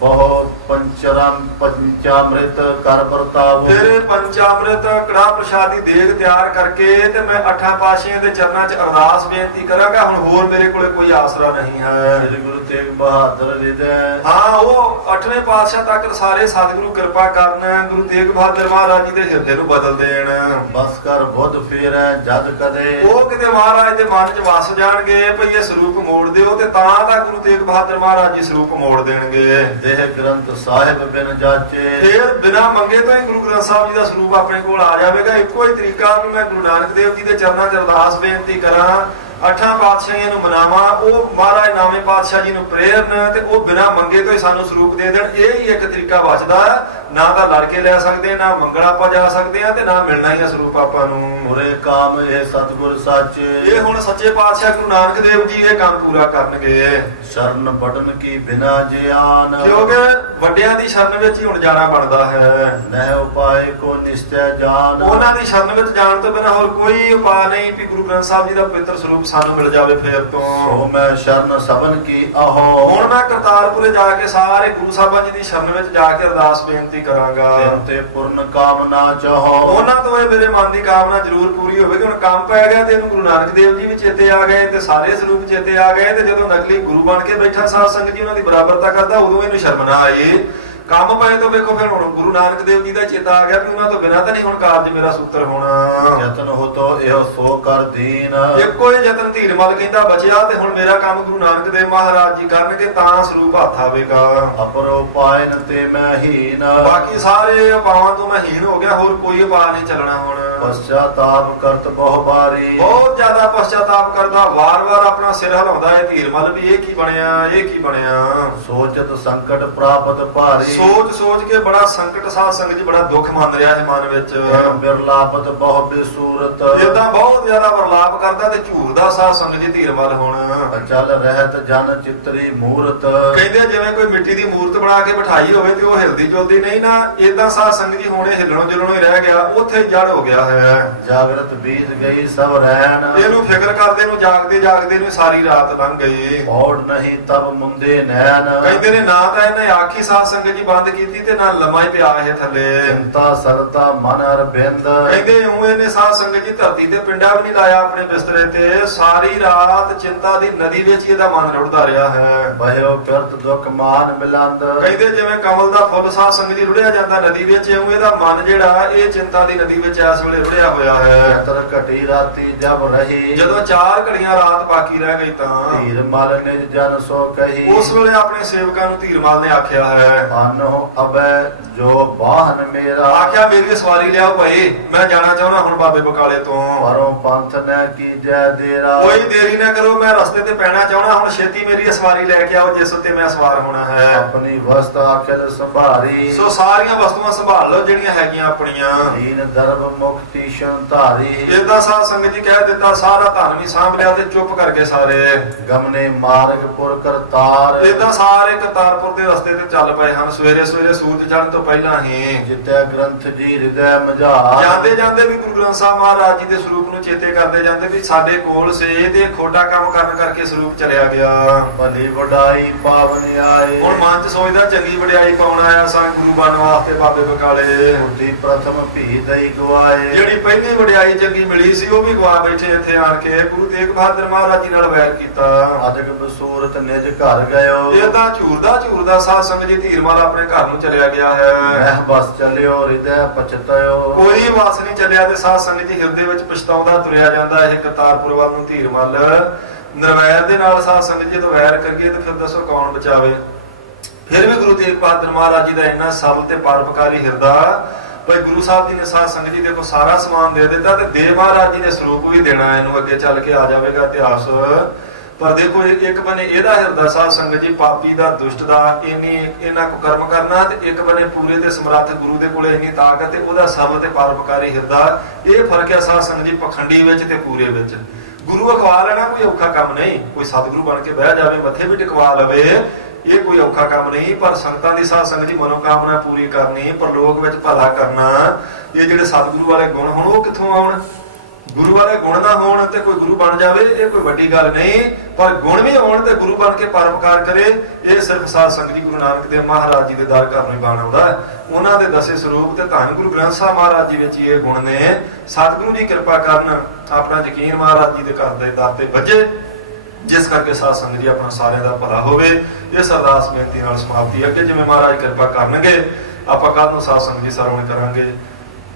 ਬਹੁਤ ਪੰਚਾਮ੍ਰਿਤ ਕਰ ਵਰਤਾਵੋ, ਫਿਰ ਪੰਚਾਮ੍ਰਿਤ ਕੜਾ ਪ੍ਰਸ਼ਾਦੀ ਦੇਗ ਤਿਆਰ ਕਰਕੇ ਤੇ ਮੈਂ ਅੱਠਾਂ ਪਾਤਸ਼ਾਹਾਂ ਦੇ ਚਰਨਾਂ 'ਚ ਅਰਦਾਸ ਬੇਨਤੀ ਕਰਾਂਗਾ। ਹੁਣ ਹੋਰ ਮੇਰੇ ਕੋਲੇ ਕੋਈ ਆਸਰਾ ਨਹੀਂ ਹੈ। ਸ੍ਰੀ ਗੁਰੂ ਤੇਗ ਬਹਾਦਰ ਲਿਦੈ, ਹਾਂ ਉਹ ਅੱਠਵੇਂ ਪਾਤਸ਼ਾਹ ਤੱਕ ਸਾਰੇ ਸਤਿਗੁਰੂ ਕਿਰਪਾ ਕਰਨ, ਗੁਰੂ ਤੇਗ ਬਹਾਦਰ ਮਹਾਰਾਜ ਜੀ ਦੇ ਹਿਰਦੇ ਨੂੰ ਬਦਲ ਦੇਣ। ਬਸ ਕਰ ਬੁੱਧ ਫੇਰੈ ਜਦ ਕਦੇ, ਉਹ ਕਿਤੇ ਮਹਾਰਾਜ ਦੇ ਮਨ 'ਚ ਵਸ ਜਾਣਗੇ ਭਈ ਇਹ ਸਰੂਪ ਮੋੜ ਦਿਓ, ਤੇ ਤਾਂ ਗੁਰੂ ਤੇਗ ਬਹਾਦਰ ਮਹਾਰਾਜ ਜੀ ਸਰੂਪ ਮੋੜ ਦੇਣਗੇ। ਦੇਹ ਗ੍ਰੰਥ ਸਾਹਿਬ ਬਿਨ ਜਾਚੇ, ਫਿਰ ਬਿਨਾਂ ਮੰਗੇ ਤੋਂ ਹੀ ਗੁਰੂ ਗ੍ਰੰਥ ਸਾਹਿਬ ਜੀ ਦਾ ਸਰੂਪ ਆਪਣੇ ਕੋਲ ਆ ਜਾਵੇਗਾ। ਇੱਕੋ ਹੀ ਤਰੀਕਾ ਵੀ ਮੈਂ ਗੁਰੂ ਨਾਨਕ ਦੇਵ ਜੀ ਦੇ ਚਰਨਾਂ 'ਚ ਅਰਦਾਸ ਬੇਨਤੀ ਕਰਾਂ, ਅੱਠਾਂ ਪਾਤਸ਼ਾਹੀਆਂ ਨੂੰ ਮਨਾਵਾਂ, ਉਹ ਮਹਾਰਾਜ ਨਾਵੇਂ ਪਾਤਸ਼ਾਹ ਜੀ ਨੂੰ ਪ੍ਰੇਰਨ ਤੇ ਉਹ ਬਿਨਾਂ ਮੰਗੇ ਤੋਂ ਹੀ ਸਾਨੂੰ ਸਰੂਪ ਦੇ ਦੇਣ। ਇਹ ਹੀ ਇੱਕ ਤਰੀਕਾ ਬਚਦਾ ਹੈ, ਨਾ ਤਾਂ ਲੜ ਕੇ ਲੈ ਸਕਦੇ, ਨਾ ਮੰਗਣਾ ਆਪਾਂ ਜਾ ਸਕਦੇ ਆ, ਤੇ ਨਾ ਮਿਲਣਾ ਹੀ ਆ ਸਰੂਪ ਆਪਾਂ ਨੂੰ। ਮੁਰੇ ਕਾਮ ਇਹ ਸਤਿਗੁਰ ਸਾਚੇ, ਇਹ ਹੁਣ ਸੱਚੇ ਪਾਤਸ਼ਾਹ ਗੁਰੂ ਨਾਨਕ ਦੇਵ ਜੀ ਇਹ ਕੰਮ ਪੂਰਾ ਕਰਨਗੇ। ਸ਼ਰਨ ਪੜਨ ਕੀ ਬਿਨਾ ਜਿਆਨ, ਕਿਉਂਕਿ ਵੱਡਿਆਂ ਦੀ ਸ਼ਰਨ ਵਿੱਚ ਹੀ ਹੁਣ ਜਾਣਾ ਬਣਦਾ ਹੈ। ਨਹਿ ਉਪਾਏ ਕੋ ਨਿਸ਼ਚੈ ਜਾਨ, ਉਹਨਾਂ ਦੀ ਸ਼ਰਨ ਵਿੱਚ ਜਾਣ ਤੋਂ ਬਿਨਾਂ ਹੋਰ ਕੋਈ ਉਪਾਅ ਨਹੀਂ ਵੀ ਗੁਰੂ ਗ੍ਰੰਥ ਸਾਹਿਬ ਜੀ ਦਾ ਪਵਿੱਤਰ ਸਰੂਪ ਸਾਨੂੰ ਮਿਲ ਜਾਵੇ ਫੇਰ ਤੋਂ। ਸੋ ਮੈਂ ਸ਼ਰਨ ਸਭਨ ਕੀ ਆਹੋ, ਹੁਣ ਮੈਂ ਕਰਤਾਰਪੁਰੇ ਜਾ ਕੇ ਸਾਰੇ ਗੁਰੂ ਸਾਹਿਬਾਂ ਜੀ ਦੀ ਸ਼ਰਨ ਵਿੱਚ ਜਾ ਕੇ ਅਰਦਾਸ ਬੇਨਤੀ ਕਰਾਂਗਾ। ਤੇ ਪੂਰਨ ਕਾਮਨਾ ਚਾਹੋ, ਉਹਨਾਂ ਤੋਂ ਇਹ ਮੇਰੇ ਮਨ ਦੀ ਕਾਮਨਾ ਜ਼ਰੂਰ ਪੂਰੀ ਹੋਵੇਗੀ। ਹੁਣ ਕੰਮ ਪੈ ਗਿਆ ਤੇ ਇਹਨੂੰ ਗੁਰੂ ਨਾਨਕ ਦੇਵ ਜੀ ਵੀ ਚੇਤੇ ਆ ਗਏ ਤੇ ਸਾਰੇ ਸਰੂਪ ਚੇਤੇ ਆ ਗਏ, ਤੇ ਜਦੋਂ ਨਕਲੀ ਗੁਰੂ ਬਣ ਕੇ ਬੈਠਾ ਸਾਧ ਸੰਗਤ ਜੀ ਉਹਨਾਂ ਦੀ ਬਰਾਬਰਤਾ ਕਰਦਾ, ਉਦੋਂ ਇਹਨੂੰ ਸ਼ਰਮ ਨਾ ਆਈ। ਕੰਮ ਪਏ ਤੋਂ ਵੇਖੋ ਫਿਰ ਹੁਣ ਗੁਰੂ ਨਾਨਕ ਦੇਵ ਜੀ ਦਾ ਚੇਤਾ ਆ ਗਿਆ ਵੀ ਉਹਨਾਂ ਤੋਂ ਬਿਨਾਂ ਤਾਂ ਨਹੀਂ ਹੁਣ ਕਾਰਜ ਮੇਰਾ ਸੂਤਰ ਹੋਣਾ। ਯਤਨ ਹੋ ਤੋ ਇਹੋ ਸੋ ਕਰ ਦੀਨ, ਇੱਕੋ ਹੀ ਯਤਨ ਧੀਰਮਲ ਕਹਿੰਦਾ ਬਚਿਆ, ਤੇ ਹੁਣ ਮੇਰਾ ਕੰਮ ਗੁਰੂ ਨਾਨਕ ਦੇਵ ਮਹਾਰਾਜ ਜੀ ਕਰਨਗੇ ਤਾਂ ਸਰੂਪ ਹੱਥ ਆਵੇਗਾ। ਅਪਰੋ ਪਾਇਨ ਤੇ ਮੈਂ ਹੀਨ, ਬਾਕੀ ਸਾਰੇ ਉਪਾਵਾਂ ਤੋਂ ਮੈਂ ਹੀਨ ਹੋ ਗਿਆ, ਹੋਰ ਕੋਈ ਉਪਾਅ ਨਹੀਂ ਚੱਲਣਾ ਹੁਣ। ਪਛਤਾਪ ਕਰਤ ਬਹੁ ਬਾਰੀ, ਬਹੁਤ ਜ਼ਿਆਦਾ ਪਛਤਾਪ ਕਰਦਾ, ਵਾਰ-ਵਾਰ ਆਪਣਾ ਸਿਰ ਹਿਲਾਉਂਦਾ ਹੈ ਧੀਰਮਲ ਵੀ ਇਹ ਕੀ ਬਣਿਆ, ਇਹ ਕੀ ਬਣਿਆ। ਸੋਚਤ ਸੰਕਟ ਪ੍ਰਾਪਤ ਭਾਰੀ, ਸੋਚ ਕੇ ਬੜਾ ਸੰਕਟ ਸਾਧ ਸੰਗਤ ਜੀ ਬੜਾ ਦੁੱਖ ਮੰਨ ਰਿਹਾ ਹੈ ਮਨ ਵਿੱਚ। ਬਿਰਲਾਪਤ ਬਹੁ ਬੇਸੂਰਤ, ਇਦਾਂ ਬਹੁਤ ਜ਼ਿਆਦਾ ਵਰਲਾਪ ਕਰਦਾ ਤੇ ਝੂਰਦਾ ਸਾਧ ਸੰਗਤ ਜੀ ਧੀਰਮਲ ਹੁਣ। ਅਚਲ ਰਹਿਤ ਜਨ ਚਿਤਰੀ ਮੂਰਤ, ਕਹਿੰਦੇ ਜਿਵੇਂ ਕੋਈ ਮਿੱਟੀ ਦੀ ਮੂਰਤ ਬਣਾ ਕੇ ਬਿਠਾਈ ਹੋਵੇ ਤੇ ਉਹ ਹਿਲਦੀ ਜੁਲਦੀ ਨਹੀਂ ਨਾ, ਇਦਾਂ ਸਾਧ ਸੰਗਤ ਜੀ ਹੁਣੇ ਹਿੱਲਣੋਂ ਜੁਲਣੋਂ ਹੀ ਰਹਿ ਗਿਆ, ਉੱਥੇ ਜੜ ਹੋ ਗਿਆ ਹੈ। ਜਾਗਰਤ ਬੀਤ ਗਈ ਸਭ ਰਹਿਣ, ਇਹਨੂੰ ਫਿਕਰ ਕਰਦੇ ਨੂੰ ਜਾਗਦੇ ਨੂੰ ਸਾਰੀ ਰਾਤ ਲੰਘ ਗਈ। ਔੜ ਨਹੀਂ ਤਬ ਮੁੰਦੇ ਨੈਣ, ਕਹਿੰਦੇ ਨੇ ਨਾ ਤਾਂ ਇਹਨੇ ਆਖੀ ਸਾਧ ਸੰਗਤ ਜੀ ਬੰਦ ਕੀਤੀ ਤੇ ਨਾ ਲੰਮਾ ਹੀ ਪਿਆ ਇਹ ਥੱਲੇ। ਚਿੰਤਾ ਸਰਤਾ ਮਨ ਅਰਬਿੰਦ, ਕਹਿੰਦੇ ਉਹ ਇਹਨੇ ਸਾਧ ਸੰਗਤ ਜੀ ਧਰਤੀ ਤੇ ਪਿੰਡਾ ਵੀ ਨਹੀਂ ਲਾਇਆ ਆਪਣੇ ਬਿਸਤਰੇ ਤੇ, ਸਾਰੀ ਰਾਤ ਚਿੰਤਾ ਦੀ ਨਦੀ ਵਿੱਚ ਇਹਦਾ ਮਨ ਰੁੜਦਾ ਰਿਹਾ ਹੈ। ਬਹਿਓ ਫਿਰਤ ਦੁਖ ਮਾਨ ਮਿਲੰਦ, ਕਹਿੰਦੇ ਜਿਵੇਂ ਕਮਲ ਦਾ ਫੁੱਲ ਸਾਧ ਸੰਗਤ ਜੀ ਰੁੜਿਆ ਜਾਂਦਾ ਨਦੀ ਵਿੱਚ, ਇਉਂ ਇਹਦਾ ਮਨ ਜਿਹੜਾ ਇਹ ਚਿੰਤਾ ਦੀ ਨਦੀ ਵਿੱਚ ਇਸ ਵੇਲੇ ਰੁੜਿਆ ਹੋਇਆ ਹੈ। ਤਰ ਘਟੀ ਰਾਤੀ ਜਬ ਰਹੀ, ਜਦੋਂ 4 ਘੜੀਆਂ ਰਾਤ ਬਾਕੀ ਰਹਿ ਗਈ ਤਾਂ ਧੀਰ ਮਲ ਨਿਜ ਜਨ ਸੋ ਕਹੀ, ਉਸ ਵੇਲੇ ਆਪਣੇ ਸੇਵਕਾਂ ਨੂੰ ਧੀਰਮਲ ਨੇ ਆਖਿਆ ਹੈ, ਮਾਨੋ ਅਬੈ ਜੋ ਬਾਹਨ ਮੇਰਾ। ਆਖਿਆ ਮੇਰੀ ਸਵਾਰੀ ਲਿਆਓ ਭਾਈ, ਮੈਂ ਜਾਣਾ ਚਾਹੁੰਦਾ ਹੁਣ ਬਾਬੇ ਬਕਾਲੇ ਤੋਂ। ਪਰੋਂ ਪੰਥ ਨੇ ਕੀਜੈ ਦੇਰਾ। ਕੋਈ ਦੇਰੀ ਨਾ ਕਰੋ, ਮੈਂ ਰਸਤੇ ਤੇ ਪੈਣਾ ਚਾਹੁੰਦਾ, ਹੁਣ ਛੇਤੀ ਮੇਰੀ ਸਵਾਰੀ ਲੈ ਕੇ ਆਓ ਜਿਸ ਉੱਤੇ ਮੈਂ ਸਵਾਰ ਹੋਣਾ ਹੈ। ਆਪਣੀ ਵਸਤ ਆਖਿਲ ਸੰਭਾਰੀ। ਸੋ ਸਾਰੀਆਂ ਵਸਤੂਆਂ ਸੰਭਾਲ ਲਓ ਜਿਹੜੀਆਂ ਹੈਗੀਆਂ ਆਪਣੀਆਂ। ਦੀਨ ਦਰਬ ਮੁਕਤੀ ਸ਼ਨ ਧਾਰੀ। ਏਦਾਂ ਸਾਧ ਸੰਗਤ ਜੀ ਕਹਿ ਦਿੱਤਾ, ਸਾਰਾ ਧਨ ਵੀ ਸਾਂਭ ਲਿਆ ਤੇ ਚੁੱਪ ਕਰਕੇ ਸਾਰੇ ਗਮਨੇ ਮਾਰਗ ਪੁਰ ਕਰਤਾਰ। ਏਦਾਂ ਸਾਰੇ ਕਰਤਾਰਪੁਰ ਦੇ ਰਸਤੇ ਤੇ ਚੱਲ ਪਏ ਹਨ। ਸਵੇਰੇ ਸਵੇਰੇ ਸੂਰਜ ਚੜ੍ਹਨ ਤੋਂ ਪਹਿਲਾਂ ਹੀ ਜਿਤੈ ਗ੍ਰੰਥ ਜੀ ਹਿਰਦੈ ਮਝਾਰ। ਜਾਂਦੇ ਜਾਂਦੇ ਵੀ ਗੁਰੂ ਗ੍ਰੰਥ ਸਾਹਿਬ ਮਹਾਰਾਜ ਜੀ ਦੇ ਸਰੂਪ ਨੂੰ ਚੇਤੇ ਕਰਦੇ ਜਾਂਦੇ ਵੀ ਸਾਡੇ ਕੋਲ ਸੇ ਤੇ ਖੋਟਾ ਕੰਮ ਕਰਨ ਕਰਕੇ ਸਰੂਪ ਚਲਿਆ ਗਿਆ। ਭਲੀ ਵਡਾਈ ਪਾਵਨ ਆਏ। ਹੁਣ ਮਨ ਚ ਸੋਚਦਾ ਚੰਗੀ ਵਡਿਆਈ ਪਾਉਣ ਆਇਆ ਸਾਂ ਗੁਰੂ ਬਣਨ ਵਾਸਤੇ ਬਾਬੇ ਬਕਾਲੇ। ਬੁੱਧੀ ਪ੍ਰਥਮ ਭੀ ਦਈ ਗਵਾਏ। ਜਿਹੜੀ ਪਹਿਲੀ ਵਡਿਆਈ ਚੰਗੀ ਮਿਲੀ ਸੀ ਉਹ ਵੀ ਗਵਾ ਬੈਠੇ ਇੱਥੇ ਆਣ ਕੇ। ਗੁਰੂ ਤੇਗ ਬਹਾਦਰ ਮਹਾਰਾਜ ਜੀ ਨਾਲ ਵੈਰ ਕੀਤਾ। ਅਜਗ ਬਸੂਰਤ ਨਿਜ ਘਰ ਗਇਓ। ਏਦਾਂ ਝੂਰਦਾ ਸਾਧ ਸੰਗਤ ਜੀ ਧੀਰਮਾਲ ਆਪਣੇ ਘਰ ਨੂੰ ਚਲਿਆ ਗਿਆ ਹੈ। ਮਹਿ ਬਸ ਚੱਲਿਓ ਹਿਰਦੈ ਪਛਤਿਓ। ਕੋਈ ਵਾਸ ਨਹੀਂ ਚੱਲਿਆ ਤੇ ਸਾਧ ਸੰਗਤ ਜੀ ਹਿਰਦੇ ਵਿੱਚ ਪਛਤਾਉਂਦਾ ਤੁਰਿਆ ਜਾਂਦਾ। ਇਹ ਕਰਤਾਰਪੁਰ ਵੱਲ ਨੂੰ ਧੀਰਮਲ ਨਿਰਵੈਰ ਦੇ ਨਾਲ ਸਾਧ ਸੰਗਤ ਜੀ ਤੋਂ ਵੈਰ ਕਰੀਏ ਤੇ ਫਿਰ ਦੱਸੋ ਕੌਣ ਬਚਾਵੇ। ਫਿਰ ਵੀ ਗੁਰੂ ਤੇਗ ਬਹਾਦਰ ਮਹਾਰਾਜ ਜੀ ਦਾ ਇੰਨਾ ਸਰਲ ਤੇ ਪਰਉਪਕਾਰੀ ਹਿਰਦਾ, ਭਾਈ ਗੁਰੂ ਸਾਹਿਬ ਜੀ ਨੇ ਸਾਧ ਸੰਗਤ ਜੀ ਦੇਖੋ ਸਾਰਾ ਸਮਾਨ ਦੇ ਦਿੱਤਾ ਤੇ ਦੇਵ ਮਹਾਰਾਜ ਜੀ ਨੇ ਸਰੂਪ ਵੀ ਦੇਣਾ। ਇਹਨੂੰ ਅੱਗੇ ਚੱਲ ਕੇ ਆ ਜਾਵੇਗਾ ਇਤਿਹਾਸ। ਪਰ ਦੇਖੋ ਇੱਕ ਬਨੇ ਇਹਦਾ ਹਿਰਦਾ ਸਾਧ ਸੰਗਤ ਜੀ ਪਾਪੀ ਦਾ, ਦੁਸ਼ਟ ਦਾ, ਇਹਨਾਂ ਕੋ ਕਰਮ ਕਰਨਾ, ਤੇ ਇੱਕ ਬਨੇ ਪੂਰੇ ਤੇ ਸਮਰੱਥ ਗੁਰੂ ਦੇ ਕੋਲੇ ਇੰਨੀ ਤਾਕਤ ਤੇ ਉਹਦਾ ਸਰਲ ਤੇ ਪਰਉਪਕਾਰੀ ਹਿਰਦਾ। ਇਹ ਫਰਕ ਹੈ ਸਾਧ ਸੰਗਤ ਜੀ ਪਖੰਡੀ ਵਿੱਚ ਤੇ ਪੂਰੇ ਵਿੱਚ। ਗੁਰੂ ਅਖਵਾ ਲੈਣਾ ਕੋਈ ਔਖਾ ਕੰਮ ਨਹੀਂ। ਕੋਈ ਸਤਿਗੁਰੂ ਬਣ ਕੇ ਬਹਿ ਜਾਵੇ, ਮੱਥੇ ਵੀ ਟਿਕਵਾ ਲਵੇ, ਇਹ ਕੋਈ ਔਖਾ ਕੰਮ ਨਹੀਂ। ਪਰ ਸੰਗਤਾਂ ਦੀ ਸਾਧ ਸੰਗਤ ਦੀ ਮਨੋਕਾਮਨਾ ਪੂਰੀ ਕਰਨੀ, ਪਰਲੋਕ ਵਿੱਚ ਭਲਾ ਕਰਨਾ, ਇਹ ਜਿਹੜੇ ਸਤਿਗੁਰੂ ਵਾਲੇ ਗੁਣ ਹੁਣ ਉਹ ਕਿੱਥੋਂ ਆਉਣ? ਗੁਰੂ ਵਾਲੇ ਗੁਣ ਨਾ ਹੋਣ ਤੇ ਕੋਈ ਗੁਰੂ ਬਣ ਜਾਵੇ ਇਹ ਕੋਈ ਵੱਡੀ ਗੱਲ ਨਹੀਂ। ਪਰ ਗੁਣ ਵੀ ਹੋਣ ਤੇ ਗੁਰੂ ਬਣ ਕੇ ਪਰਉਪਕਾਰ ਕਰੇ, ਇਹ ਸਿਰਫ ਸਾਧ ਸੰਗਤ ਜੀ ਗੁਰੂ ਨਾਨਕ ਦੇਵ ਮਹਾਰਾਜ ਜੀ ਦੇ ਦਰ ਘਰ ਨੂੰ ਹੀ ਬਣ ਆਉਂਦਾ। ਉਹਨਾਂ ਦੇ ਦਸੇ ਸਰੂਪ ਤੇ ਧੰਨ ਗੁਰੂ ਗ੍ਰੰਥ ਸਾਹਿਬ ਮਹਾਰਾਜ ਜੀ ਵਿੱਚ ਇਹ ਗੁਣ ਨੇ। ਸਤਿਗੁਰੂ ਜੀ ਕਿਰਪਾ ਕਰਨ, ਆਪਣਾ ਯਕੀਨ ਮਹਾਰਾਜ ਜੀ ਦੇ ਘਰ ਦੇ ਦਰ ਤੇ ਵੱਜੇ, ਜਿਸ ਕਰਕੇ ਸਾਧ ਸੰਗਤ ਜੀ ਆਪਣਾ ਸਾਰਿਆਂ ਦਾ ਭਲਾ ਹੋਵੇ। ਇਸ ਅਰਦਾਸ ਬੇਨਤੀ ਨਾਲ ਸਮਾਪਤੀ। ਅੱਗੇ ਜਿਵੇਂ ਮਹਾਰਾਜ ਕਿਰਪਾ ਕਰਨਗੇ ਆਪਾਂ ਕੱਲ ਨੂੰ ਸਾਧ ਸੰਗਤ ਜੀ ਸਰਵਣ ਕਰਾਂਗੇ।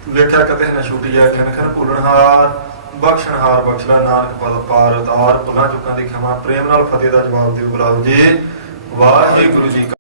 ਵੇਖਿਆ ਕਤੇ ਨਾ ਛੁੱਟੀ ਹੈ ਖਿਨ ਖਿਨ ਭੁੱਲਣਹਾਰ, ਬਖਸ਼ਣਹਾਰ ਬਖਸ਼ਲਾ ਨਾਨਕ ਪਦ ਪਾਰ ਉਤਾਰ। ਭੁੱਲਾਂ ਚੁੱਕਾਂ ਦੀ ਖਿਮਾ, ਪ੍ਰੇਮ ਨਾਲ ਫਤਿਹ ਦਾ ਜਵਾਬ ਦਿਓ ਬੁਲਾਓ ਜੀ। ਵਾਹਿਗੁਰੂ ਜੀ।